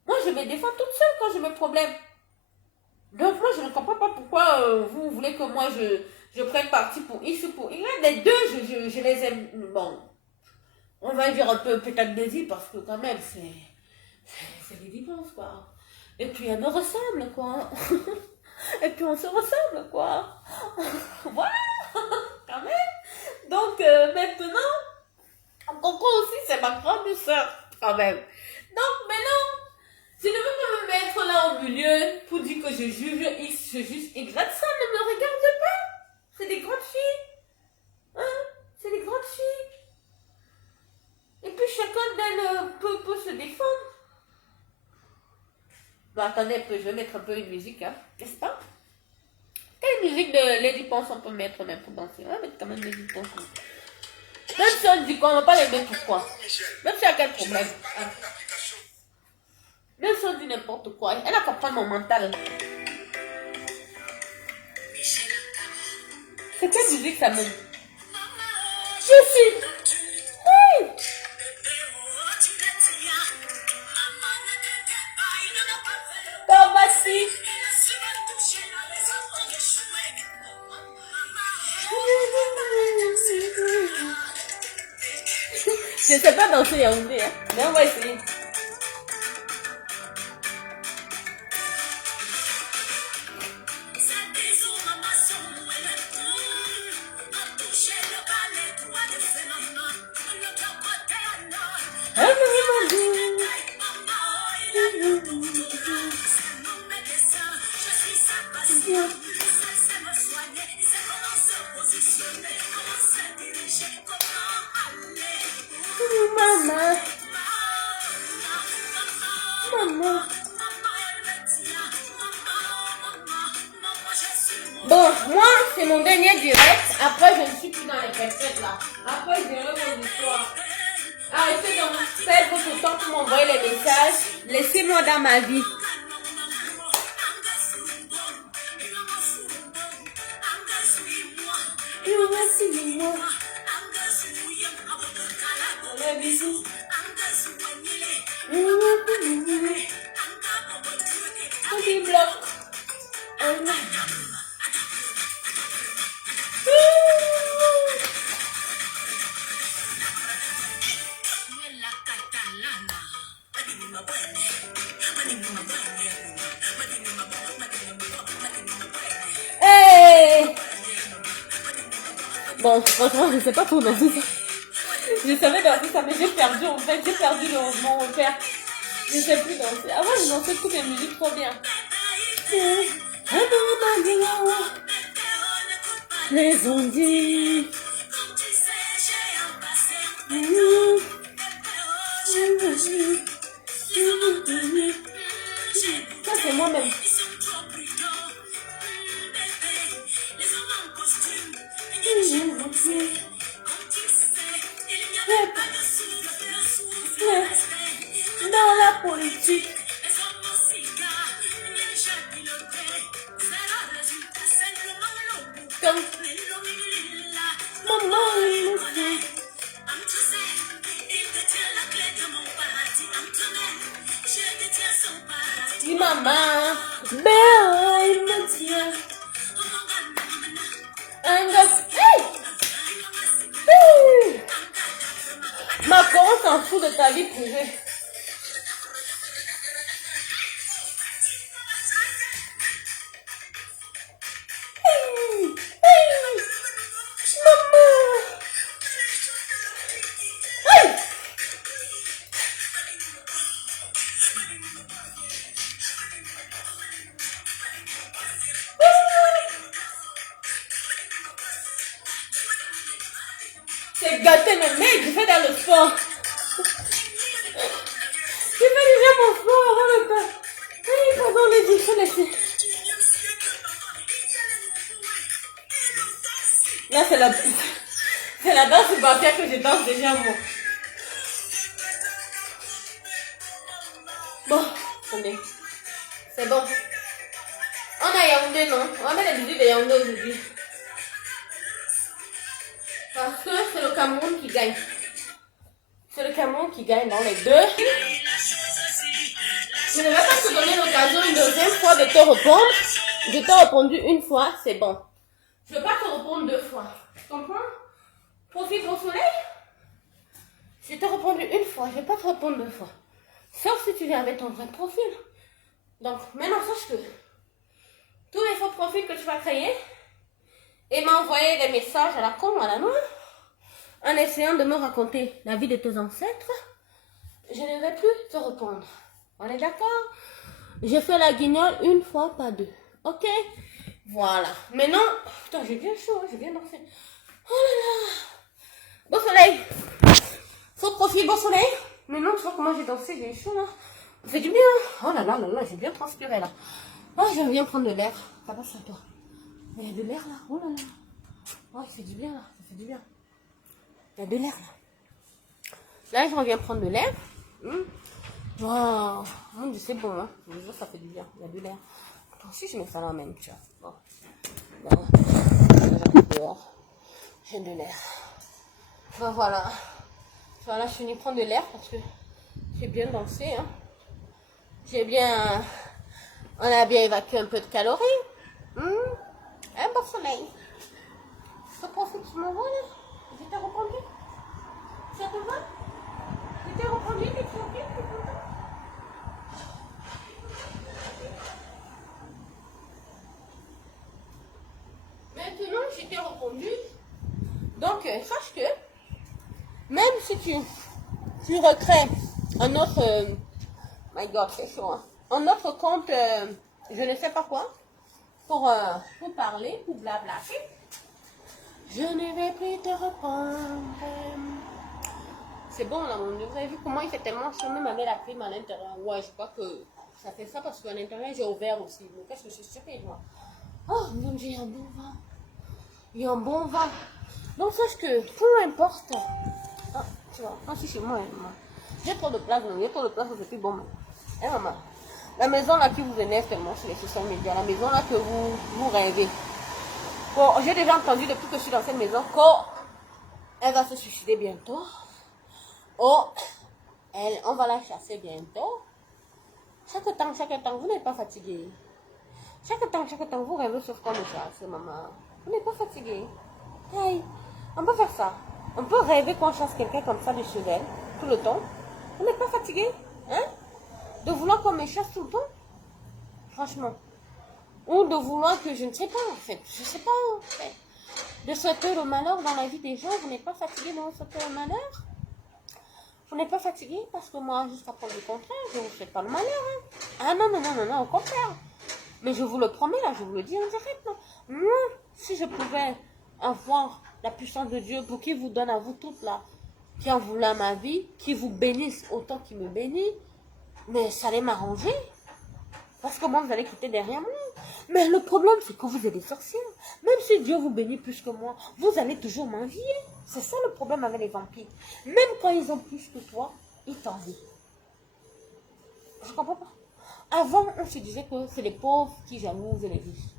Moi je me défends toute seule quand j'ai mes problèmes. Donc moi je ne comprends pas pourquoi vous voulez que moi je prenne parti pour X ou pour Y. Les deux, je les aime. Bon. On va dire un peu peut-être des vies parce que quand même c'est des dimanches quoi. Et puis elle me ressemble quoi. Et puis on se ressemble quoi. Voilà quand même. Donc maintenant, Coco aussi c'est ma grande soeur quand même. Donc maintenant, je ne veux pas me mettre là au milieu pour dire que je juge X, je juge Y. Ça ne me regarde pas. C'est des grandes filles. Hein? C'est des grandes filles. Et puis chacun d'elles peut se défendre. Bon, attendez, je vais mettre un peu une musique, hein, n'est-ce pas? Quelle musique de Lady Ponce on peut mettre même pour danser? On va mettre quand même Lady Ponce. Même si on dit qu'on ne va pas les mettre pourquoi. Même s'il y a quel problème. Hein. Même si on dit n'importe quoi, elle a compris mon mental. C'est quelle musique ça me... Je suis... Oui. Voici. Je ne sais pas danser Yaoundé, hein. Mais on va essayer. Maman. Maman. Bon, moi, c'est mon dernier direct. Après, je ne suis plus dans les cassettes là. Après, je dirai vos histoires. Arrêtez donc, faites votre temps pour m'envoyer les messages. Laissez-moi dans ma vie. Hey! Bon, franchement, je ne sais pas trop danser ça. Je savais danser ça, mais j'ai perdu en fait. J'ai perdu mon repère. Je ne sais plus danser. Avant, je dansais toutes les musiques trop bien. Les ondits. Ça, c'est moi-même. Dans la politique. Comme maman, dis maman, ben il me tient. Un gosse, hey! Hey! Macron s'en fout de ta vie privée. C'est gâté, mais mec, je fais dans le sport. Je fais déjà mon sport avant le temps. Hey, pardon, les il faut laisser. Là, c'est la danse bancaire que je danse déjà, moi. Bon, attendez. C'est bon. On a Yaoundé, non? On va mettre les musiques de Yaoundé aujourd'hui. Parce que c'est le Cameroun qui gagne. C'est le Cameroun qui gagne dans les deux. Je ne vais pas te donner l'occasion une deuxième fois de te répondre. Je t'ai répondu une fois, c'est bon. Je ne vais pas te répondre deux fois. Tu comprends? Profite au soleil. Je t'ai répondu une fois, je ne vais pas te répondre deux fois. Sauf si tu viens avec ton vrai profil. Donc, maintenant, sache que tous les faux profils que tu vas créer et m'envoyer des messages à la con, à la noix, en essayant de me raconter la vie de tes ancêtres, je ne vais plus te répondre. On est d'accord? Je fais la guignole une fois, pas deux. Ok? Voilà. Maintenant, putain, j'ai bien chaud, j'ai bien dansé. Oh là là. Beau soleil. Faux profil, beau soleil. Maintenant, tu vois comment j'ai dansé, j'ai chaud là. Ça fait du bien. Oh là là là là, j'ai bien transpiré là. Oh, je viens prendre de l'air. Ça passe à toi. Mais il y a de l'air là. Oh là là. Oh, il fait du bien là. Ça fait du bien. Il y a de l'air là. Là, je reviens prendre de l'air. Waouh, mon Dieu, c'est bon, hein. Je vous jure, ça fait du bien. Il y a de l'air. Toi aussi, je mets ça là même, tu vois. Bon. J'arrive dehors. J'ai de l'air. Bon, voilà. Voilà, je suis venue prendre de l'air parce que j'ai bien dansé, hein. J'ai bien... On a bien évacué un peu de calories. Un bon soleil. Je profite, tu m'envoies là. Je t'ai répondu. Ça te va? Je t'ai répondu, t'es tranquille, t'es content? Maintenant, je t'ai répondu. Donc, sache que même si tu recrées un autre... my God, c'est chaud, hein. Un autre compte, je ne sais pas quoi, pour parler, pour blablater. Je ne vais plus te reprendre. C'est bon là, mon Dieu. Vous avez vu comment il fait tellement chaud, même avec la clim à l'intérieur. Ouais, je crois que ça fait ça parce qu'à l'intérieur, j'ai ouvert aussi. Mais qu'est-ce que je suis sûre, moi? Oh, mon Dieu, il y a un bon vent. Il y a un bon vent. Donc, sache que peu importe. Ah, tu vois, quand je suis chez moi, maman. J'ai trop de place, j'ai trop de place, c'est plus bon. Eh, maman. La maison là qui vous énerve tellement sur les social media, la maison là que vous rêvez. Bon, j'ai déjà entendu depuis que je suis dans cette maison qu'elle va se suicider bientôt. Oh, on va la chasser bientôt. Chaque temps, vous n'êtes pas fatigué. Chaque temps, vous rêvez sauf qu'on me chasse, maman. Vous n'êtes pas fatigué. Hey, on peut faire ça. On peut rêver qu'on chasse quelqu'un comme ça de chez elle, tout le temps. Vous n'êtes pas fatigué, hein? De vouloir qu'on me chasse tout le temps? Franchement. Ou de vouloir que je ne sais pas, en fait. Je ne sais pas, en fait. De souhaiter le malheur dans la vie des gens. Vous n'êtes pas fatigué de souhaiter le malheur? Vous n'êtes pas fatigué? Parce que moi, jusqu'à prendre le contraire, je ne vous souhaite pas le malheur. Hein. Ah non, au contraire. Mais je vous le promets, là, je vous le dis en direct. Là. Moi, si je pouvais avoir la puissance de Dieu pour qu'il vous donne à vous toutes, là, qui en voulait ma vie, qui vous bénisse autant qu'il me bénit, mais ça allait m'arranger. Parce que moi, vous allez quitter derrière moi. Mais le problème, c'est que vous êtes des sorcières. Même si Dieu vous bénit plus que moi, vous allez toujours m'envier. C'est ça le problème avec les vampires. Même quand ils ont plus que toi, ils t'envient. Je comprends pas. Avant, on se disait que c'est les pauvres qui jalousent les riches.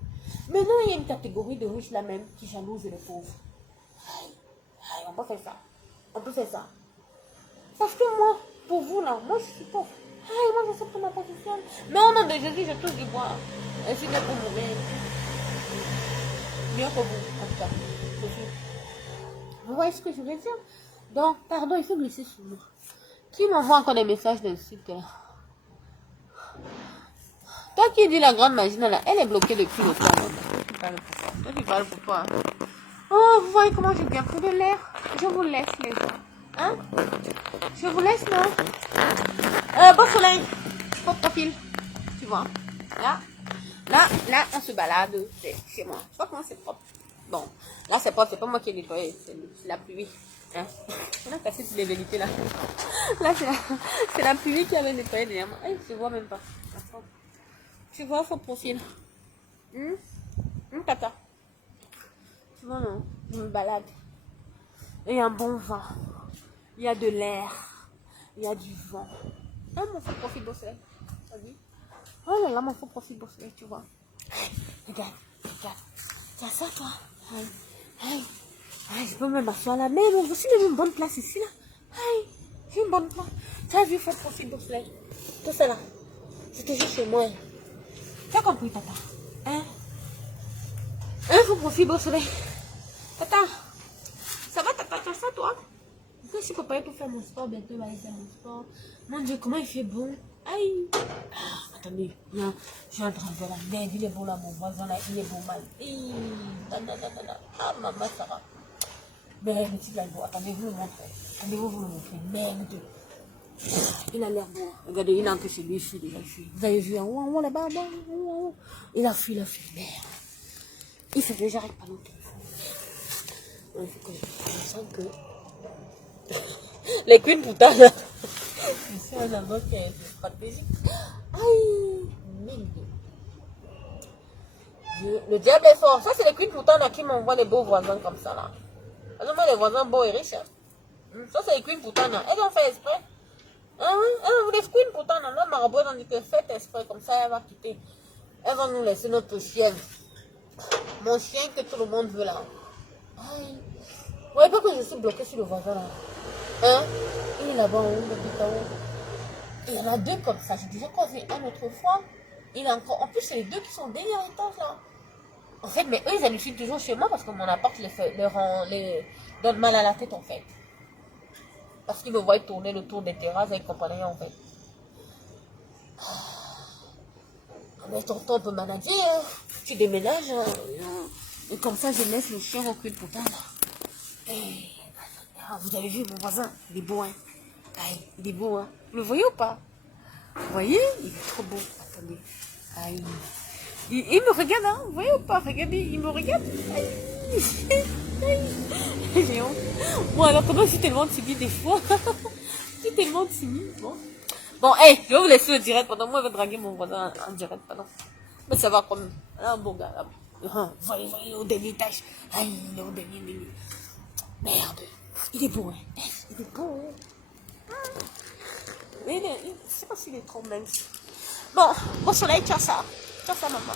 Maintenant, il y a une catégorie de riches là même qui jalousent les pauvres. Aïe, on peut faire ça. On peut faire ça. Parce que moi, pour vous là, moi je suis pauvre. Aïe, moi je sais prendre ma position. Mais au nom de Jésus, je touche du bois. Et je suis là pour mourir. Mieux que vous, en tout cas. Vous voyez ce que je veux dire? Donc, pardon, il faut glisser sur moi. Qui m'envoie encore des messages d'insulte là? Toi qui dis la grande magie là, elle est bloquée depuis le temps. Toi tu parles pourquoi? Oh, vous voyez comment j'ai bien pris de l'air? Je vous laisse les gens. Hein? Je vous laisse là. Bon soleil. Bon profil. Tu vois? Là, on se balade. C'est chez moi. Je vois comment c'est propre. Bon, là c'est propre. C'est pas moi qui ai nettoyé. C'est la pluie. Hein? On a cassé toutes les vérités là. Là c'est la pluie qui avait nettoyé derrière moi. Hey, je vois même pas. Tu vois, faux profil. Tata. Tu vois, non? Je me balade. Il y a un bon vent. Il y a de l'air. Il y a du vent. Ah, mon faux profil bossé. T'as vu? Oh là là, mon faux profil bossé, tu vois. Regarde. T'as ça, toi? Aïe. Je peux me m'asseoir là. Mais bon, je suis dans une bonne place ici, là. Aïe. J'ai une bonne place. Tu as vu, faux profil bossé? Tout ça là. C'était juste chez moi. Tu as compris, tata? Hein? Faux profil bossé. Tata. Ça va, tata? Tu as ça, toi? Je suis préparée pour faire mon sport. Bientôt, je vais aller faire mon sport. Mon Dieu, comment il fait bon. Aïe. Attendez. Je suis en train de voir la merde. Il est beau là, mon voisin là. Il est beau mal. Ah, maman, ça va. Mais le petit là, attendez, vous le montrez. Attendez-vous, vous le montrez. Merde. Il a l'air beau. Regardez, il a que chez lui, il fuit déjà. Vous avez vu un ouan là-bas? Il a fui. Merde. Il fait déjà avec pas le téléphone. Il faut que je sens que. Les queens putain là. C'est un amour qui est stratégique. Aïe, merde. Le diable est fort. Ça, c'est les queens putain là qui m'envoient les beaux voisins comme ça là. Alors, moi, les voisins beaux et riches. Ça, c'est les queens putain là. Elles ont fait exprès. Vous les queen, pourtant, non, marabout, on dit que faites exprès, comme ça, elle va quitter. Elle va nous laisser notre chien. Mon chien que tout le monde veut là. Aïe. Vous voyez pas que je suis bloquée sur le voisin là? Hein? Il est là-bas en haut, le petit en haut. Il y en a deux comme ça. J'ai déjà croisé un autre fois. Il a encore. En plus, c'est les deux qui sont derrière l'étage là. En fait, mais eux, ils hallucinent toujours chez moi parce que mon appart les donne mal à la tête en fait. Parce qu'ils me voient tourner le tour des terrasses et ils comprennent rien en fait. Mais tonton peut manager, hein. Tu déménages, hein. Et comme ça, je laisse le chien recul pour toi. Vous avez vu mon voisin, il est beau, hein. Aïe, il est beau, hein. Vous le voyez ou pas? Vous voyez? Il est trop beau. Attendez. Aïe. Il me regarde, hein. Vous voyez ou pas? Regardez, il me regarde. Aïe. Léon. Bon, alors comment je suis tellement timide des fois? Je suis tellement timide, bon. Bon, hey, je vais vous laisser le direct pendant moi, je vais draguer mon voisin en direct, pardon. Mais ça va comme un bon gars, là. Voyez, au dernier étage. Aïe, il est au dernier. Merde. Il est beau, hein. Il est beau, hein. Mais je sais pas s'il est trop mince. Bon soleil, tiens ça. Tiens ça, maman.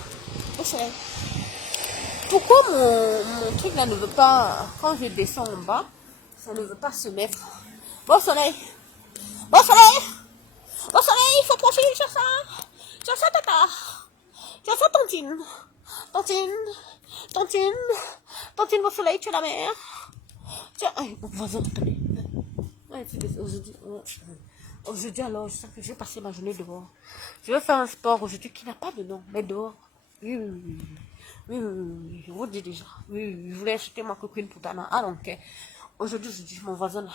Beau soleil. Pourquoi mon truc là ne veut pas, quand je descends en bas, ça ne veut pas se mettre. Bon soleil. Bon soleil. Bon soleil, il faut profiter sur ça. Sur ça, tata. Sur ça, tontine. Tontine, bon soleil, tu es la mère. Tiens, mon voisin, attendez. Aujourd'hui, alors, je sens que je vais passer ma journée dehors. Je vais faire un sport aujourd'hui qui n'a pas de nom, mais dehors. Oui, je vous dis déjà. Oui, je voulais acheter ma coquine pour Tana. Ah, donc, aujourd'hui, je dis, mon voisin là.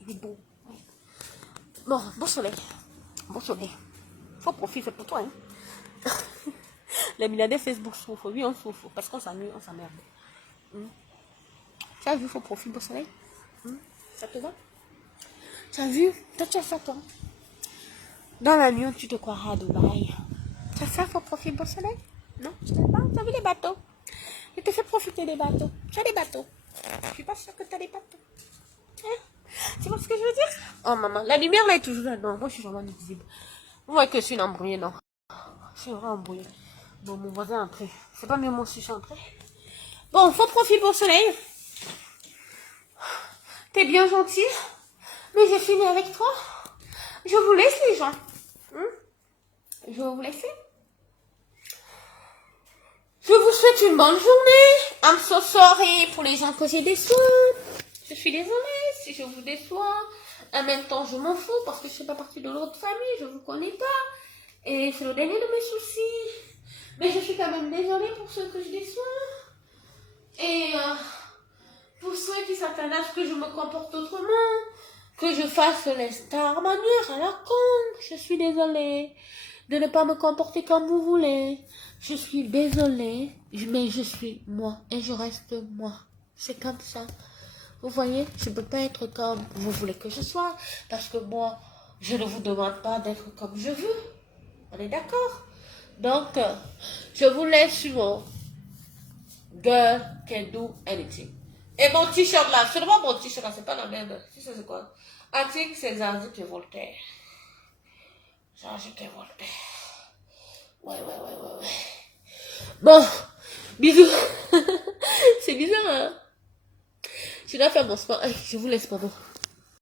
Il est beau. Bon soleil. Faut profiter, c'est pour toi, hein. Les milliardaires Facebook souffrent. Oui, on souffre. Parce qu'on s'ennuie, on s'emmerde. Tu as vu, faut profiter, beau soleil. Ça te va? Tu as vu? Toi, tu as ça, toi. Dans l'avion, tu te croiras à Dubaï. Tu as ça, faut profiter, beau soleil? Non, tu n'as pas? Tu as vu les bateaux? Je te fais profiter des bateaux. Tu as des bateaux. Je suis pas sûre que tu as des bateaux. Hein? Tu vois ce que je veux dire? Oh maman, la lumière là est toujours là-dedans. Moi je suis vraiment invisible. Vous voyez que je suis une embrouillée, non? Je suis vraiment embrouillée. Bon, mon voisin est entré. C'est pas mieux moi aussi je suis entrée. Bon, faut profiter au soleil. T'es bien gentil. Mais j'ai fini avec toi. Je vous laisse les gens. Je vais vous laisser. Je vous souhaite une bonne journée. I'm so sorry pour les gens que j'ai déçus. Je suis désolée si je vous déçois. En même temps, je m'en fous parce que je ne fais pas partie de l'autre famille. Je ne vous connais pas. Et c'est le dernier de mes soucis. Mais je suis quand même désolée pour ceux que je déçois. Et pour ceux qui s'attendent à ce que je me comporte autrement, que je fasse les stars manières à la con. Je suis désolée de ne pas me comporter comme vous voulez. Je suis désolée, mais je suis moi et je reste moi. C'est comme ça. Vous voyez, je ne peux pas être comme vous voulez que je sois, parce que moi, je ne vous demande pas d'être comme je veux. On est d'accord? Donc, je vous laisse sur mon girl can do anything. Et mon t-shirt là, c'est pas mon t-shirt là, c'est pas la même. C'est quoi? I think c'est Zazie et Voltaire. Zazie et Voltaire. Ouais. Bon, bisous. C'est bizarre, hein? Je dois faire mon sport. Allez, je vous laisse, pardon.